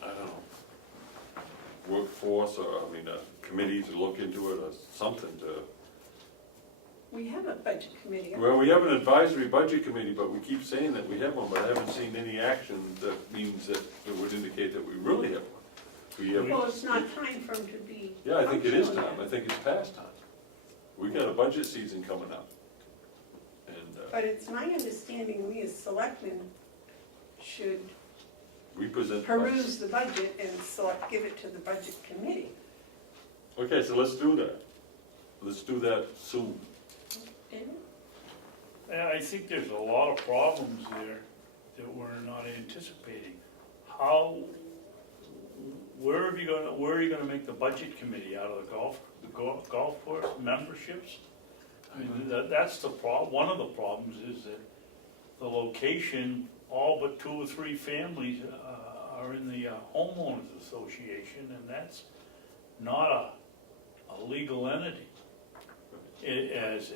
I don't know, workforce, or, I mean, a committee to look into it, or something to. We have a budget committee. Well, we have an advisory budget committee, but we keep saying that we have one, but I haven't seen any action that means that would indicate that we really have one. We have, Well, it's not time for them to be. yeah, I think it is functional time. yet. I think it's past time. We got a budget season coming up. And But it's my understanding we as selectmen should we present. peruse the budget and give it to the budget committee. Okay, so let's do that. Let's do that soon. David? And I think there's a lot of problems there that we're not anticipating. Where are you gonna make the budget committee out of the golf course memberships? I mean, that's the one of the problems is that the location, all but 2 or 3 families are in the homeowners association, and that's not a legal entity as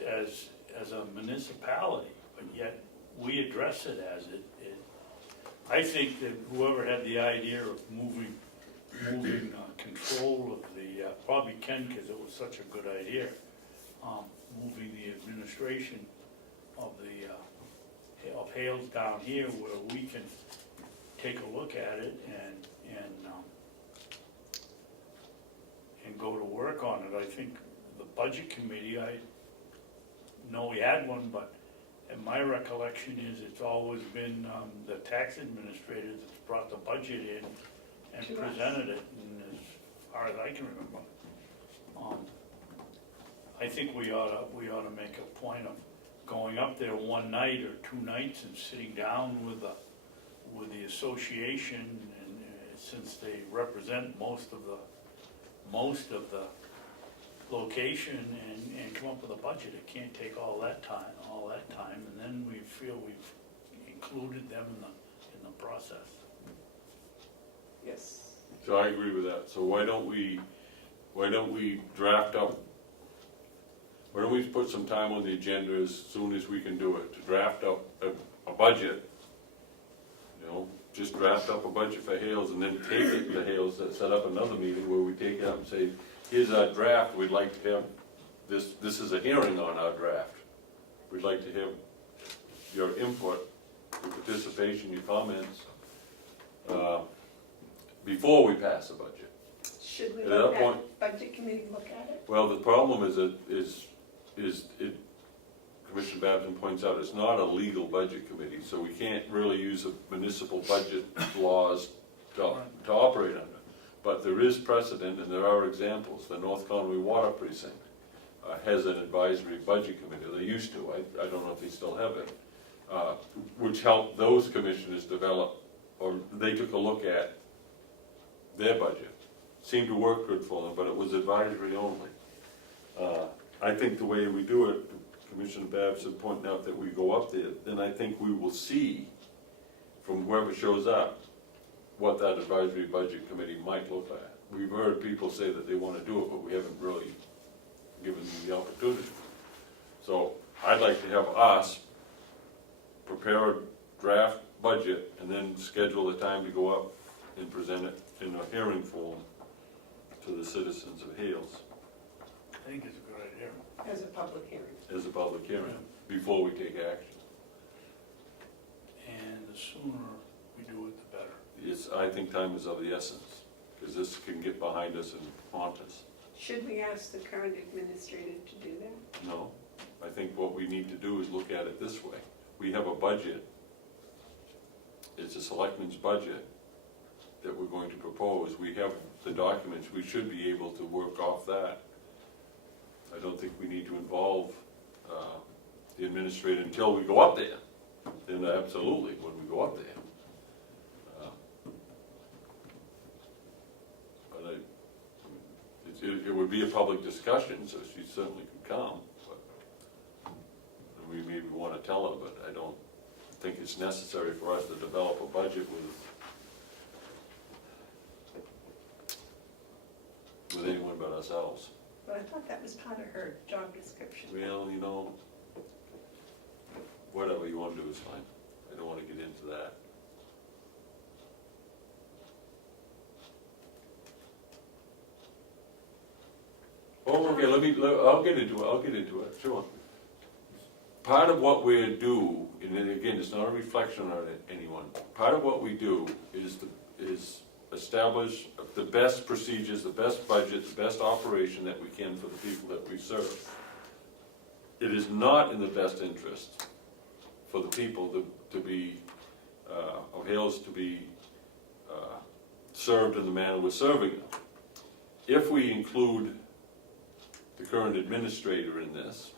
a municipality, but yet we address it as it. I think that whoever had the idea of moving control of the, probably Ken, because it was such a good idea, moving the administration of of Hales down here where we can take a look at it and go to work on it. I think the budget committee, I know we had one, but in my recollection is it's always been the tax administrator that's brought the budget in and To us. presented it, and as far as I can remember. I think we ought to make a point of going up there one night or 2 nights and sitting down with the association, and since they represent most of the location, and come up with a budget. It can't take all that time, and then we feel we've included them in the process. Yes. So I agree with that. So why don't we draft up, why don't we put some time on the agenda as soon as we can do it, to draft up a budget, you know, just draft up a budget for Hales, and then take it to Hales, set up another meeting where we take it up and say, here's our draft, we'd like to have, this is a hearing on our draft. We'd like to have your input, your participation, your comments, before we pass the budget. Should we At let that point- that budget committee look at it? Well, the problem Commissioner Babson points out, it's not a legal budget committee, so we can't really use the municipal budget laws to operate under. But there is precedent, and there are examples. The North Conway Water Precinct has an advisory budget committee. They used to, I don't know if they still have it, which helped those commissioners develop, or they took a look at their budget. Seemed to work good for them, but it was advisory only. I think the way we do it, Commissioner Babson pointing out that we go up there, then I think we will see from whoever shows up what that advisory budget committee might look like. We've heard people say that they want to do it, but we haven't really given them the opportunity. So I'd like to have us prepare a draft budget and then schedule the time to go up and present it in a hearing form to the citizens of Hales I think it's a good idea. As a public hearing. as a public hearing before we take action. And the sooner we do it, the better. I think time is of the essence, because this can get behind us and haunt us. Should we ask the current administrator to do that? No, I think what we need to do is look at it this way. We have a budget. It's a selectmen's budget that we're going to propose. We have the documents. We should be able to work off that. I don't think we need to involve the administrator until we go up there. Then absolutely, when we go up there. it would be a public discussion, so she certainly could come, but we maybe want to tell her, but I don't think it's necessary for us to develop a budget with anyone but ourselves. But I thought that was part of her job description. Well, you know, whatever you want to do is fine. I don't want to get into that. Oh, okay, I'll get into it, sure. Part of what we do, and then again, it's not a reflection on anyone, part of what we do is establish the best procedures, the best budget, the best operation that we can for the people that we serve. It is not in the best interest for the people to be, of Hales to be served in the manner we're serving them. If we include the current administrator in this,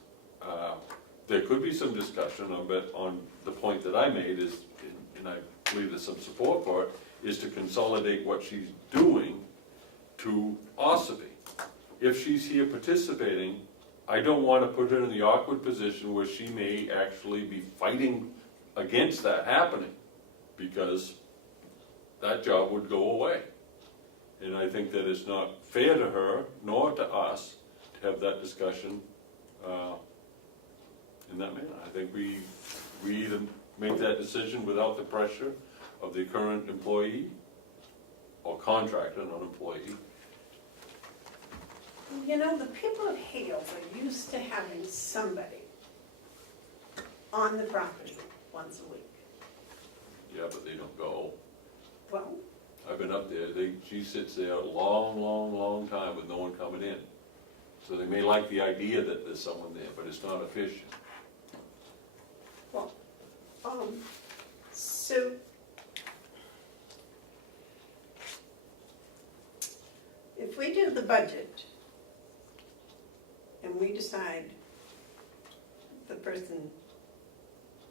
there could be some discussion on the point that I made is, and I believe there's some support for it, is to consolidate what she's doing to Ossipee. If she's here participating, I don't want to put her in the awkward position where she may actually be fighting against that happening, because that job would go away. And I think that it's not fair to her, nor to us, to have that discussion in that manner. I think we either make that decision without the pressure of the current employee, or contractor, not employee. You know, the people of Hales are used to having somebody on the property once a week. Yeah, but they don't go. Well, I've been up there, she sits there a long time with no one coming in. So they may like the idea that there's someone there, but it's not efficient. well, so if we do the budget and we decide the person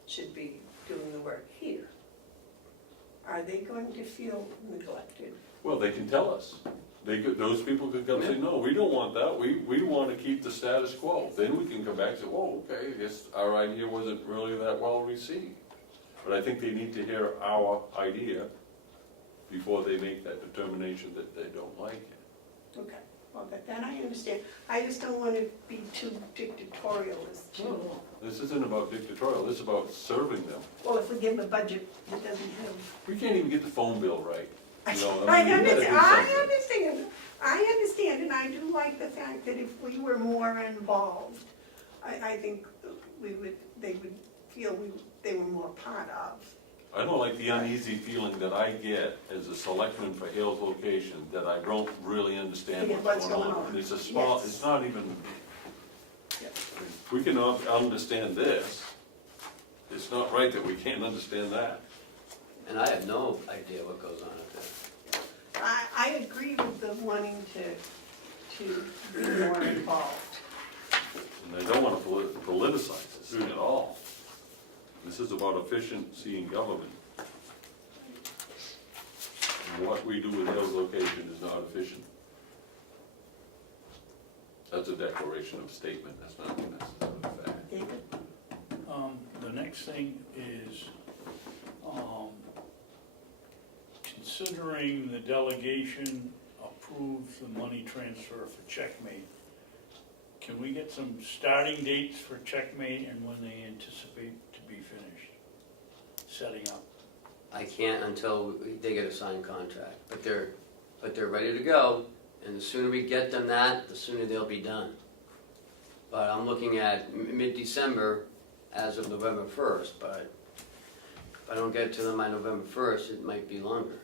should be doing the work here, are they going to feel neglected? Well, they can tell us. Those people could come and say, no, we don't want that, we want to keep the status quo. Then we can come back and say, whoa, okay, I guess our idea wasn't really that well received. But I think they need to hear our idea before they make that determination that they don't like it. Okay, well, then I understand. I just don't want to be too dictatorial as to, No, this isn't about dictatorial, this is about serving them. well, if we give them a budget that doesn't have. We can't even get the phone bill right. You know, I we gotta do understand, something. I understand, and I do like the fact that if we were more involved, I think they would feel they were more part of. I don't like the uneasy feeling that I get as a selectman for Hales location, that I don't really understand what's going on. And it's a small, Yes. it's not even, Yep. we can understand this. It's not right that we can't understand that. And I have no idea what goes on up there. I agree with the wanting to be more involved. And I don't want to politicize this at all. This is about efficiency in government. And what we do with Hales location is not efficient. That's a declaration of statement, that's not necessarily a fact. David? The next thing is, considering the delegation approves the money transfer for Checkmate, can we get some starting dates for Checkmate and when they anticipate to be finished setting up? I can't until they get a signed contract, but they're ready to go, and the sooner we get them that, the sooner they'll be done. But I'm looking at mid-December as of November 1st, but if I don't get it to them by November 1st, it might be longer.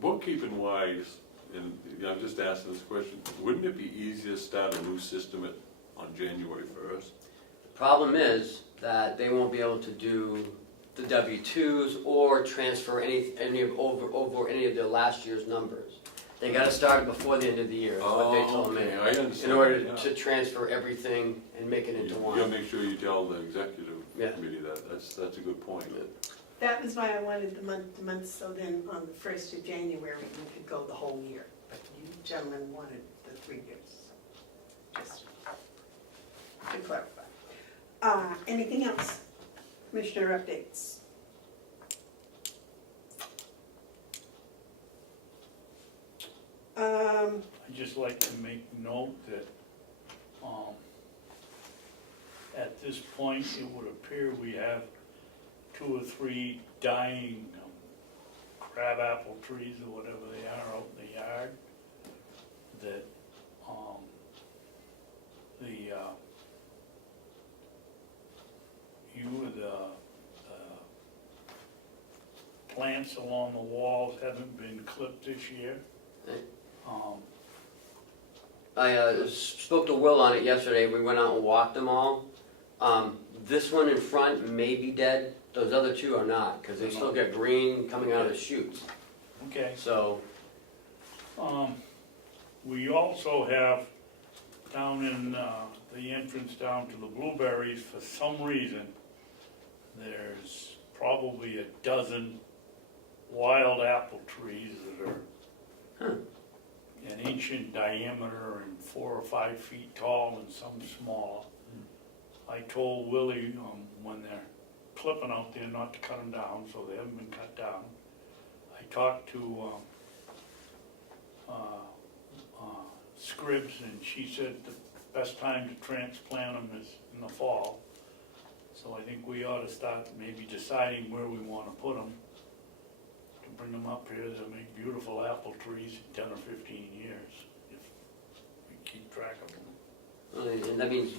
Bookkeeping wise, and I'm just asking this question, wouldn't it be easier to start a new system on January 1st? The problem is that they won't be able to do the W-2s or transfer over any of their last year's numbers. They gotta start before the end of the year, is what they told me. Okay, I understand. In order yeah. to transfer everything and make it into You one. gotta make sure you tell the executive Yeah. committee that, that's a good point. That was why I wanted the month, so then on the 1st of January, we could go the whole year. But you gentleman wanted the 3 years. Just to clarify. Anything else? Commissioner updates? I'd just like to make note that, at this point, it would appear we have 2 or 3 dying crabapple trees or whatever they are out in the yard, that, the plants along the walls haven't been clipped this year. I spoke to Will on it yesterday, we went out and walked them all. This one in front may be dead, those other 2 are not, because they still get green coming out of the shoots. Okay. So, We also have down in the entrance down to the blueberries, for some reason, there's probably a dozen wild apple trees that are an inch in diameter and 4 or 5 feet tall and some smaller. I told Willie when they're clipping out there not to cut them down, so they haven't been cut down. I talked to Scribs, and she said the best time to transplant them is in the fall. So I think we ought to start maybe deciding where we want to put them, to bring them up here to make beautiful apple trees in 10 or 15 years, if we keep track of them. and that means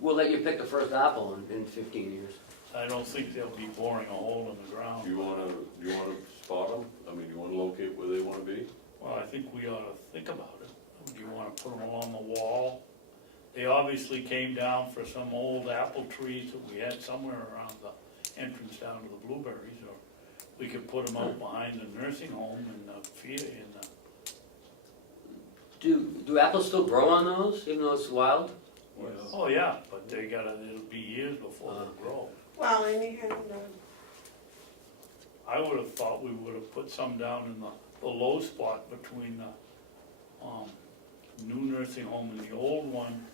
we'll let you pick the first apple in 15 years. I don't think they'll be boring a hole in the ground. Do you wanna spot them? I mean, you wanna locate where they wanna be? Well, I think we ought to think about it. Do you want to put them along the wall? They obviously came down for some old apple trees that we had somewhere around the entrance down to the blueberries, or we could put them out behind the nursing home in the field, Do apples still grow on those, even though it's wild? Oh, yeah, but it'll be years before they grow. Well, I would have thought we would have put some down in the low spot between the new nursing home and the old one.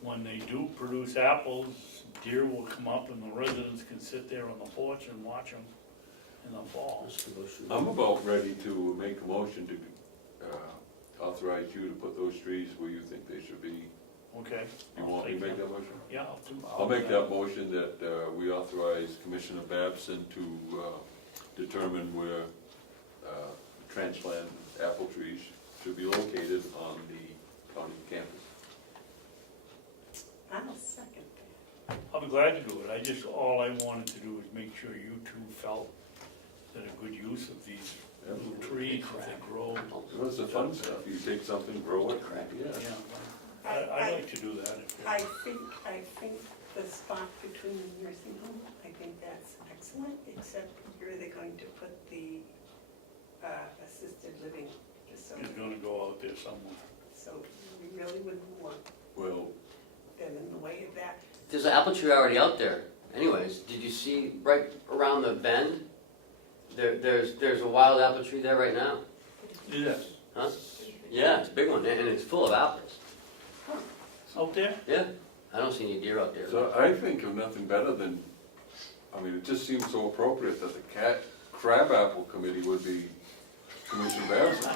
When they do produce apples, deer will come up and the residents can sit there on the porch and watch them in the fall. I'm about ready to make a motion to authorize you to put those trees where you think they should be. Okay. You want me to make that motion? Yeah, I'll make that motion that we authorize Commissioner Babson to determine where transplant apple trees should be located on the county campus. I'll second that. I'll be glad to do it. All I wanted to do is make sure you 2 felt that a good use of these little trees, if they grow. What's the fun stuff? You take something, grow it, yeah. Yeah, I'd like to do that. I think the spot between the nursing home, I think that's excellent, except where are they going to put the assisted living facility? It's gonna go out there somewhere. So we really wouldn't want Well, them in the way of that. There's an apple tree already out there. Anyways, did you see right around the bend? There's a wild apple tree there right now. Yes. Huh? Yeah, it's a big one, and it's full of apples. Out there? Yeah, I don't see any deer out there. so I think of nothing better than, I mean, it just seems so appropriate that the crabapple committee would be Commissioner Babson.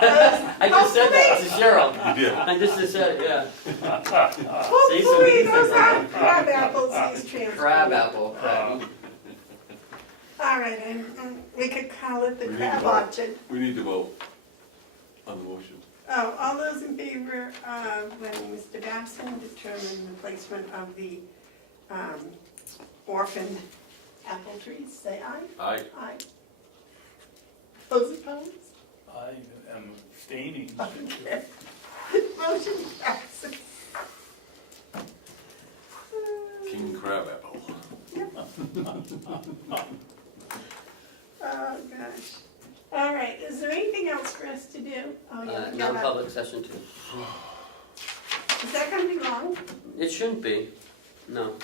I just said that to Cheryl. You did. I just said, yeah. Hopefully those aren't crab apples he's transporting. Crab apple. All right, and we could call it the We need crab to vote. orchard. We need to vote on the motion. Oh, all those in favor of when Mr. Babson determined the placement of the orphaned apple trees, say aye. Aye. Aye. Those opposed? I am abstaining. Okay. Motion passes. King crabapple. Oh, gosh. All right, is there anything else for us to do? Oh, yeah, we got a- Non-public session 2. Is that gonna be long? It shouldn't be. No.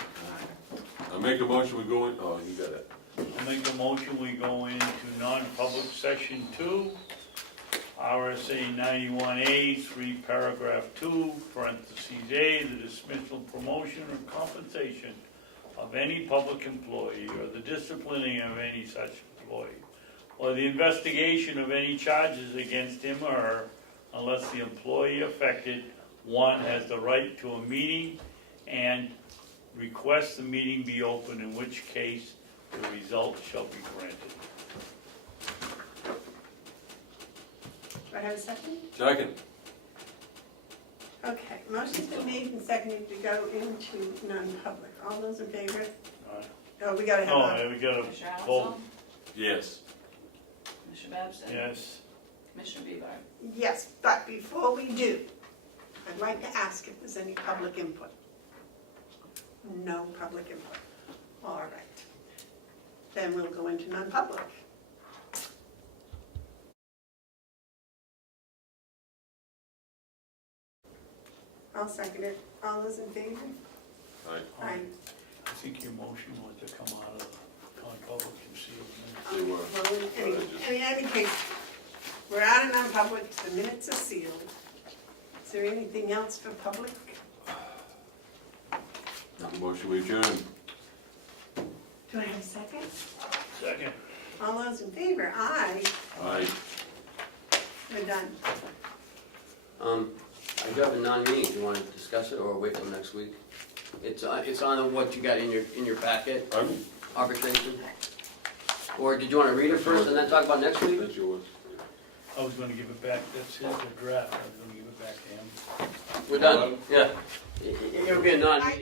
I make a motion, we go in, oh, you got it. I'll make a motion, we go into non-public session 2 RSA 91A, 3 paragraph 2, parentheses A, the dismissal, promotion, or compensation of any public employee or the disciplining of any such employee, or the investigation of any charges against him or her, unless the employee affected, one, has the right to a meeting and requests the meeting be open, in which case the result shall be granted. Do I have a second? Second. Okay, motion's been made and seconded to go into non-public. All those in favor? Oh, we gotta No, have we got Commissioner a Hounsell, vote. Yes. Commissioner Babson. Yes. Commissioner Bevard. a, yes, but before we do, I'd like to ask if there's any public input. No public input. All right. Then we'll go into non-public. I'll second it. All those in favor? Aye. Aye. I think your motion was to come out of non-public and see if They were. Well, in any case, we're out of non-public, the minutes are sealed. Is there anything else for public? Motion we adjourn. Do I have a second? second. All those in favor? Aye. Aye. We're done. I do have a non-meeting, do you wanna discuss it, or wait till next week? It's on what you got in your packet, I'm, arbitration. Or did you wanna read it first and then talk about next week? that's yours. I was gonna give it back, that's his draft, I was gonna give it back to him. We're done? Yeah. It'll be a non-meeting.